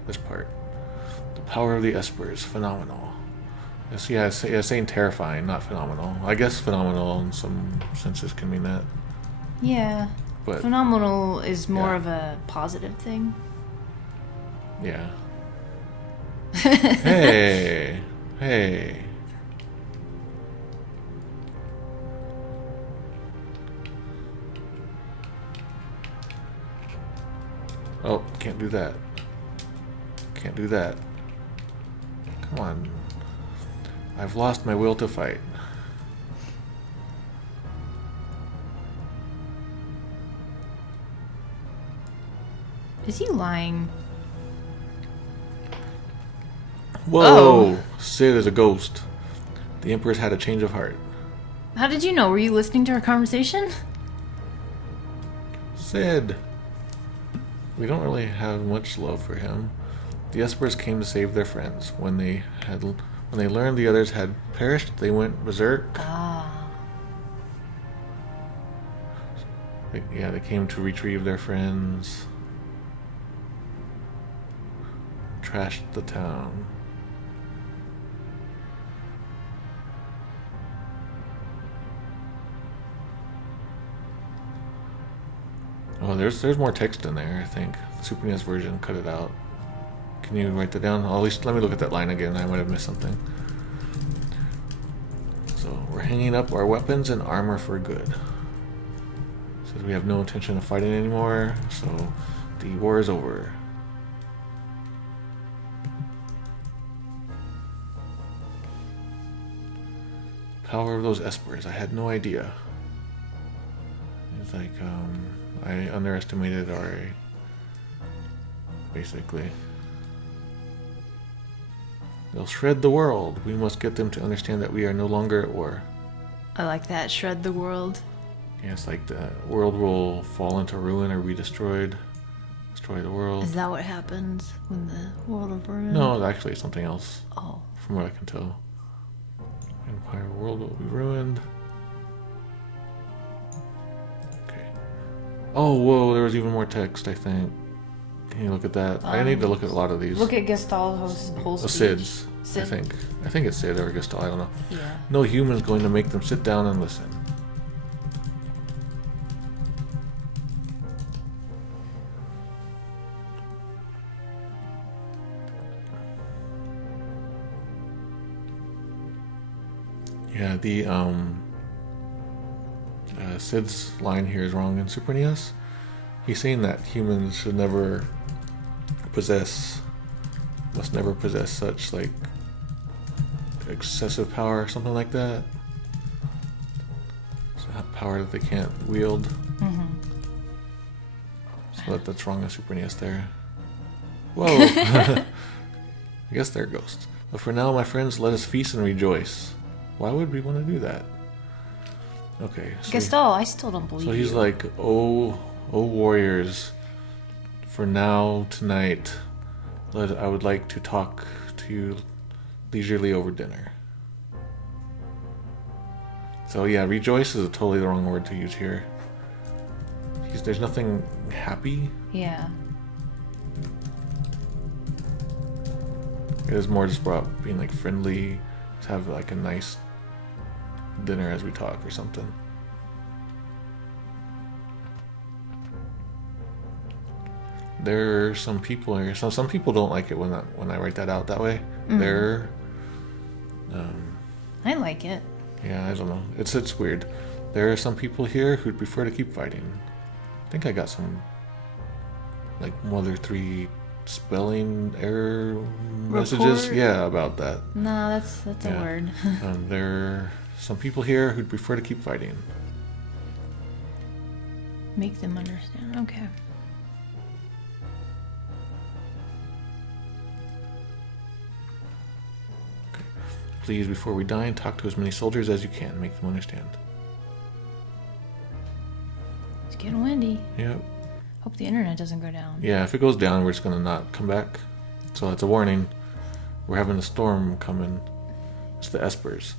This part. The power of the Esper is phenomenal. It's saying terrifying, not phenomenal. I guess phenomenal in some senses can mean that. Yeah. But phenomenal is more of a positive thing. Yeah. Hey. Hey. Oh, can't do that. Can't do that. Come on. I've lost my will to fight. Is he lying? Whoa! Oh. Sid is a ghost. The Emperor's had a change of heart. How did you know? Were you listening to our conversation? Sid! We don't really have much love for him. The Espers came to save their friends. When they learned the others had perished, they went berserk. Ah. They came to retrieve their friends. Trashed the town. Oh, there's more text in there, I think. The Super NES version cut it out. Can you write that down? At least let me look at that line again. I might have missed something. So, we're hanging up our weapons and armor for good. Says we have no intention of fighting anymore, so the war is over. Power of those Espers. I had no idea. It's like, I underestimated our... Basically. They'll shred the world. We must get them to understand that we are no longer at war. I like that. Shred the world. Yeah, it's like the world will fall into ruin or be destroyed. Destroy the world. Is that what happens when the world is ruined? No, actually it's something else. Oh. From what I can tell. Empire world will be ruined. Okay. Oh, whoa, there was even more text, I think. Can you look at that? I need to look at a lot of these. Look at Gestal's whole speech. Sid's, Sid? I think it's Sid or Gestal, I don't know. Yeah. No human's going to make them sit down and listen. Yeah, the Sid's line here is wrong in Super NES. He's saying that humans should never must never possess such like excessive power or something like that. So power that they can't wield. Mm-hmm. So that's wrong in Super NES there. Whoa! I guess they're ghosts. But for now, my friends, let us feast and rejoice. Why would we want to do that? Okay. So Gestal, I still don't believe so he's you. like, oh warriors, for now, tonight, I would like to talk to you leisurely over dinner. So yeah, rejoice is totally the wrong word to use here. There's nothing happy. Yeah. It is more just about being like friendly, to have like a nice dinner as we talk or something. There are some people here. Some people don't like it when I write that out that way. Mm. I like it. Yeah, I don't know. It's weird. There are some people here who'd prefer to keep fighting. I think I got some, like, Mother 3 spelling error messages. Report? Yeah, about that. No, that's a Yeah. word. There are some people here who'd prefer to keep fighting. Make them understand. Okay. Please, before we dine, talk to as many soldiers as you can. Make them understand. It's getting windy. Yep. Hope the internet doesn't go down. Yeah, if it goes down, we're just gonna not come back. So that's a warning. We're having a storm coming. It's the espers.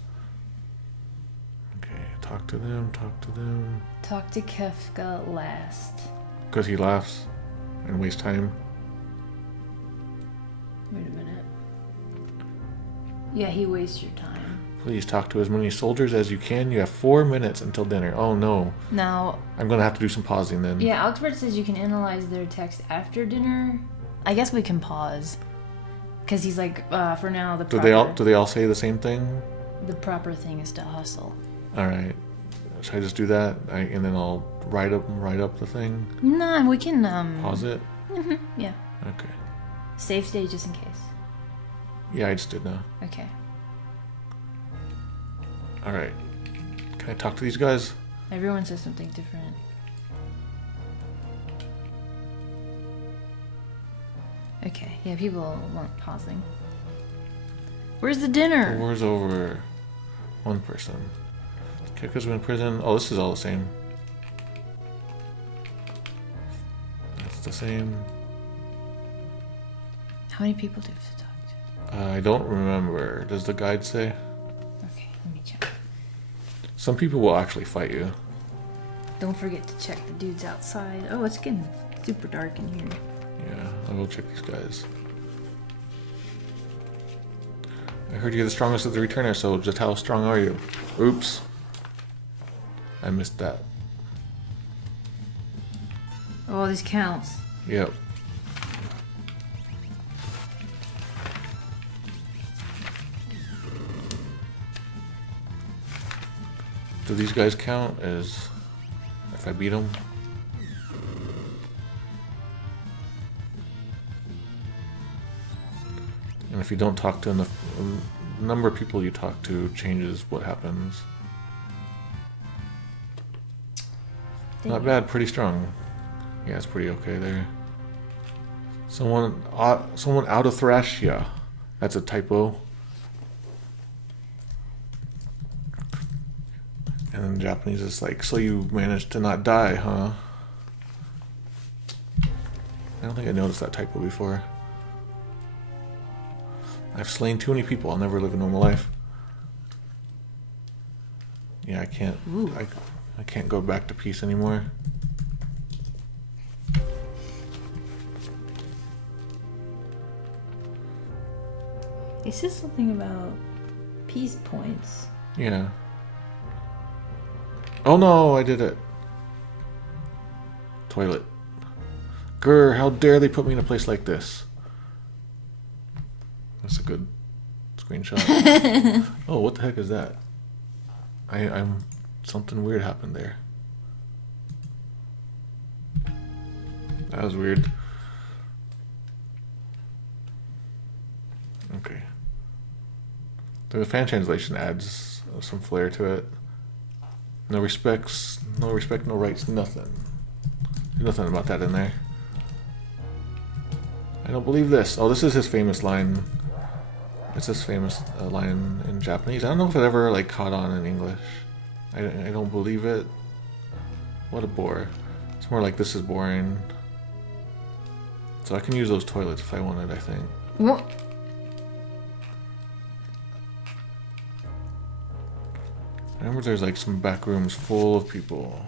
Okay, talk to them, talk to them. Talk to Kefka last. Because he laughs and wastes time. Wait a minute. Yeah, he wastes your time. Please talk to as many soldiers as you can. You have 4 minutes until dinner. Oh no. Now, I'm gonna have to do some pausing then. yeah, Augsburg says you can analyze their text after dinner. I guess we can pause. Because he's like, for now, Do they all say the same thing? the proper thing is to hustle. Alright. Should I just do that? And then I'll write up the thing? No, we can, Pause it? yeah. Okay. Save state just in case. Yeah, I just did now. Okay. Alright. Can I talk to these guys? Everyone says something different. Okay, yeah, people weren't pausing. Where's the The dinner? war's over. One person. Kefka's been in prison. Oh, this is all the same. That's the same. How many people do you have to talk to? I don't remember. Does the guide say? Okay, let me check. Some people will actually fight you. Don't forget to check the dudes outside. Oh, it's getting super dark in here. Yeah, I will check these guys. I heard you're the strongest of the returner, so just how strong are you? Oops. I missed that. Oh, this counts. Yep. Do these guys count as if I beat them? And if you don't talk to enough, the number of people you talk to changes what happens. Not bad, pretty strong. Yeah, it's pretty okay there. Someone out of Thracia. That's a typo. And in Japanese it's like, so you managed to not die, huh? I don't think I noticed that typo before. I've slain too many people. I'll never live a normal life. Yeah, I can't. Ooh. I can't go back to peace anymore. It says something about peace points. Yeah. Oh no, I did it. Toilet. Grr, how dare they put me in a place like this? That's a good screenshot. Oh, what the heck is that? I'm something weird happened there. That was weird. Okay. The fan translation adds some flair to it. No respect, no rights, nothing. There's nothing about that in there. I don't believe this. Oh, this is his famous line. It's his famous line in Japanese. I don't know if it ever like caught on in English. I don't believe it. What a bore. It's more like this is boring. So I can use those toilets if I wanted, I think. What? I remember there's like some back rooms full of people.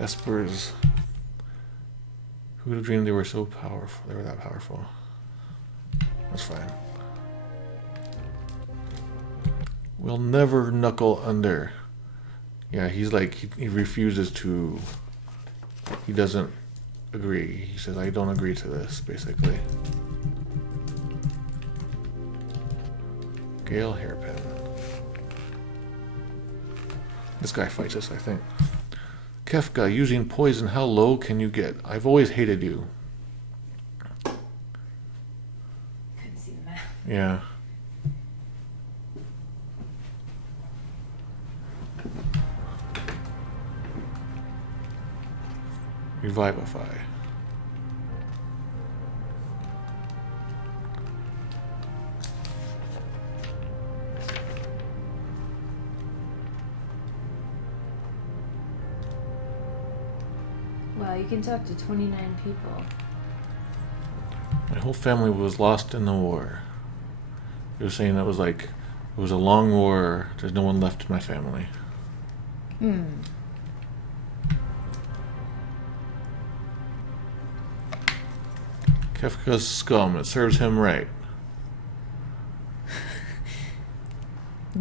Espers. Who would have dreamed they were so powerful? They were that powerful. That's fine. We'll never knuckle under. Yeah, he's like, he refuses to, he doesn't agree. He says, I don't agree to this, basically. Gale hairpin. This guy fights us, I think. Kefka, using poison, how low can you get? I've always hated you. Couldn't see the map. Yeah. Revivify. Wow, you can talk to 29 people. My whole family was lost in the war. He was saying it was like, it was a long war. There's no one left in my family. Kefka's scum. It serves him right.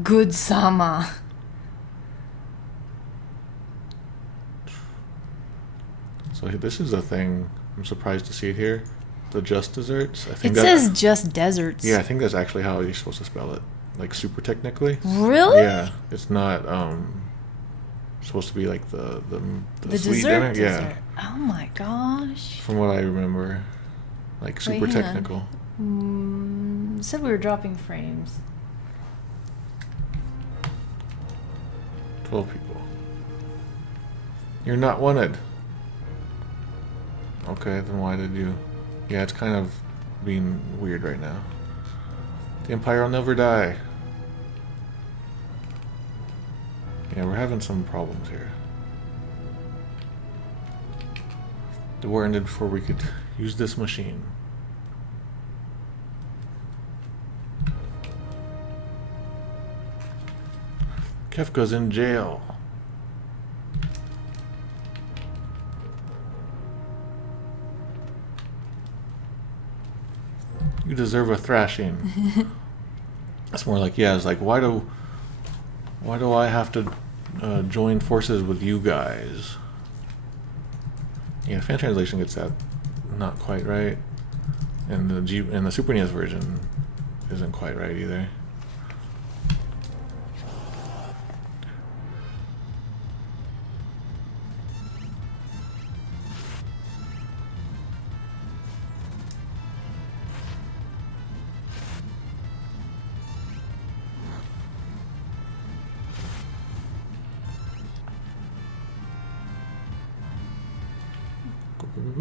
Good Sama. So this is a thing. I'm surprised to see it here. The just desserts. I It think says just deserts. Yeah, I think that's actually how you're supposed to spell it. Like super technically. Really? Yeah, it's not supposed to be like the sweet dessert dinner. dessert. Yeah. Oh my gosh. From what I remember, like super Wait, hang on. technical. Said we were dropping frames. 12 people. You're not wanted. Okay, then why did you? Yeah, it's kind of being weird right now. The Empire will never die. Yeah, we're having some problems here. The war ended before we could use this machine. Kefka's in jail. You deserve a thrashing. It's more like, yeah, it's like, why do I have to join forces with you guys? Yeah, fan translation gets that not quite right, and the Super NES version isn't quite right either.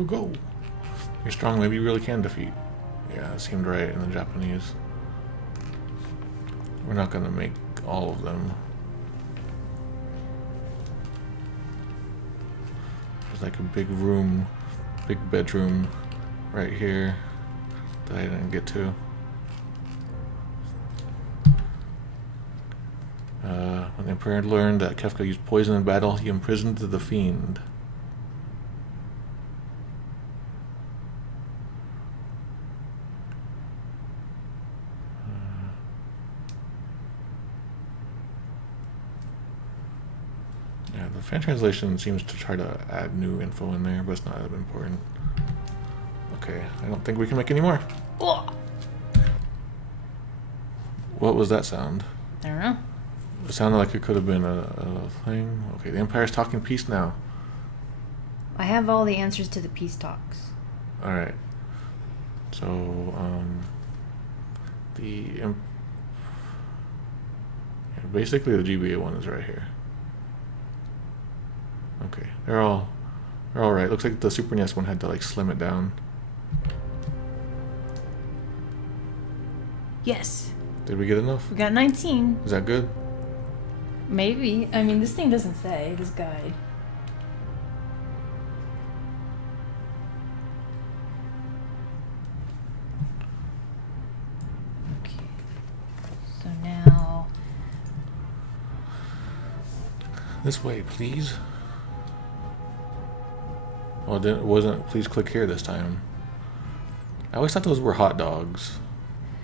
Go. You're strong, maybe you really can defeat. Yeah, it seemed right in the Japanese. We're not gonna make all of them. There's like a big room, big bedroom right here that I didn't get to. When the Emperor learned that Kefka used poison in battle, he imprisoned the fiend. Yeah, the fan translation seems to try to add new info in there, but it's not that important. Okay, I don't think we can make any more. Oh. What was that sound? I don't know. It sounded like it could have been a thing. Okay, the Empire's talking peace now. I have all the answers to the peace talks. Alright. So, basically the GBA one is right here. Okay, they're all right. Looks like the Super NES one had to like slim it down. Yes. Did we get enough? We got 19. Is that good? Maybe. I mean, this thing doesn't say, this guide. Okay. So now... This way, please. Well, it wasn't. Please click here this time. I always thought those were hot dogs,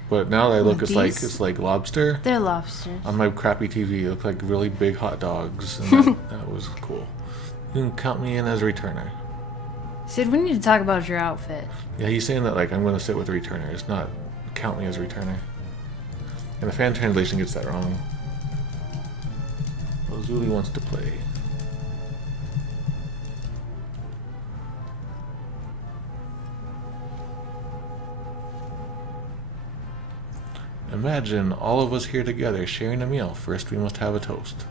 but now that I look, it's like lobster. They're lobsters. On my crappy TV, it looked like really big hot dogs, and that was cool. You can count me in as a returner. Sid, we need to talk about your outfit. Yeah, he's saying that like I'm going to sit with returners, not count me as a returner. And the fan translation gets that wrong. So Zuli wants to play. Imagine all of us here together sharing a meal. First, we must have a toast.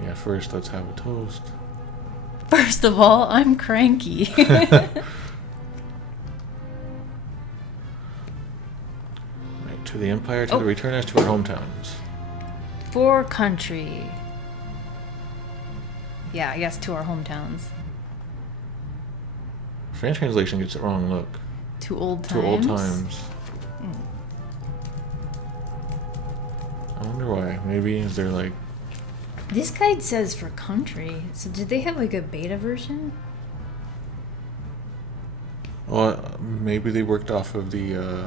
Yeah, first, let's have a toast. First of all, I'm cranky. Right, to the Empire, to the returners, to our hometowns. For country. Yeah, I guess to our hometowns. Fan translation gets it wrong, look. To old times? To old times. I wonder why. Maybe is there like... This guide says for country. So did they have like a beta version? Well, maybe they worked off of the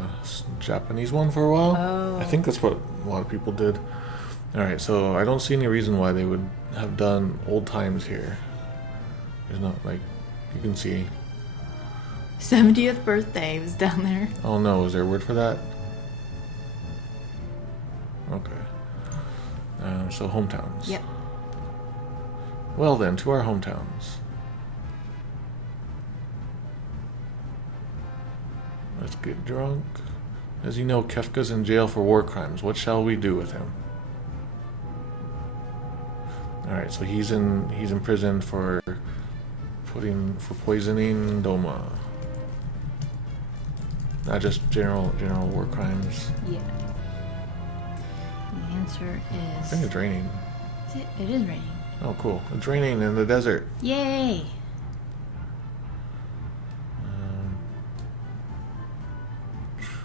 Japanese one for a while. Oh. I think that's what a lot of people did. Alright, so I don't see any reason why they would have done old times here. There's not, like, you can see... 70th birthday was down there. Oh no, is there a word for that? Okay. So hometowns. Yep. Well then, to our hometowns. Let's get drunk. As you know, Kefka's in jail for war crimes. What shall we do with him? Alright, so he's in prison for poisoning Doma. Not just general war crimes. Yeah. The answer I is... think it's raining. Is it? It is raining. Oh, cool. It's raining in the desert. Yay!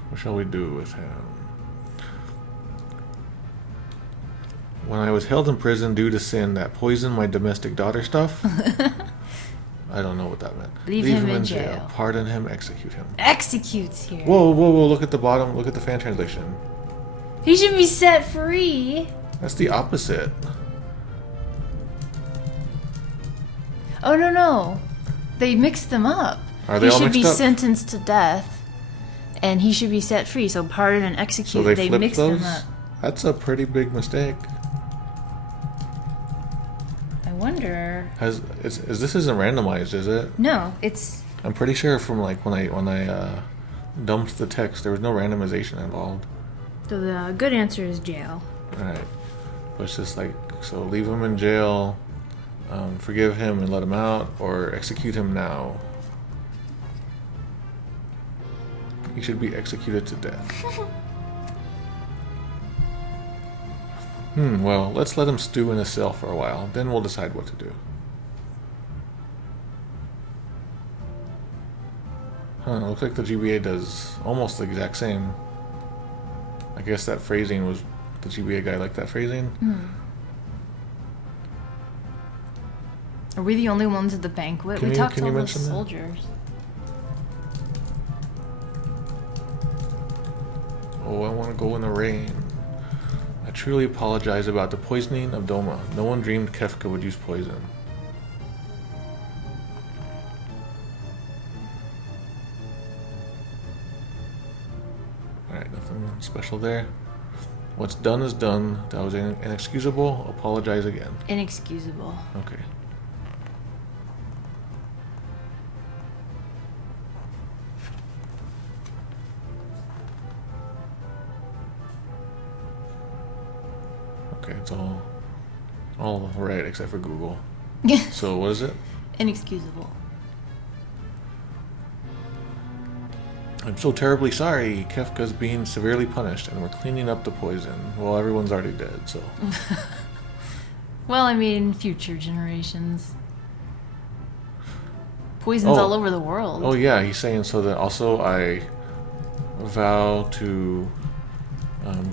What shall we do with him? When I was held in prison due to sin that poisoned my domestic daughter stuff. I don't know what that meant. Leave him in jail. Pardon him, execute him. Executes here. Whoa, whoa, whoa, look at the bottom. Look at the fan translation. He should be set free. That's the opposite. Oh, no. They mixed them up. Are they all He should mixed be up? sentenced to death, and he should be set free. So pardon and execute. So they flipped mixed those? them up. That's a pretty big mistake. I wonder... This isn't randomized, is it? No, it's... I'm pretty sure from like when I dumped the text, there was no randomization involved. So the good answer is jail. Alright. But it's just like, so leave him in jail, forgive him and let him out, or execute him now. He should be executed to death. Well, let's let him stew in a cell for a while, then we'll decide what to do. Huh, looks like the GBA does almost the exact same. I guess that phrasing was... The GBA guy liked that phrasing? Are we the only ones at the banquet? We talked to all those soldiers. Oh, I want to go in the rain. I truly apologize about the poisoning of Doma. No one dreamed Kefka would use poison. Alright, nothing special there. What's done is done. That was inexcusable. Apologize again. Inexcusable. Okay. Okay, it's all right except for Google. So what is it? Inexcusable. I'm so terribly sorry. Kefka's being severely punished, and we're cleaning up the poison. Well, everyone's already dead, so... Well, I mean, future generations. Poison's all over the world. Oh, yeah, he's saying so that also I vow to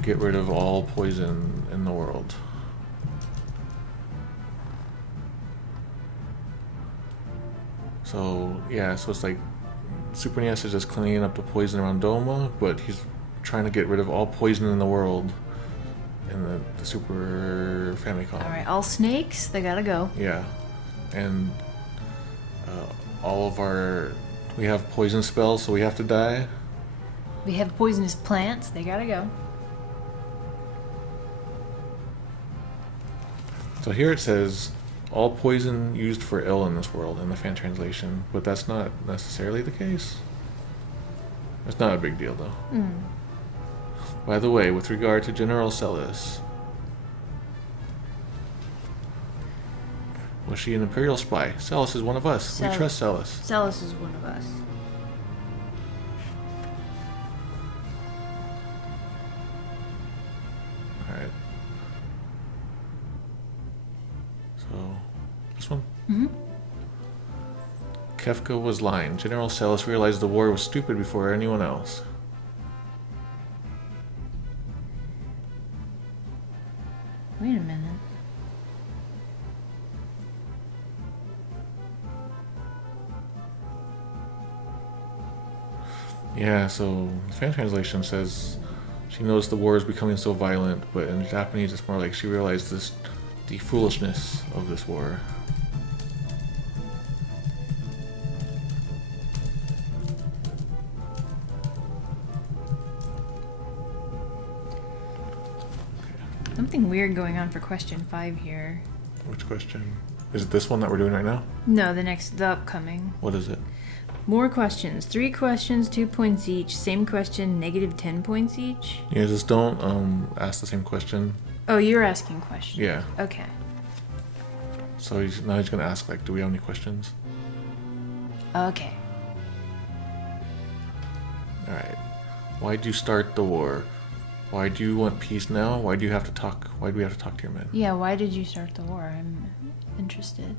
get rid of all poison in the world. So, yeah, so it's like Super NES is just cleaning up the poison around Doma, but he's trying to get rid of all poison in the world in the Super Famicom. Alright, all snakes, they gotta go. Yeah. And all of our... We have poison spells, so we have to die. We have poisonous plants. They gotta go. So here it says, all poison used for ill in this world in the fan translation, but that's not necessarily the case. It's not a big deal though. By the way, with regard to General Celis, was she an Imperial spy? Celis is one of us. We trust Celis. Celis is one of us. Alright. So, this one? Kefka was lying. General Celis realized the war was stupid before anyone else. Wait a minute. Yeah, so the fan translation says she noticed the war is becoming so violent, but in Japanese it's more like she realized the foolishness of this war. Something weird going on for question 5 here. Which question? Is it this one that we're doing right now? No, the upcoming. What is it? More questions. 3 questions, 2 points each. Same question, negative 10 points each. Yeah, just don't ask the same question. Oh, you're asking questions. Yeah. Okay. So now he's gonna ask, like, do we have any questions? Okay. Alright. Why'd you start the war? Why do you want peace now? Why do we have to talk to your men? Yeah, why did you start the war? I'm interested.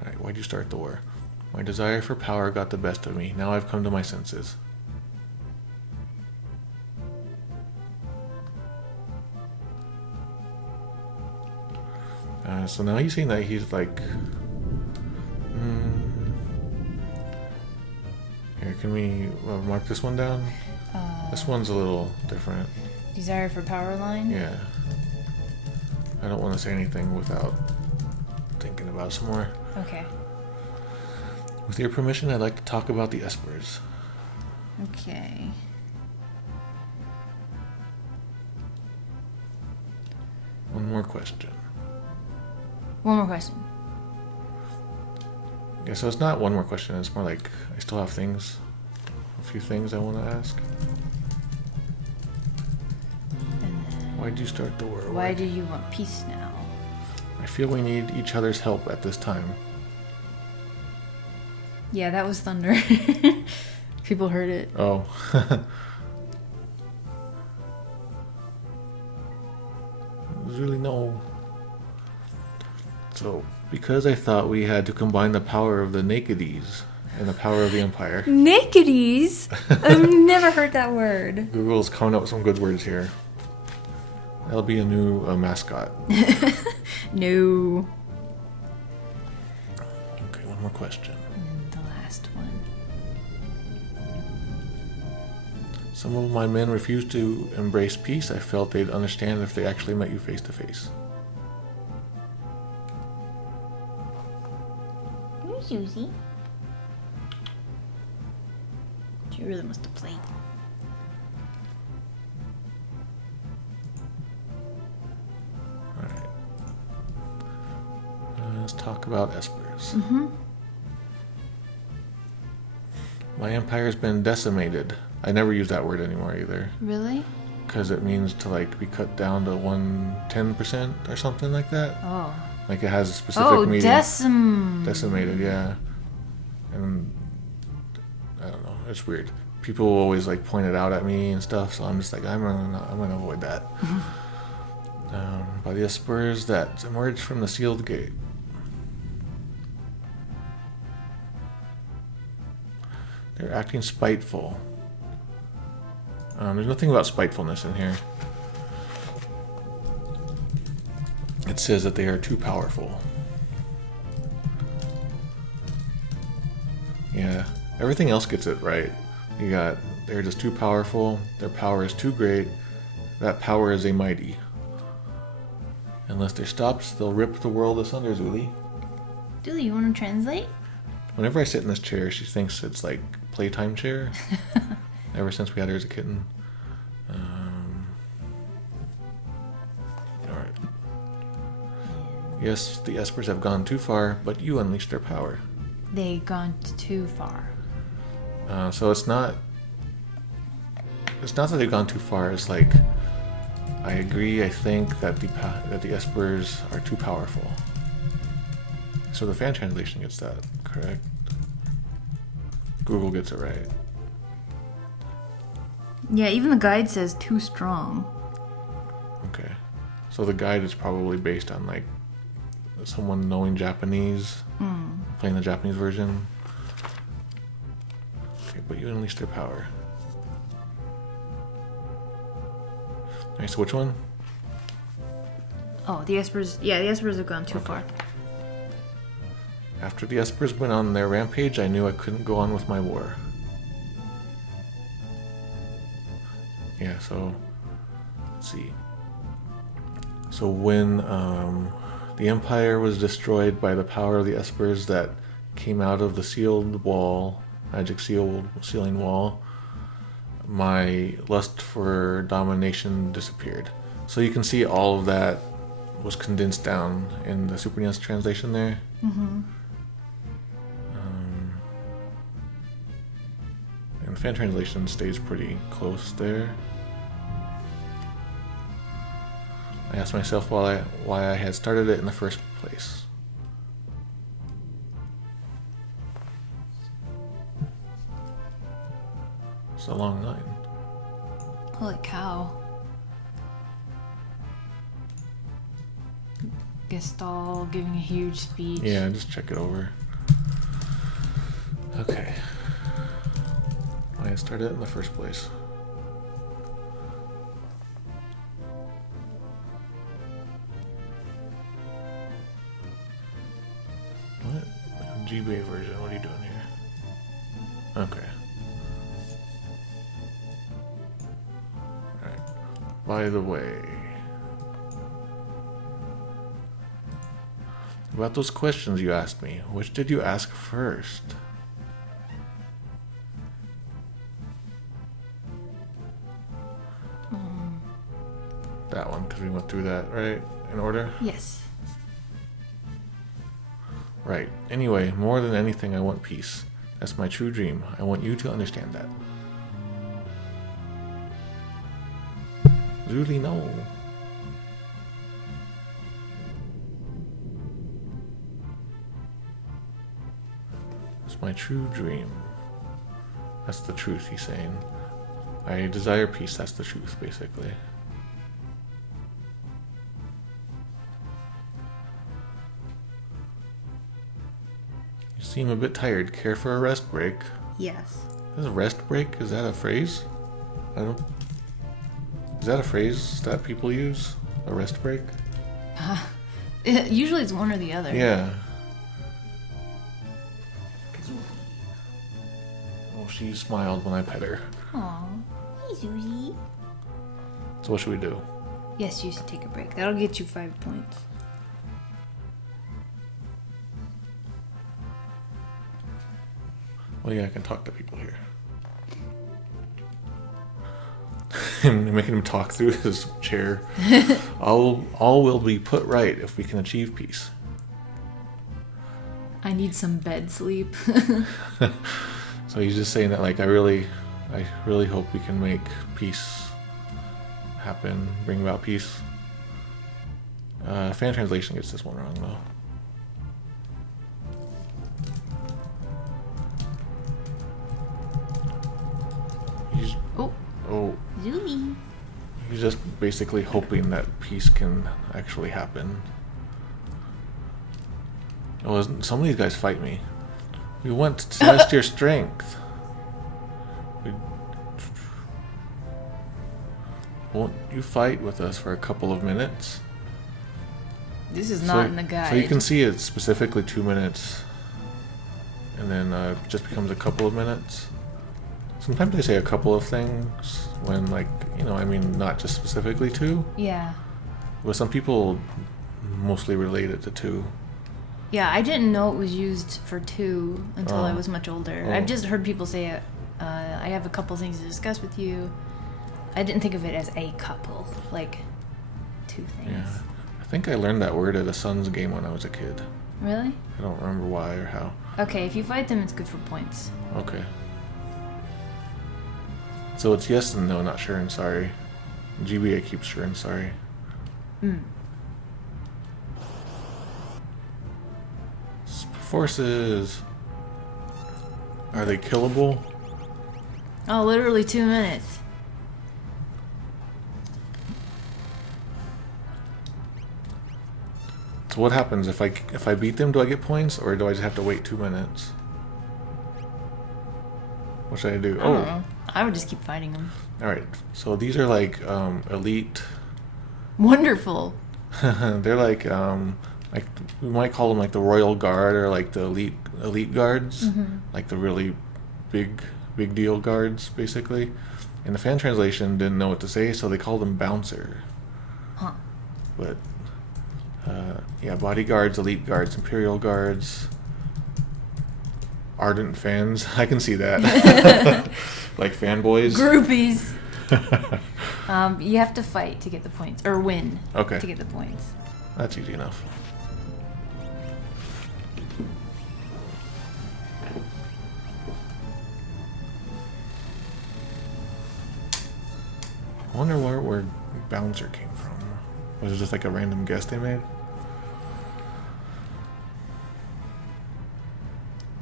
Alright, why'd you start the war? My desire for power got the best of me. Now I've come to my senses. So now he's saying that he's like... Here, can we mark this one down? This one's a little different. Desire for power line? Yeah. I don't want to say anything without thinking about it some more. Okay. With your permission, I'd like to talk about the espers. Okay. One more question. One more question. Yeah, so it's not one more question, it's more like I still have things, a few things I want to ask. And then, Why'd you start the war? why do you want peace now? I feel we need each other's help at this time. Yeah, that was thunder. People heard it. Oh. There's really no... So, because I thought we had to combine the power of the Nakedies and the power of the Empire. Nakedies? I've never heard that word. Google's coming up with some good words here. That'll be a new mascot. No. Okay, one more question. And the last one. Some of my men refused to embrace peace. I felt they'd understand if they actually met you face to face. Here's Susie. She really must have played. Alright. Let's talk about espers. My empire's been decimated. I never use that word anymore either. Really? Because it means to like be cut down to 1/10% or something like that. Oh. Like it has a specific meaning. Decimated, yeah. And I don't know, it's weird. People always like point it out at me and stuff, so I'm just like, I'm gonna avoid that. By the espers that emerged from the sealed gate. They're acting spiteful. There's nothing about spitefulness in here. It says that they are too powerful. Yeah, everything else gets it right. You got, they're just too powerful, their power is too great, that power is a mighty. Unless they're stopped, they'll rip the world asunder, Zuli. Julie, you want to translate? Whenever I sit in this chair, she thinks it's like playtime chair. Ever since we had her as a kitten. Alright. Yes, the espers have gone too far, but you unleashed their power. They gone too far. So it's not that they've gone too far. It's like I agree. I think that the espers are too powerful. So the fan translation gets that correct. Google gets it right. Yeah, even the guide says too strong. Okay. So the guide is probably based on like someone knowing Japanese, playing the Japanese version. Okay, but you unleashed their power. Alright, so which one? Oh, the espers. Yeah, the espers have gone too far. After the espers went on their rampage, I knew I couldn't go on with my war. Yeah, so let's see. So when the Empire was destroyed by the power of the espers that came out of the sealed wall, magic sealing wall, my lust for domination disappeared. So you can see all of that was condensed down in the Super NES translation there. Mm-hmm. And fan translation stays pretty close there. I asked myself why I had started it in the first place. It's a long line. Holy cow. Gestalt giving a huge speech. Yeah, just check it over. Okay. Why I started it in the first place. What? GBA version, what are you doing here? Okay. Alright. By the way, about those questions you asked me, which did you ask first? That one, because we went through that, right? In order? Yes. Right. Anyway, more than anything, I want peace. That's my true dream. I want you to understand that. Really, no. It's my true dream. That's the truth, he's saying. I desire peace, that's the truth, basically. You seem a bit tired. Care for a rest break? Yes. Is a rest break? Is that a phrase? Is that a phrase that people use? A rest break? Usually it's one or the other. Yeah. Oh, she smiled when I pet her. Aw. Hey, Susie. So what should we do? Yes, you should take a break. That'll get you 5 points. Well, yeah, I can talk to people here. I'm making him talk through his chair. All will be put right if we can achieve peace. I need some bed sleep. So he's just saying that, like, I really hope we can make peace happen, bring about peace. Fan translation gets this one wrong, though. Oh. Zoomy. He's just basically hoping that peace can actually happen. Oh, some of these guys fight me. We want to test your strength. Won't you fight with us for a couple of minutes? This is not in the guide. So you can see it's specifically 2 minutes. And then it just becomes a couple of minutes. Sometimes they say a couple of things when, like, I mean, not just specifically 2. Yeah. But some people mostly relate it to 2. Yeah, I didn't know it was used for 2 until I Oh. was much older. Oh. I've just heard people say it. I have a couple things to discuss with you. I didn't think of it as a couple, like 2 things. Yeah. I think I learned that word at a Suns game when I was a kid. Really? I don't remember why or how. Okay, if you fight them, it's good for points. Okay. So it's yes and no, not sure and sorry. GBA keeps sure and sorry. Forces. Are they killable? Oh, literally 2 minutes. So what happens if I beat them? Do I get points, or do I just have to wait 2 minutes? What should I do? I don't know. I would just keep fighting them. All right. So these are like elite. Wonderful. They're like we might call them like the Royal Guard or like the elite guards, like the really big deal guards, basically. And the fan translation didn't know what to say, so they called them bouncer. Huh. But yeah, bodyguards, elite guards, imperial guards, ardent fans. I can see that. Like fanboys. Groupies. You have to fight to get the points, or win Okay. to get the points. That's easy enough. I wonder where Bouncer came from. Was it just like a random guess they made?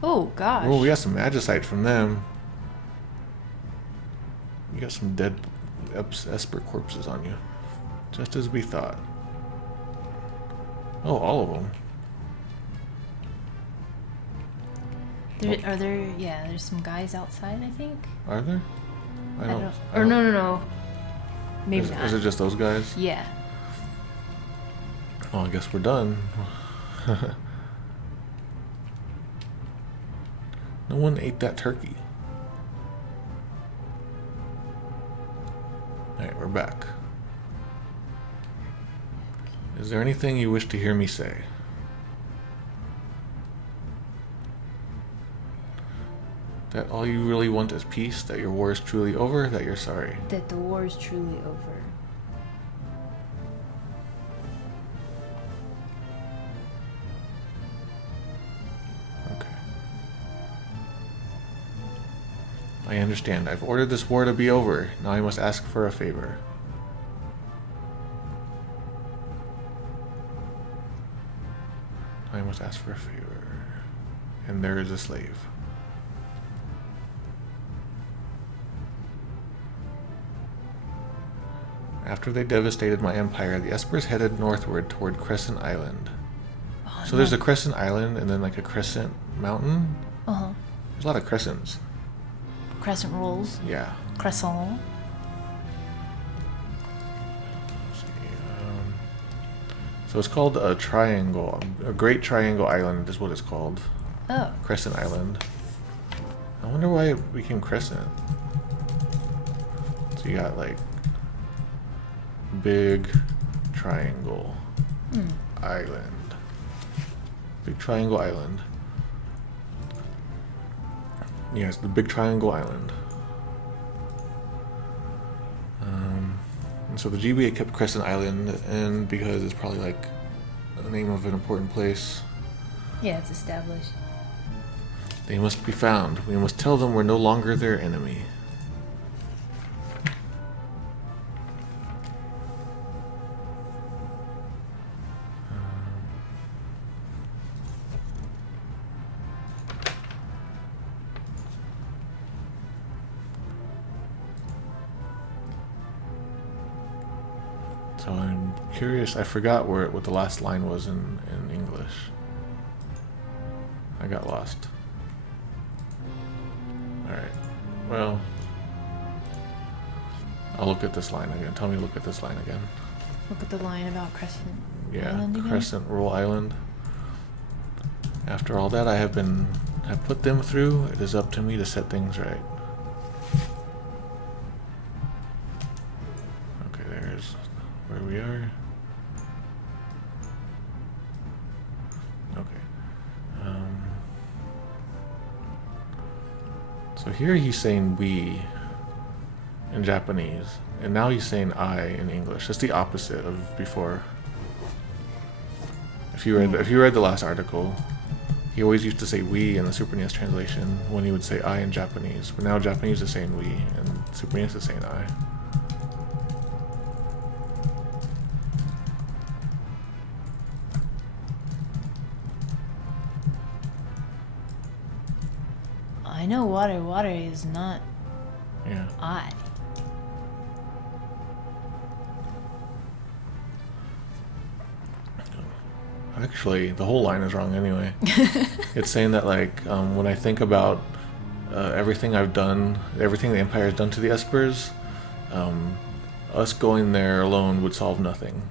Oh gosh. Oh, we got some Magicite from them. You got some dead Esper corpses on you. Just as we thought. Oh, all of them. Are there? Yeah, there's some guys outside. I think. Are there? I don't. Or no. Maybe not. Is it just those guys? Yeah. Oh, I guess we're done. No one ate that turkey. Alright, we're back. Is there anything you wish to hear me say? That all you really want is peace, that your war is truly over, that you're sorry. That the war is truly over. Okay. I understand. I've ordered this war to be over. Now I must ask for a favor. I must ask for a favor. And there is a slave. After they devastated my empire, the Espers headed northward toward Crescent Island. Oh, So there's a Crescent Island and then like a Crescent Mountain. Uh-huh. There's a lot of crescents. Crescent rolls. Yeah. Crescent. Let's see, so it's called a triangle. A Great Triangle Island is what it's called. Oh. Crescent Island. I wonder why it became Crescent. So you got like Big Triangle Island. Big Triangle Island. Yes, the Big Triangle Island. And so the GBA kept Crescent Island, and because it's probably like the name of an important place, Yeah, it's established. they must be found. We must tell them we're no longer their enemy. So I'm curious. I forgot what the last line was in English. I got lost. Alright. Well, I'll look at this line again. Tell me to look at this line again. Look at the line about Crescent Yeah, Island again. Crescent Roll Island. After all that I have put them through, it is up to me to set things right. Okay, there's where we are. Okay. So here he's saying we in Japanese, and now he's saying I in English. That's the opposite of before. If you read the last article, he always used to say we in the Super NES translation when he would say I in Japanese. But now Japanese is saying we, and Super NES is saying I. I know water is not I. Actually, the whole line is wrong anyway. It's saying that, like, when I think about everything I've done, everything the Empire has done to the Espers, us going there alone would solve nothing.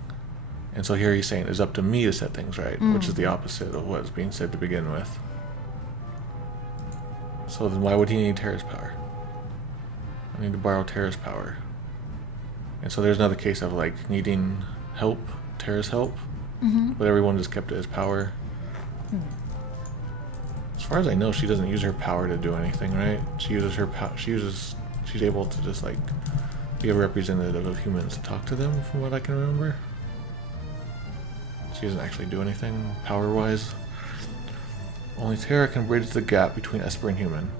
And so here he's saying it's up to me to set things right, which is the opposite of what's being said to begin with. So then why would he need Terra's power? I need to borrow Terra's power. And so there's another case of, like, needing help, Terra's help. But everyone just kept it as power. As far as I know, she doesn't use her power to do anything, right? She uses her power. She's able to just, like, be a representative of humans to talk to them, from what I can remember. She doesn't actually do anything power-wise. Only Terra can bridge the gap between Esper and human.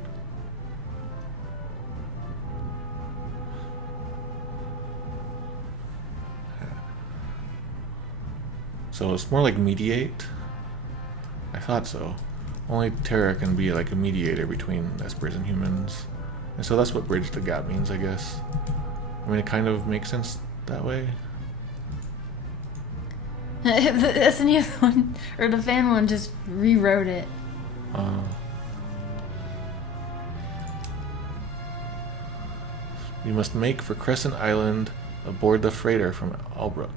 So it's more like mediate. I thought so. Only Terra can be like a mediator between Espers and humans. And so that's what bridge the gap means, I guess. I mean, it kind of makes sense that way. The SNES one, or the fan one, just rewrote it. You must make for Crescent Island aboard the freighter from Albrook.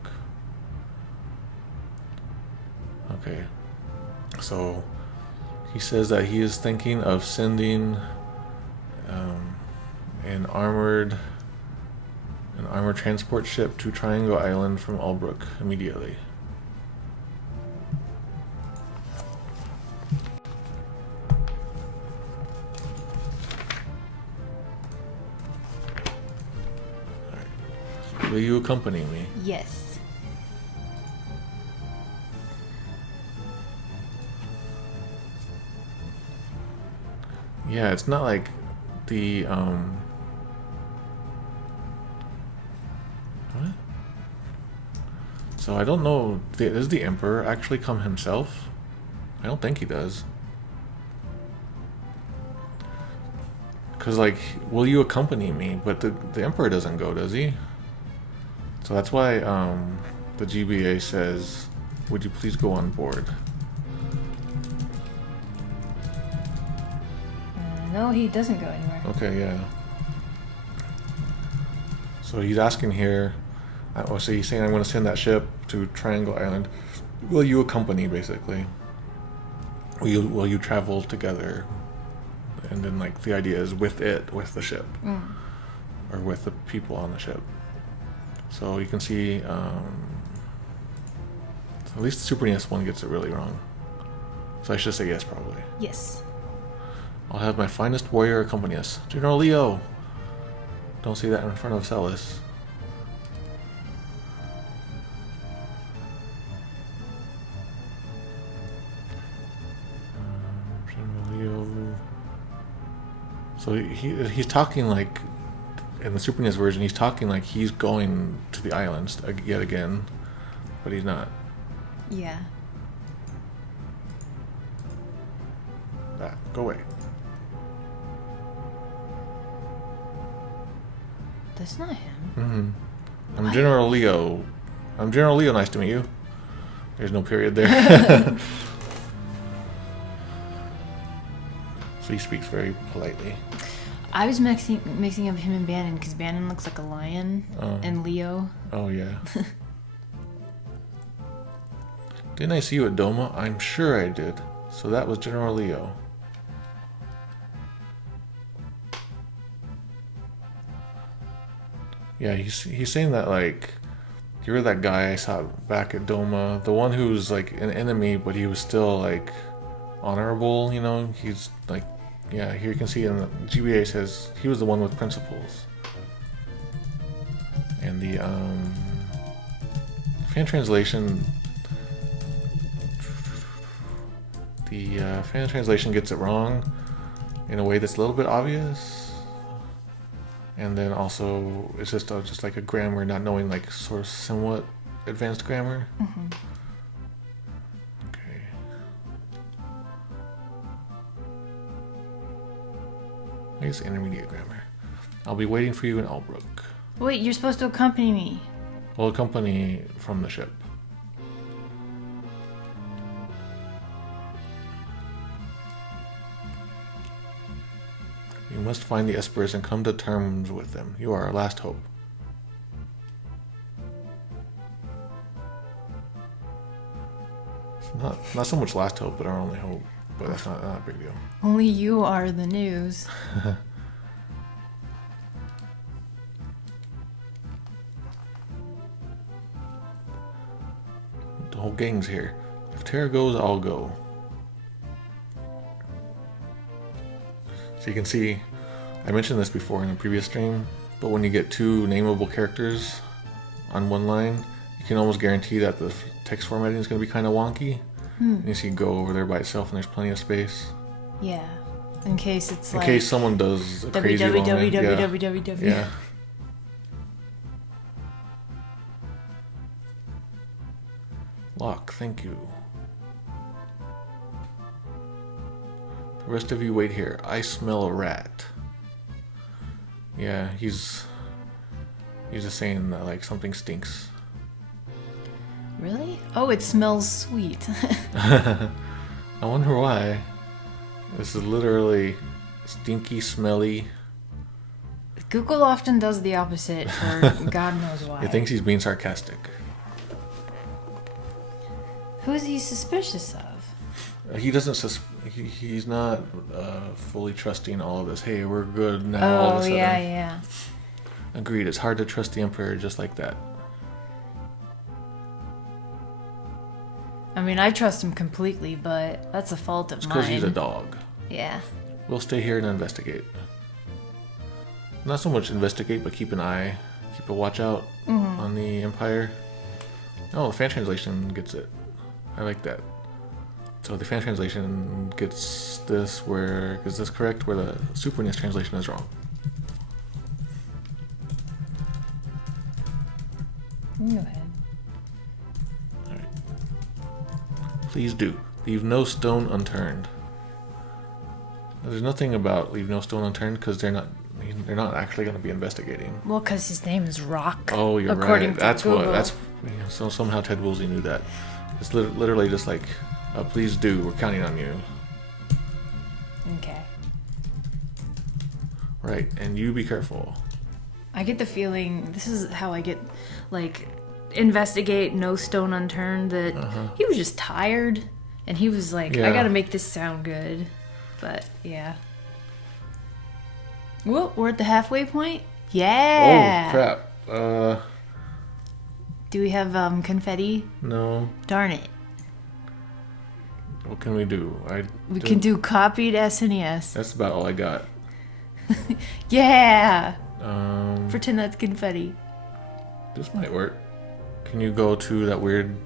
Okay, so he says that he is thinking of sending an armored transport ship to Triangle Island from Albrook immediately. All right. Will you accompany me? Yes. Yeah, it's not like the what? So I don't know. Does the Emperor actually come himself? I don't think he does. Cause like, will you accompany me? But the Emperor doesn't go, does he? So that's why the GBA says, "Would you please go on board?" No, he doesn't go anywhere. Okay, yeah. So he's asking here, so he's saying, I'm going to send that ship to Triangle Island. Will you accompany, basically? Will you travel together? And then, like, the idea is with the ship. Or with the people on the ship. So you can see, at least the Super NES one gets it really wrong. So I should say yes, probably. Yes. I'll have my finest warrior accompany us. General Leo! Don't say that in front of Celis. General Leo... So he's talking like... In the Super NES version, he's talking like he's going to the islands yet again. But he's not. Yeah. Go away. That's not him. I'm General Leo. I'm General Leo, nice to meet you. There's no period there. So he speaks very politely. I was mixing up him and Bannon because Bannon looks like a lion and Leo. Oh, yeah. Didn't I see you at Doma? I'm sure I did. So that was General Leo. Yeah, he's saying that, like, you're that guy I saw back at Doma, the one who's like an enemy, but he was still like honorable, you know. He's like Yeah, here you can see in the GBA says he was the one with principles. And the fan translation, gets it wrong in a way that's a little bit obvious. And then also it's just like a grammar, not knowing like sort of somewhat advanced grammar. Mm-hmm. Okay. I guess intermediate grammar. I'll be waiting for you in Albrook. Wait, you're supposed to accompany me. Well, accompany from the ship. You must find the Espers and come to terms with them. You are our last hope. It's not so much last hope, but our only hope. But that's not a big deal. Only you are the news. The whole gang's here. If Tara goes, I'll go. So you can see, I mentioned this before in a previous stream, but when you get two nameable characters on one line, you can almost guarantee that the text formatting is going to be kind of wonky. And you see go over there by itself and there's plenty of space. Yeah. In case it's in case someone does a crazy long name. www. Yeah. Locke, thank you. The rest of you wait here. I smell a rat. Yeah, he's just saying that like something stinks. Really? Oh, it smells sweet. I wonder why. This is literally stinky, smelly. Google often does the opposite for God knows why. He thinks he's being sarcastic. Who is he suspicious of? He doesn't. He's not fully trusting all of this. Hey, we're good now. All of a Oh, sudden. yeah. Agreed. It's hard to trust the Emperor just like that. I mean, I trust him completely, but that's a fault of It's mine. because he's a dog. Yeah. We'll stay here and investigate. Not so much investigate, but keep an eye, keep a watch out on the Empire. Oh, the fan translation gets it. I like that. So the fan translation gets this where, is this correct? Where the Super NES translation is wrong. You go ahead. Please do. Leave no stone unturned. There's nothing about leave no stone unturned because they're not actually going to be investigating. Well, because his name is Rock. Oh, you're according right. To That's Google. what. That's so somehow Ted Woolsey knew that. It's literally just like, please do. We're counting on you. Okay. Right, and you be careful. I get the feeling this is how I get, like, investigate, no stone unturned. That he was just tired, and he was like, Yeah. I gotta make this sound good. But yeah. Well, we're at the halfway point. Yeah. Oh crap. Do we have confetti? No. Darn it. What can we do? We can do copied SNES. That's about all I got. Yeah. Um, Pretend that's confetti. this might work. Can you go to that weird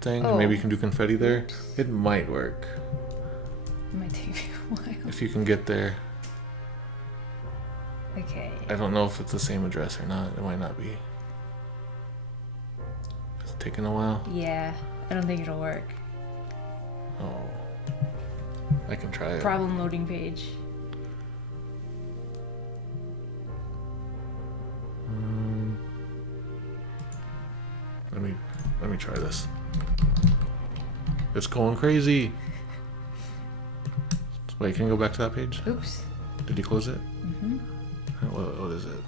thing? And maybe you can do confetti there. It might work It might take me a while. if you can get there. Okay. I don't know if it's the same address or not. It might not be. It's taking a while. Yeah. I don't think it'll work. Oh. I can try it. Problem loading page. Let me try this. It's going crazy. Wait, can you go back to that page? Oops. Did you close it? Mm-hmm. What is it?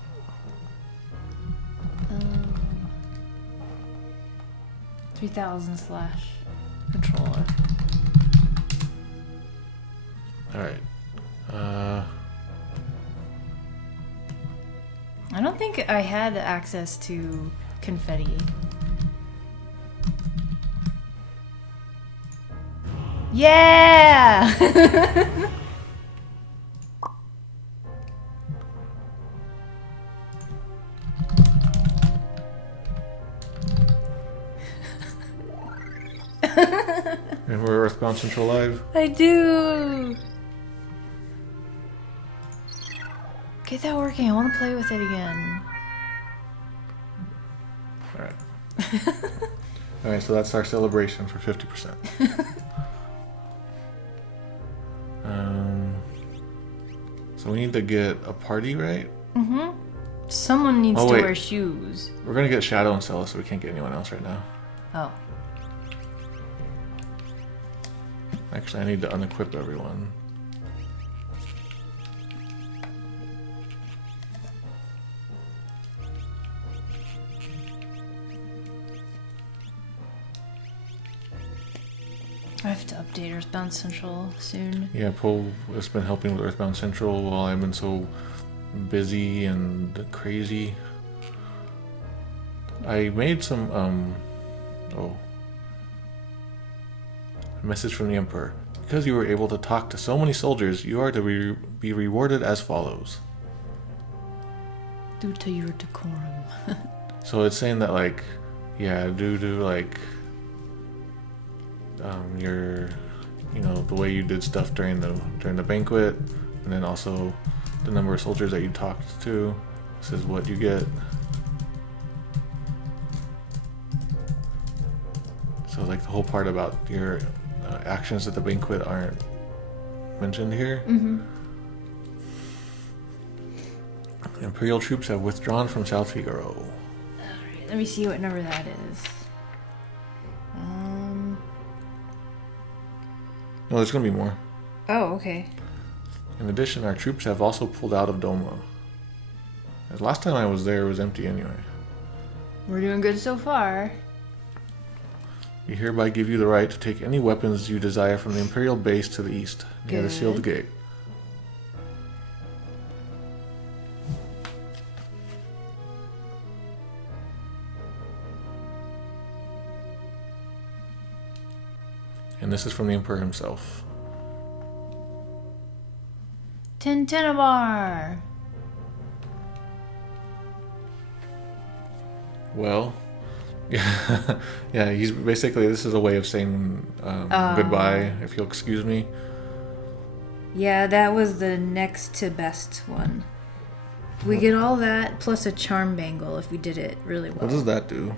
3000 slash controller. Alright. I don't think I had access to confetti. Yeah! Remember Earthbound Central Live? I do. Get that working. I want to play with it again. Alright. Alright, so that's our celebration for 50%. So we need to get a party, right? Mm-hmm. Someone needs to wear shoes. We're gonna get Shadow and Stella, so we can't get anyone else right now. Oh. Actually, I need to unequip everyone. I have to update Earthbound Central soon. Yeah, Poe has been helping with Earthbound Central while I've been so busy and crazy. I made some, a message from the Emperor. Because you were able to talk to so many soldiers, you are to be rewarded as follows. Due to your decorum. So it's saying that, like, yeah, due to, like, your, you know, the way you did stuff during the banquet, and then also the number of soldiers that you talked to. This is what you get. So, like, the whole part about your actions at the banquet aren't mentioned here. Mm-hmm. Imperial troops have withdrawn from South Figaro. Alright, let me see what number that is. No, there's gonna be more. Oh, okay. In addition, our troops have also pulled out of Doma. The last time I was there, it was empty anyway. We're doing good so far. We hereby give you the right to take any weapons you desire from the Imperial base to the east, near the sealed gate. And this is from the Emperor himself. Tintinabar! Well, yeah, yeah. He's basically, this is a way of saying goodbye. If you'll excuse me. Yeah, that was the next to best one. We get all that plus a charm bangle if we did it really well. What does that do?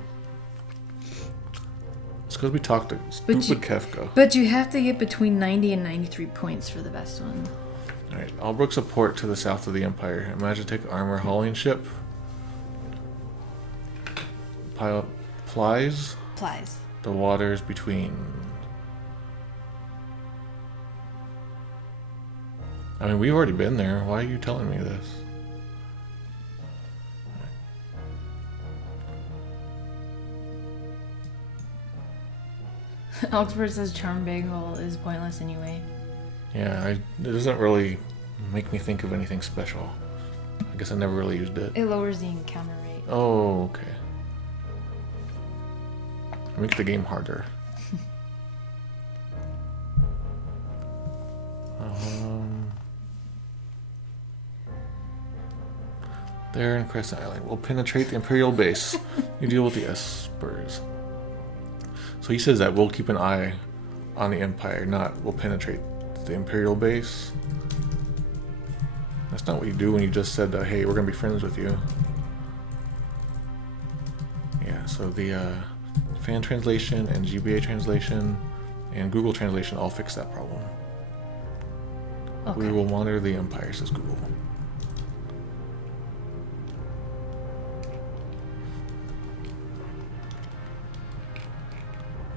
It's because we talked to stupid Kefka. But you have to get between 90 and 93 points for the best one. Alright, Albrook's a port to the south of the Empire. Magitek armor hauling ship. Plies the waters between. I mean, we've already been there. Why are you telling me this? Oxford says charm bangle is pointless anyway. Yeah, it doesn't really make me think of anything special. I guess I never really used it. It lowers the encounter rate. Oh, okay. It makes the game harder. There in Crescent Island. We'll penetrate the Imperial base. You deal with the Espers. So he says that we'll keep an eye on the Empire, not we'll penetrate the Imperial base. That's not what you do when you just said, hey, we're going to be friends with you. Yeah, so the fan translation and GBA translation and Google translation all fix that problem. Okay. We will monitor the Empire, says Google.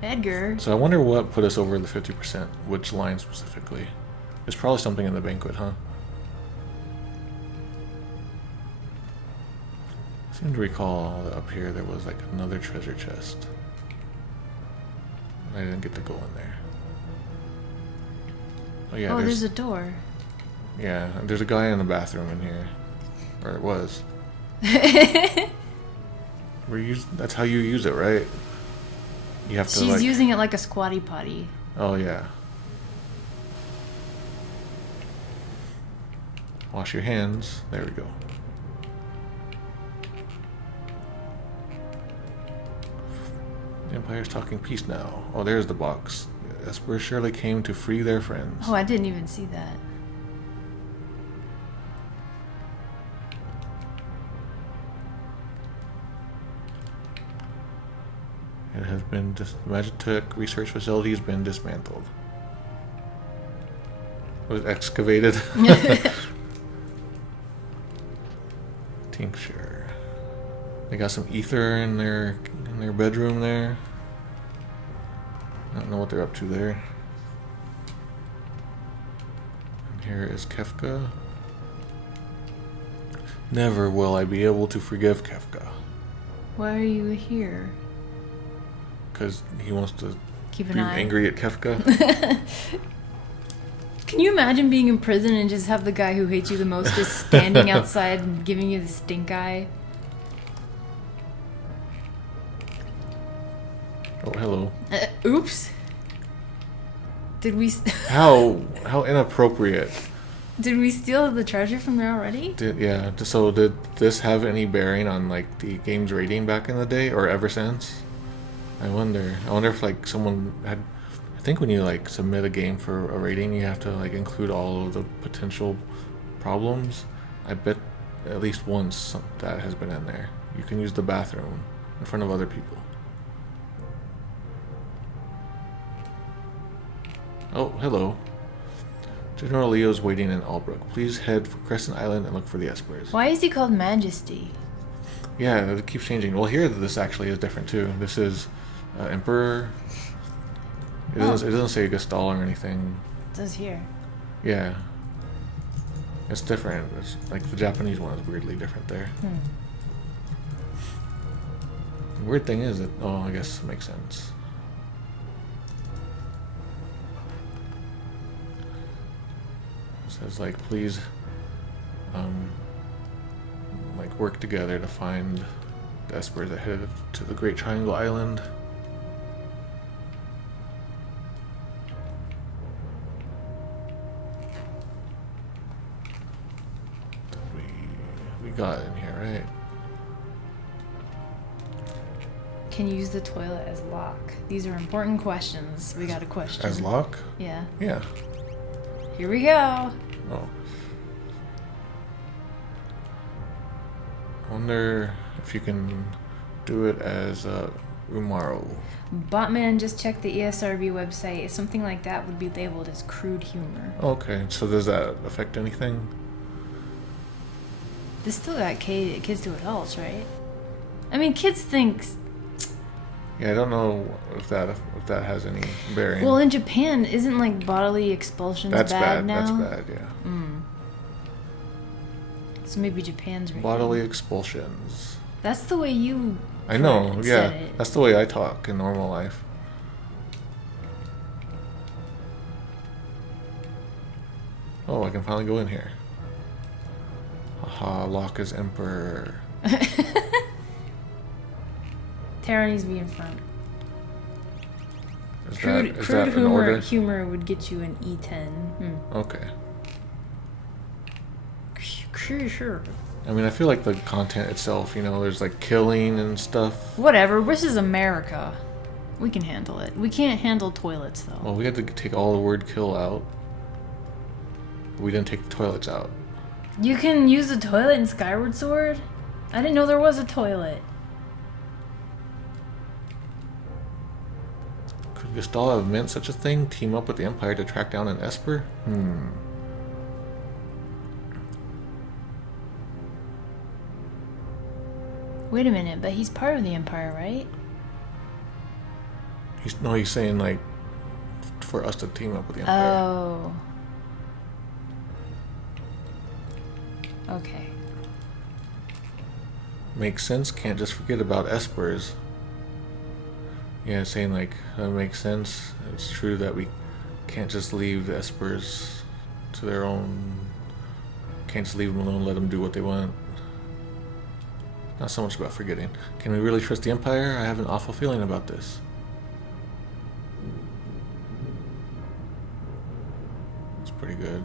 Edgar. So I wonder what put us over the 50%, which line specifically. It's probably something in the banquet, huh? I seem to recall that up here there was like another treasure chest. I didn't get to go in there. Oh yeah, there's a door. Yeah, there's a guy in the bathroom in here. Or it was. That's how you use it, right? You have to. She's using it like a squatty potty. Oh yeah. Wash your hands. There we go. The Empire's talking peace now. Oh, there's the box. Esper surely came to free their friends. Oh, I didn't even see that. It has been Magitech research facility has been dismantled. Was excavated. Tincture. They got some ether in their bedroom there. I don't know what they're up to there. And here is Kefka. Never will I be able to forgive Kefka. Why are you here? Because he wants to Keep an be eye. angry at Kefka. Can you imagine being in prison and just have the guy who hates you the most just standing outside and giving you the stink eye? Oh, hello. Oops. Did we How inappropriate. did we steal the treasure from there already? So did this have any bearing on like the game's rating back in the day or ever since? I wonder if like someone had. I think when you like submit a game for a rating, you have to like include all of the potential problems. I bet at least once that has been in there. You can use the bathroom in front of other people. Oh, hello. General Leo's waiting in Albrook. Please head for Crescent Island and look for the Espers. Why is he called Majesty? Yeah, it keeps changing. Well, here this actually is different too. This is Emperor. It doesn't say Gestal or anything. It says here. Yeah. It's different. It's like the Japanese one is weirdly different there. The weird thing is that, I guess it makes sense. It says like, please, like work together to find the Espers that headed to the Great Triangle Island. We got it in here, right? Can you use the toilet as lock? These are important questions. We got a question. As lock? Yeah. Yeah. Here we go. Oh. I wonder if you can do it as Umaro. Botman just checked the ESRB website. Something like that would be labeled as crude humor. Okay, so does that affect anything? This still got kids to adults, right? I mean, kids think. Yeah, I don't know if that has any bearing. Well, in Japan, isn't like bodily expulsions That's bad. now? That's bad. Yeah. So maybe Japan's rated. Bodily expulsions. That's the way you. I know. said Yeah, it. that's the way I talk in normal life. Oh, I can finally go in here. Aha, lock is Emperor. Tara needs to be in front. Is Crude that an order? humor would get you an E10. Okay. Sure. I mean, I feel like the content itself, there's like killing and stuff. Whatever. This is America. We can handle it. We can't handle toilets though. Well, we had to take all the word kill out. But we didn't take the toilets out. You can use the toilet in Skyward Sword? I didn't know there was a toilet. Could Gestal have meant such a thing? Team up with the Empire to track down an Esper? Wait a minute, but he's part of the Empire, right? He's saying like for us to team up with the Empire. Oh. Okay. Makes sense. Can't just forget about Espers. Yeah, saying like that makes sense. It's true that we can't just leave the Espers to their own. Can't just leave them alone. Let them do what they want. Not so much about forgetting. Can we really trust the Empire? I have an awful feeling about this. It's pretty good.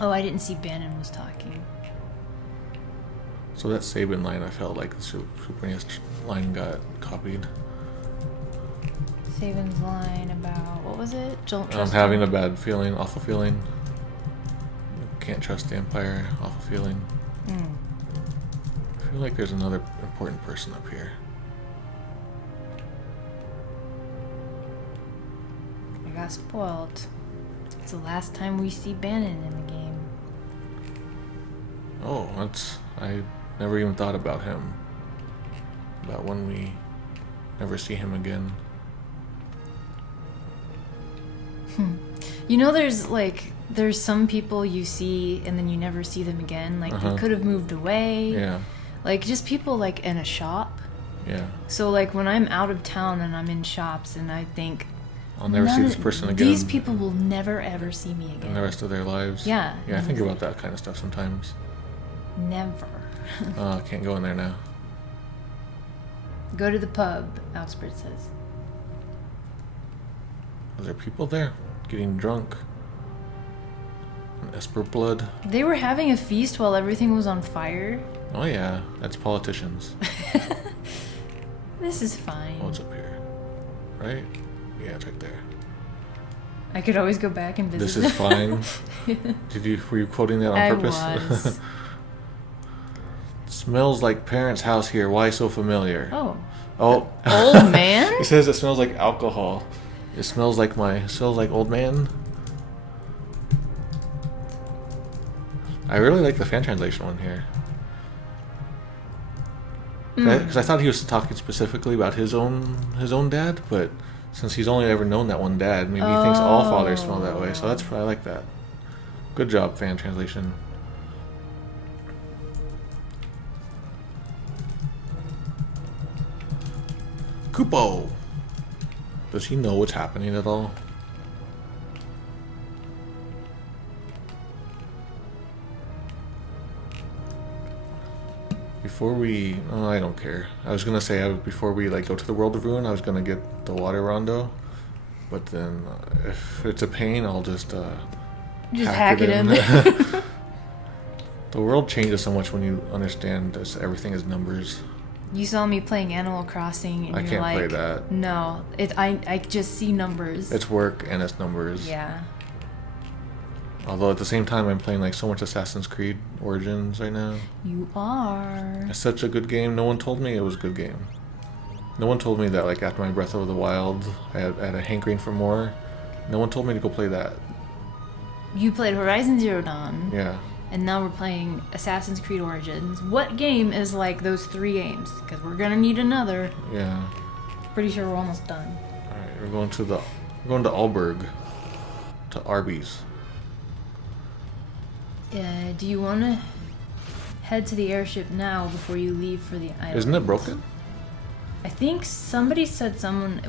Oh, I didn't see Bannon was talking. So that Sabin line, I felt like the Super NES line got copied. Sabin's line about, what was it? Don't I'm trust having him. a bad feeling, awful feeling. Can't trust the Empire, awful feeling. I feel like there's another important person up here. I got spoiled. It's the last time we see Bannon in the game. Oh, I never even thought about him. About when we never see him again. You know, there's some people you see and then you never see them again. Like, they could have moved away. Yeah. Like, just people, like, in a shop. Yeah. So, like, when I'm out of town and I'm in shops and I think... I'll never see this person again. These people will never, ever see me again. In the rest of their lives. Yeah. Yeah, I think about that kind of stuff sometimes. Never. I can't go in there now. Go to the pub, Augsburg says. Are there people there? Getting drunk? Esper blood? They were having a feast while everything was on fire. Oh yeah, that's politicians. This is fine. Oh, it's up here. Right? Yeah, it's right there. I could always go back and visit. This is fine. Were you quoting that on purpose? I was. Smells like parents' house here. Why so familiar? Oh. Oh. Old man? It says it smells like alcohol. It smells like old man. I really like the fan translation one here. Because I thought he was talking specifically about his own dad, but since he's only ever known that one dad, maybe he thinks all fathers smell that way. So I like that. Good job, fan translation. Kupo! Does he know what's happening at all? Before we... Oh, I don't care. I was gonna say, before we like go to the World of Ruin, I was gonna get the water rondo. But then, if it's a pain, I'll just hack it in. The world changes so much when you understand this, everything is numbers. You saw me playing Animal Crossing and I you're can't like... play that. No, I just see numbers. It's work and it's numbers. Yeah. Although at the same time, I'm playing like so much Assassin's Creed Origins right now. You are. It's such a good game. No one told me it was a good game. No one told me that like after my Breath of the Wild, I had a hankering for more. No one told me to go play that. You played Horizon Zero Dawn. Yeah. And now we're playing Assassin's Creed Origins. What game is like those 3 games? Because we're gonna need another. Yeah. Pretty sure we're almost done. All right, we're going to Alberg, to Arby's. Do you want to head to the airship now before you leave for the island? Isn't it broken? I think somebody said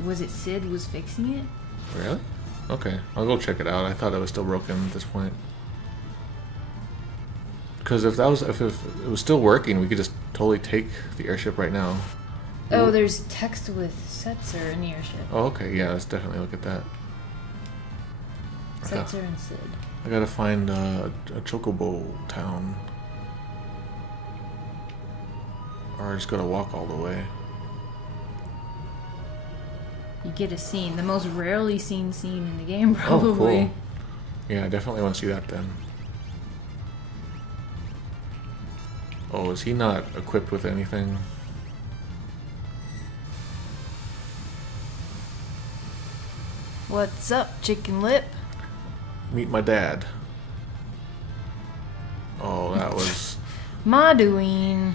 was it Sid was fixing it? Really? Okay, I'll go check it out. I thought it was still broken at this point. Because if it was still working, we could just totally take the airship right now. Oh, there's text with Setzer in the airship. Oh, okay, yeah, let's definitely look at that. Setzer and Sid. I gotta find a chocobo town. Or I just gotta walk all the way. You get a scene, the most rarely seen scene in the game, probably. Oh, cool. Yeah, I definitely want to see that then. Oh, is he not equipped with anything? What's up, Chicken Lip? Meet my dad. Oh, that was... Maduine.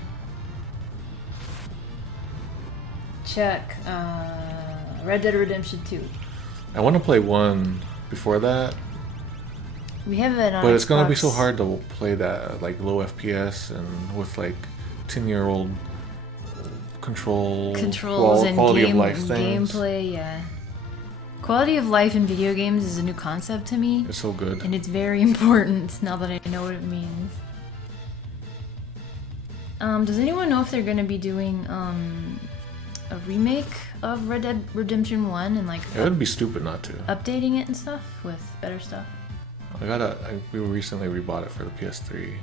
Check. Red Dead Redemption 2. I want to play 1 before that. We have it on But it's going to be Xbox. so hard to play that, like, low FPS and with, like, 10-year-old controls and quality of life things. gameplay, yeah. Quality of life in video games is a new concept to me. It's so good. And it's very important now that I know what it means. Does anyone know if they're going to be doing a remake of Red Dead Redemption 1 and like It would be stupid not to. updating it and stuff with better stuff? We recently rebought it for the PS3.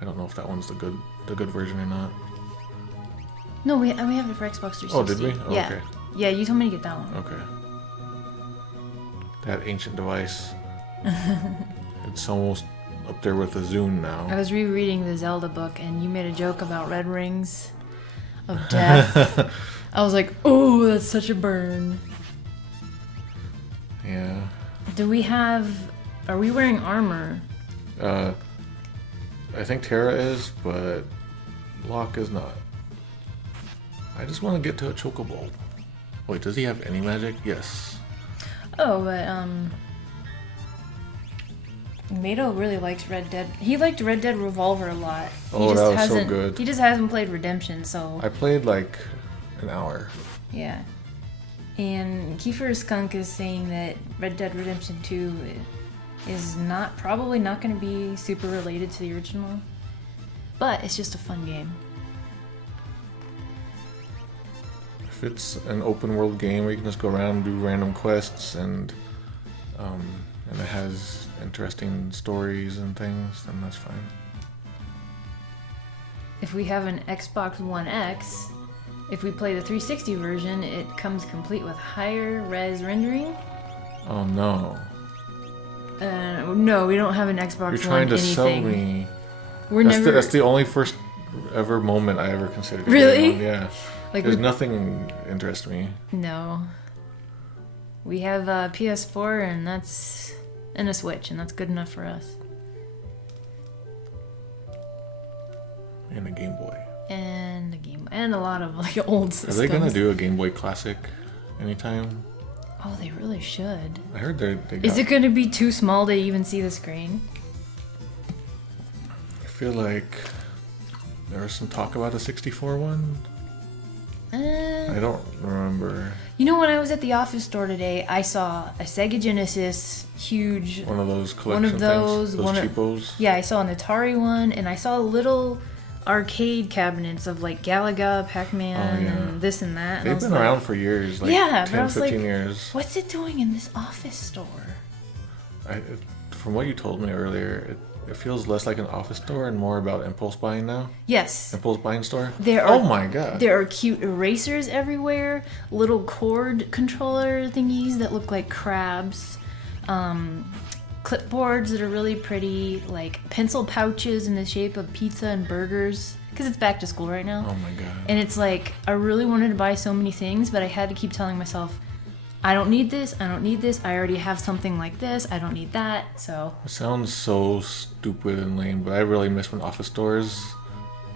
I don't know if that one's the good version or not. No, we have it for Xbox 360. Oh, did we? Oh, yeah. okay. Yeah, you told me to get that one. Okay. That ancient device. It's almost up there with the Zune now. I was rereading the Zelda book, and you made a joke about red rings of death. I was like, oh, that's such a burn. Yeah. Are we wearing armor? I think Terra is, but Locke is not. I just want to get to a chocobo. Wait, does he have any magic? Yes. Oh, but Mato really likes Red Dead. He liked Red Dead Revolver a lot. Oh, that was so good. He just hasn't played Redemption, so... I played like an hour. Yeah. And Kiefer Skunk is saying that Red Dead Redemption 2 is probably not going to be super related to the original. But it's just a fun game. If it's an open world game where you can just go around and do random quests and it has interesting stories and things, then that's fine. If we have an Xbox One X, if we play the 360 version, it comes complete with higher res rendering. Oh no. No, we don't have an Xbox You're trying One to anything. sell me. That's the only first ever moment I ever considered. Really? Yeah. Like There's nothing interests me. No. We have a PS4 and a Switch, and that's good enough for us. And a Game Boy. And a lot of like old systems. Are they gonna do a Game Boy Classic anytime? Oh, they really should. I heard they got... Is it gonna be too small to even see the screen? I feel like there was some talk about the 64 one. I don't remember. You know, when I was at the office store today, I saw a Sega Genesis huge... One of those collection things? Those cheapos? Yeah, I saw an Atari one, and I saw little arcade cabinets of like Galaga, Pac-Man, and this and that. They've been around for years, like 10, 15 years. What's it doing in this office store? From what you told me earlier, it feels less like an office store and more about impulse buying now. Yes. Impulse buying store? Oh my god. There are cute erasers everywhere, little cord controller thingies that look like crabs, clipboards that are really pretty, like pencil pouches in the shape of pizza and burgers, because it's back to school right now. Oh my god. And it's like, I really wanted to buy so many things, but I had to keep telling myself, I don't need this, I don't need this, I already have something like this, I don't need that, so... It sounds so stupid and lame, but I really miss when office stores,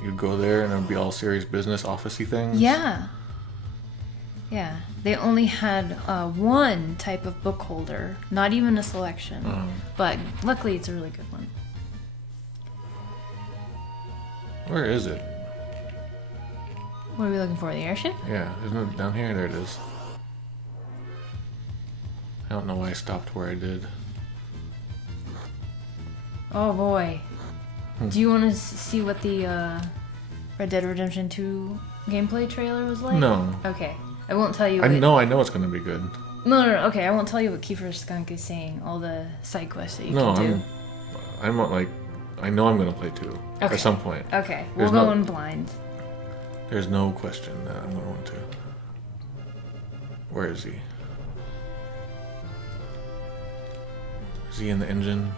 you'd go there and it would be all serious business, office-y things. Yeah. Yeah. They only had one type of book holder, not even a selection. But luckily it's a really good one. Where is it? What are we looking for, the airship? Yeah, isn't it down here? There it is. I don't know why I stopped where I did. Oh boy. Do you want to see what the Red Dead Redemption 2 gameplay trailer was like? No. Okay. I won't tell you I know it's going to be good. No, okay, I won't tell you what Kiefer Skunk is saying, all the side quests that you can do. I'm not like... I know I'm going to play 2 at some point. Okay, we'll go in blind. There's no question that I'm going to. Where is he? Is he in the engine?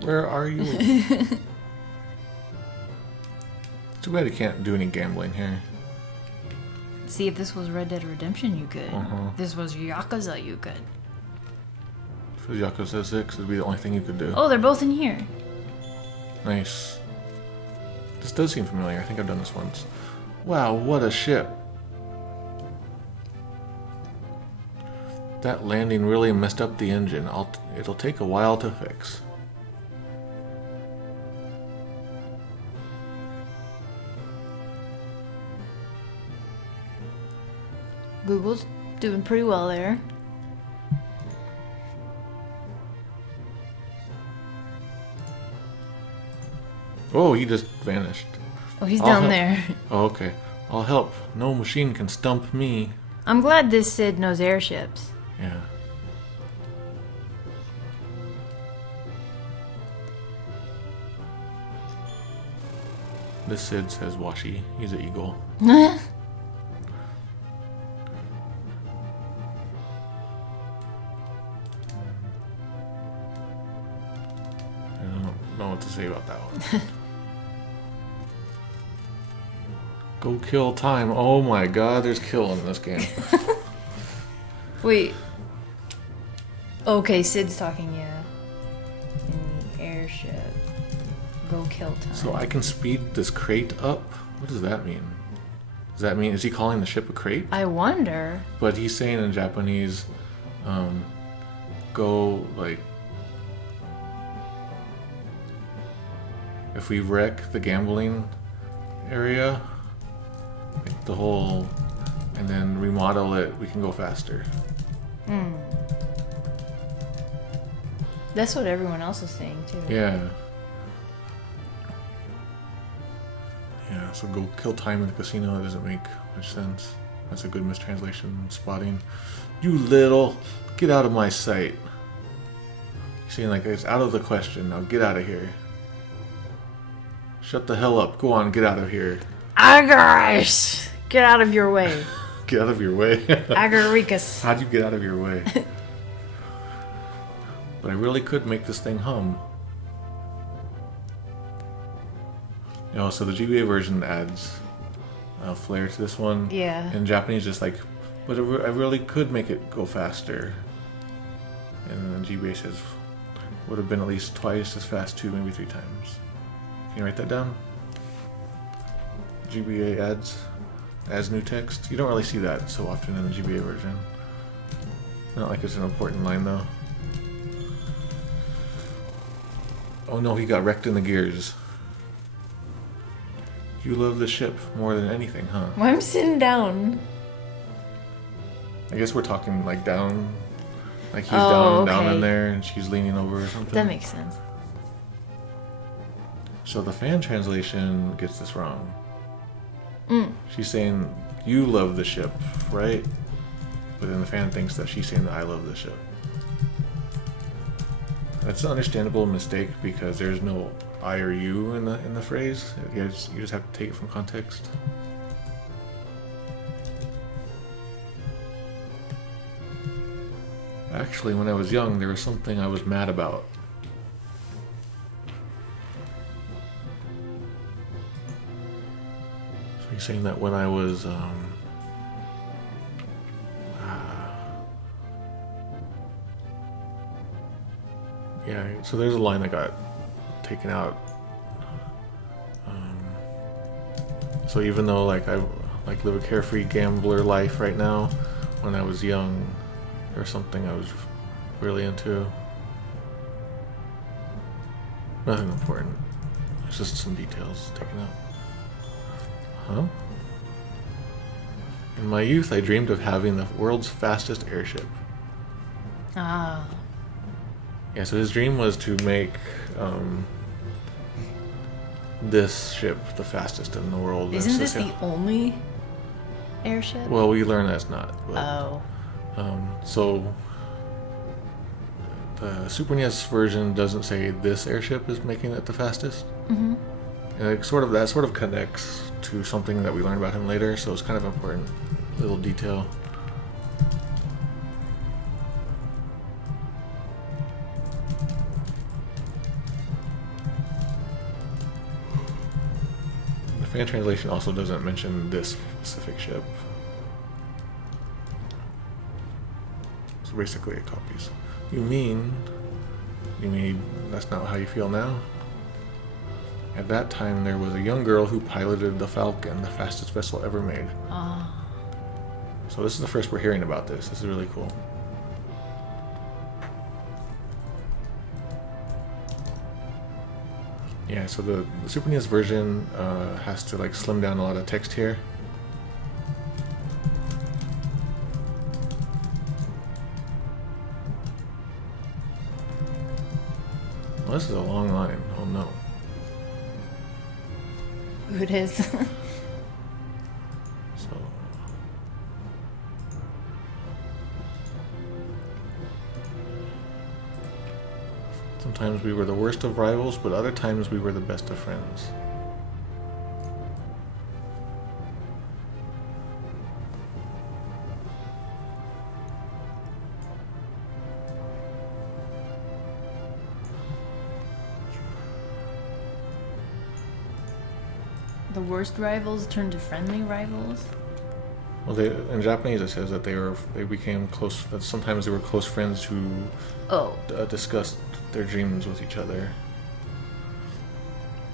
Where are you? Too bad you can't do any gambling here. See, if this was Red Dead Redemption, you could. If this was Yakuza, you could. If it was Yakuza 6, it'd be the only thing you could do. Oh, they're both in here. Nice. This does seem familiar. I think I've done this once. Wow, what a ship. That landing really messed up the engine. It'll take a while to fix. Google's doing pretty well there. Oh, he just vanished. Oh, he's down there. Oh, okay. I'll help. No machine can stump me. I'm glad this Sid knows airships. Yeah. This Sid says washi. He's an eagle. I don't know what to say about that one. Go kill time. Oh my god, there's kill in this game. Wait. Okay, Sid's talking, yeah. In the airship. Go kill time. So I can speed this crate up? What does that mean? Does that mean, is he calling the ship a crate? I wonder. But he's saying in Japanese, go, like, if we wreck the gambling area, like the whole, and then remodel it, we can go faster. That's what everyone else is saying, too. Yeah. Yeah, so go kill time in the casino, that doesn't make much sense. That's a good mistranslation spotting. You little, get out of my sight. You're saying like, it's out of the question, now get out of here. Shut the hell up, go on, get out of here. Agarish! Get out of your way. Get out of your way. Agaricus. How'd you get out of your way? But I really could make this thing hum. You know, so the GBA version adds flair to this one. Yeah. And Japanese just like, but I really could make it go faster. And then GBA says, would have been at least twice as fast, 2, maybe 3 times. Can you write that down? GBA adds new text. You don't really see that so often in the GBA version. Not like it's an important line though. Oh no, he got wrecked in the gears. You love the ship more than anything, huh? Why I'm sitting down? I guess we're talking like down. Like he's Oh, down okay. in there and she's leaning over or something. That makes sense. So the fan translation gets this wrong. Mm. She's saying, you love the ship, right? But then the fan thinks that she's saying that I love the ship. That's an understandable mistake because there's no I or you in the phrase. You just have to take it from context. Actually, when I was young, there was something I was mad about. So you're saying that when I was yeah, so there's a line that got taken out. So even though like I live a carefree gambler life right now, when I was young, there was something I was really into. Nothing important. It's just some details taken out. Huh? In my youth, I dreamed of having the world's fastest airship. Ah. Yeah, so his dream was to make this ship the fastest in the world. Isn't this the only airship? Well, we learn that's not. But, Oh. So the Super NES version doesn't say this airship is making it the fastest. Mm-hmm. And that sort of connects to something that we learn about him later, so it's kind of important little detail. The fan translation also doesn't mention this specific ship. So basically it copies. You mean that's not how you feel now? At that time, there was a young girl who piloted the Falcon, the fastest vessel ever made. Ah. So this is the first we're hearing about this. This is really cool. Yeah, so the Super NES version has to like slim down a lot of text here. Well, this is a long line. Oh no. It is. So sometimes we were the worst of rivals, but other times we were the best of friends. the worst rivals turn to friendly rivals. Well, in Japanese it says that they became close. That sometimes they were close friends who discussed their dreams with each other.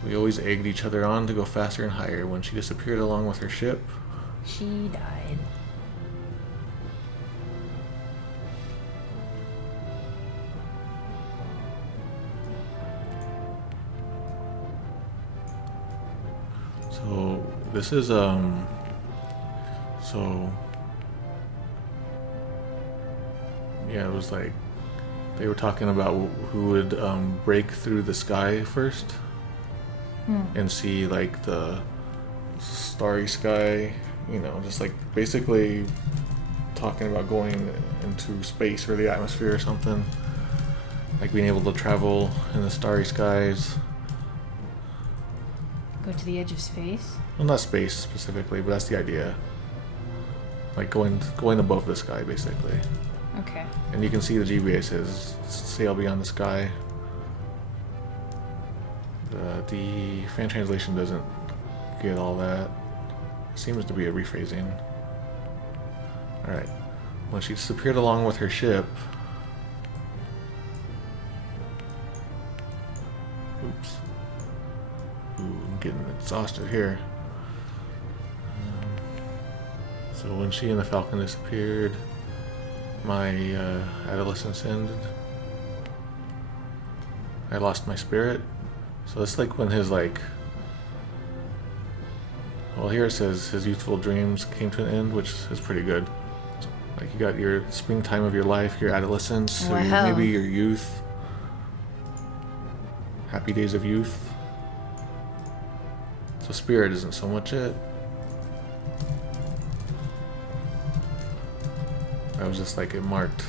We always egged each other on to go faster and higher. When she disappeared along with her ship, she died. So this is yeah, it was like they were talking about who would break through the sky first and see like the starry sky, you know, just like basically talking about going into space or the atmosphere or something, like being able to travel in the starry skies. Go to the edge of space? Well, not space specifically, but that's the idea. Like going above the sky, basically. Okay. And you can see the GBA says "sail beyond the sky." The fan translation doesn't get all that. It seems to be a rephrasing. All right. When she disappeared along with her ship. Oops. Ooh, I'm getting exhausted here. So when she and the Falcon disappeared, my adolescence ended. I lost my spirit. So it's like when his well, here it says his youthful dreams came to an end, which is pretty good. Like you got your springtime of your life, your adolescence, or maybe your youth. Happy days of youth. So spirit isn't so much it. I was just like, it marked.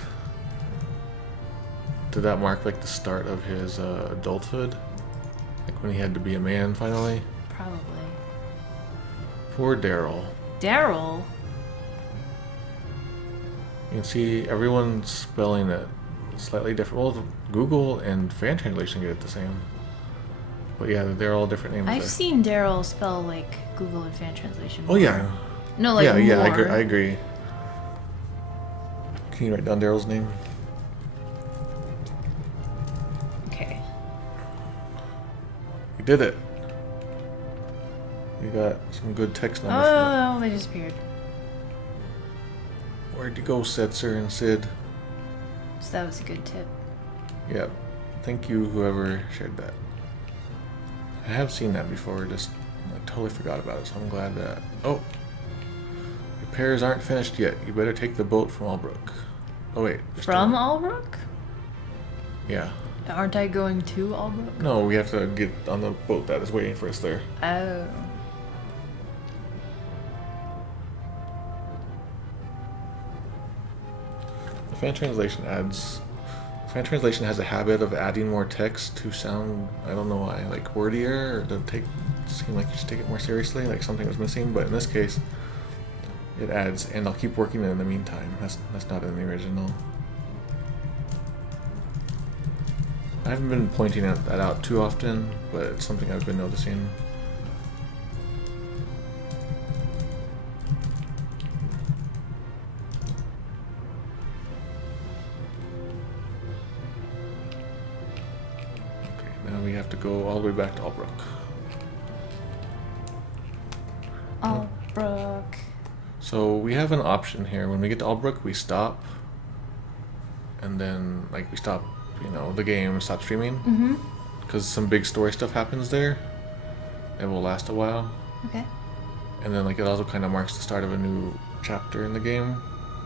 Did that mark like the start of his adulthood? Like when he had to be a man finally? Probably. Poor Daryl. Daryl? You can see everyone's spelling it slightly different. Well, Google and fan translation get it the same. But yeah, they're all different names. I've seen Daryl spell like Google and fan translation. Oh yeah. No, like yeah, more. I agree. Can you write down Daryl's name? Okay. You did it. You got some good text numbers. Oh, they disappeared. Where'd you go, Setzer and Sid? So that was a good tip. Yeah. Thank you, whoever shared that. I have seen that before, just I totally forgot about it, so I'm glad that... Oh! Repairs aren't finished yet. You better take the boat from Albrook. Oh wait. From Albrook? Yeah. Aren't I going to Albrook? No, we have to get on the boat that is waiting for us there. Oh. The fan translation Fan translation has a habit of adding more text to sound, I don't know why, like wordier, or to seem like you should take it more seriously, like something was missing, but in this case, it adds, and I'll keep working it in the meantime. That's not in the original. I haven't been pointing that out too often, but it's something I've been noticing. Now we have to go all the way back to Albrook. Albrook. So we have an option here. When we get to Albrook, we stop. And then, like, we stop, you know, the game, stop streaming. Mm-hmm. Because some big story stuff happens there. It will last a while. Okay. And then, like, it also kind of marks the start of a new chapter in the game.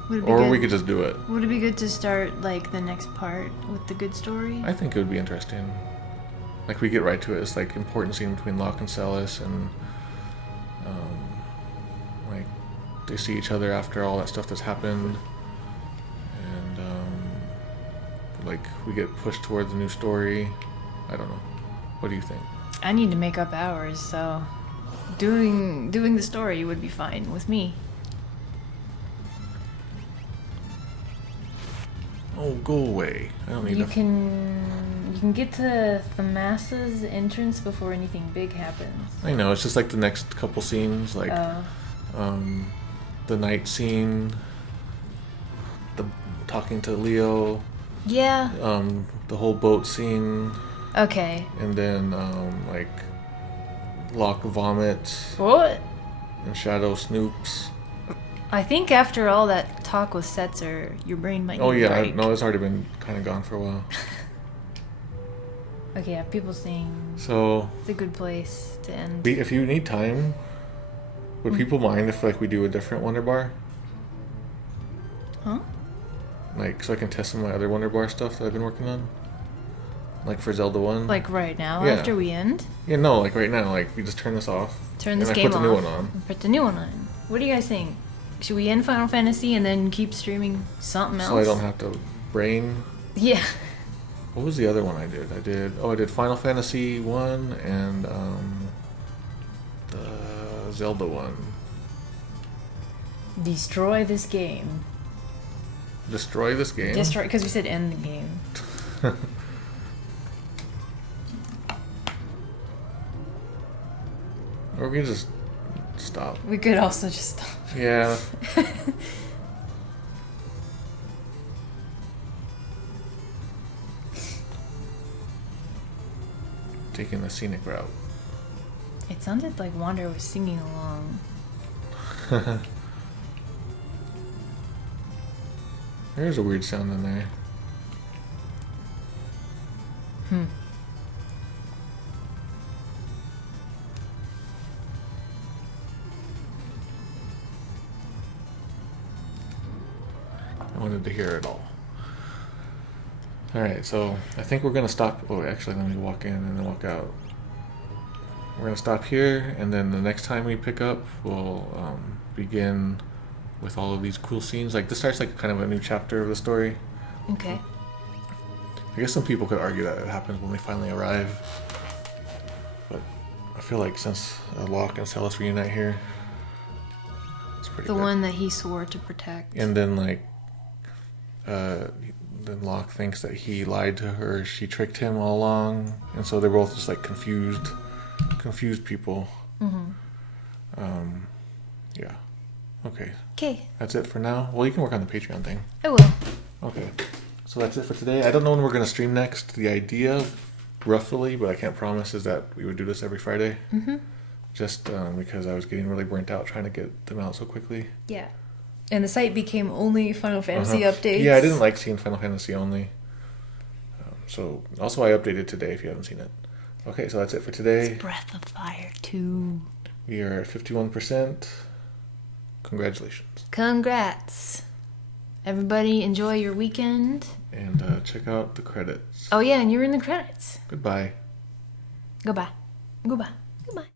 Would it be Or good? we could just do it. Would it be good to start, like, the next part with the good story? I think it would be interesting. Like, we get right to it. It's like important scene between Locke and Celis, and like they see each other after all that stuff that's happened, and like we get pushed toward the new story. I don't know. What do you think? I need to make up hours, so doing the story would be fine with me. Oh, go away! I don't need. You can You can get to Thamasa's entrance before anything big happens. I know, it's just like the next couple scenes, like the night scene, the talking to Leo. Yeah. The whole boat scene. Okay. And then like Locke vomits. What? And Shadow snoops. I think after all that talk with Setzer, your brain might need a break. No, it's already been kind of gone for a while. Okay, yeah, people saying so it's a good place to end. If you need time, would people mind if like we do a different Wonder Bar? Huh? Like, so I can test some of my other Wonder Bar stuff that I've been working on? Like for Zelda 1? Like right now, Yeah. after we end? Yeah, no, like right now. Like, we just turn this off. Turn this and game I put off. the new one on. And put the new one on. What do you guys think? Should we end Final Fantasy and then keep streaming something else? So I don't have to brain. Yeah. What was the other one I did? I did Final Fantasy 1 and the Zelda 1. Destroy this game. Destroy this game? Destroy, because we said end the game. Or we can just stop. We could also just stop. Yeah. Taking the scenic route. It sounded like Wander was singing along. There's a weird sound in there. I wanted to hear it all. Alright, so I think we're gonna stop. Oh, actually, let me walk in and then walk out. We're gonna stop here, and then the next time we pick up, we'll begin with all of these cool scenes. Like, this starts like kind of a new chapter of the story. Okay. I guess some people could argue that it happens when we finally arrive. But I feel like since Locke and Celis reunite here, it's pretty The good. one that he swore to protect. And then like then Locke thinks that he lied to her, she tricked him all along, and so they're both just like confused people. Yeah. Okay. Okay. That's it for now. Well, you can work on the Patreon thing. I will. Okay. So that's it for today. I don't know when we're going to stream next. The idea, roughly, but I can't promise, is that we would do this every Friday. Just because I was getting really burnt out trying to get them out so quickly. Yeah. And the site became only Final Fantasy updates. Yeah, I didn't like seeing Final Fantasy only. So, also I updated today if you haven't seen it. Okay, so that's it for today. It's Breath of Fire 2. We are at 51%. Congratulations. Congrats. Everybody enjoy your weekend. And check out the credits. Oh yeah, and you're in the credits. Goodbye. Goodbye. Goodbye. Goodbye.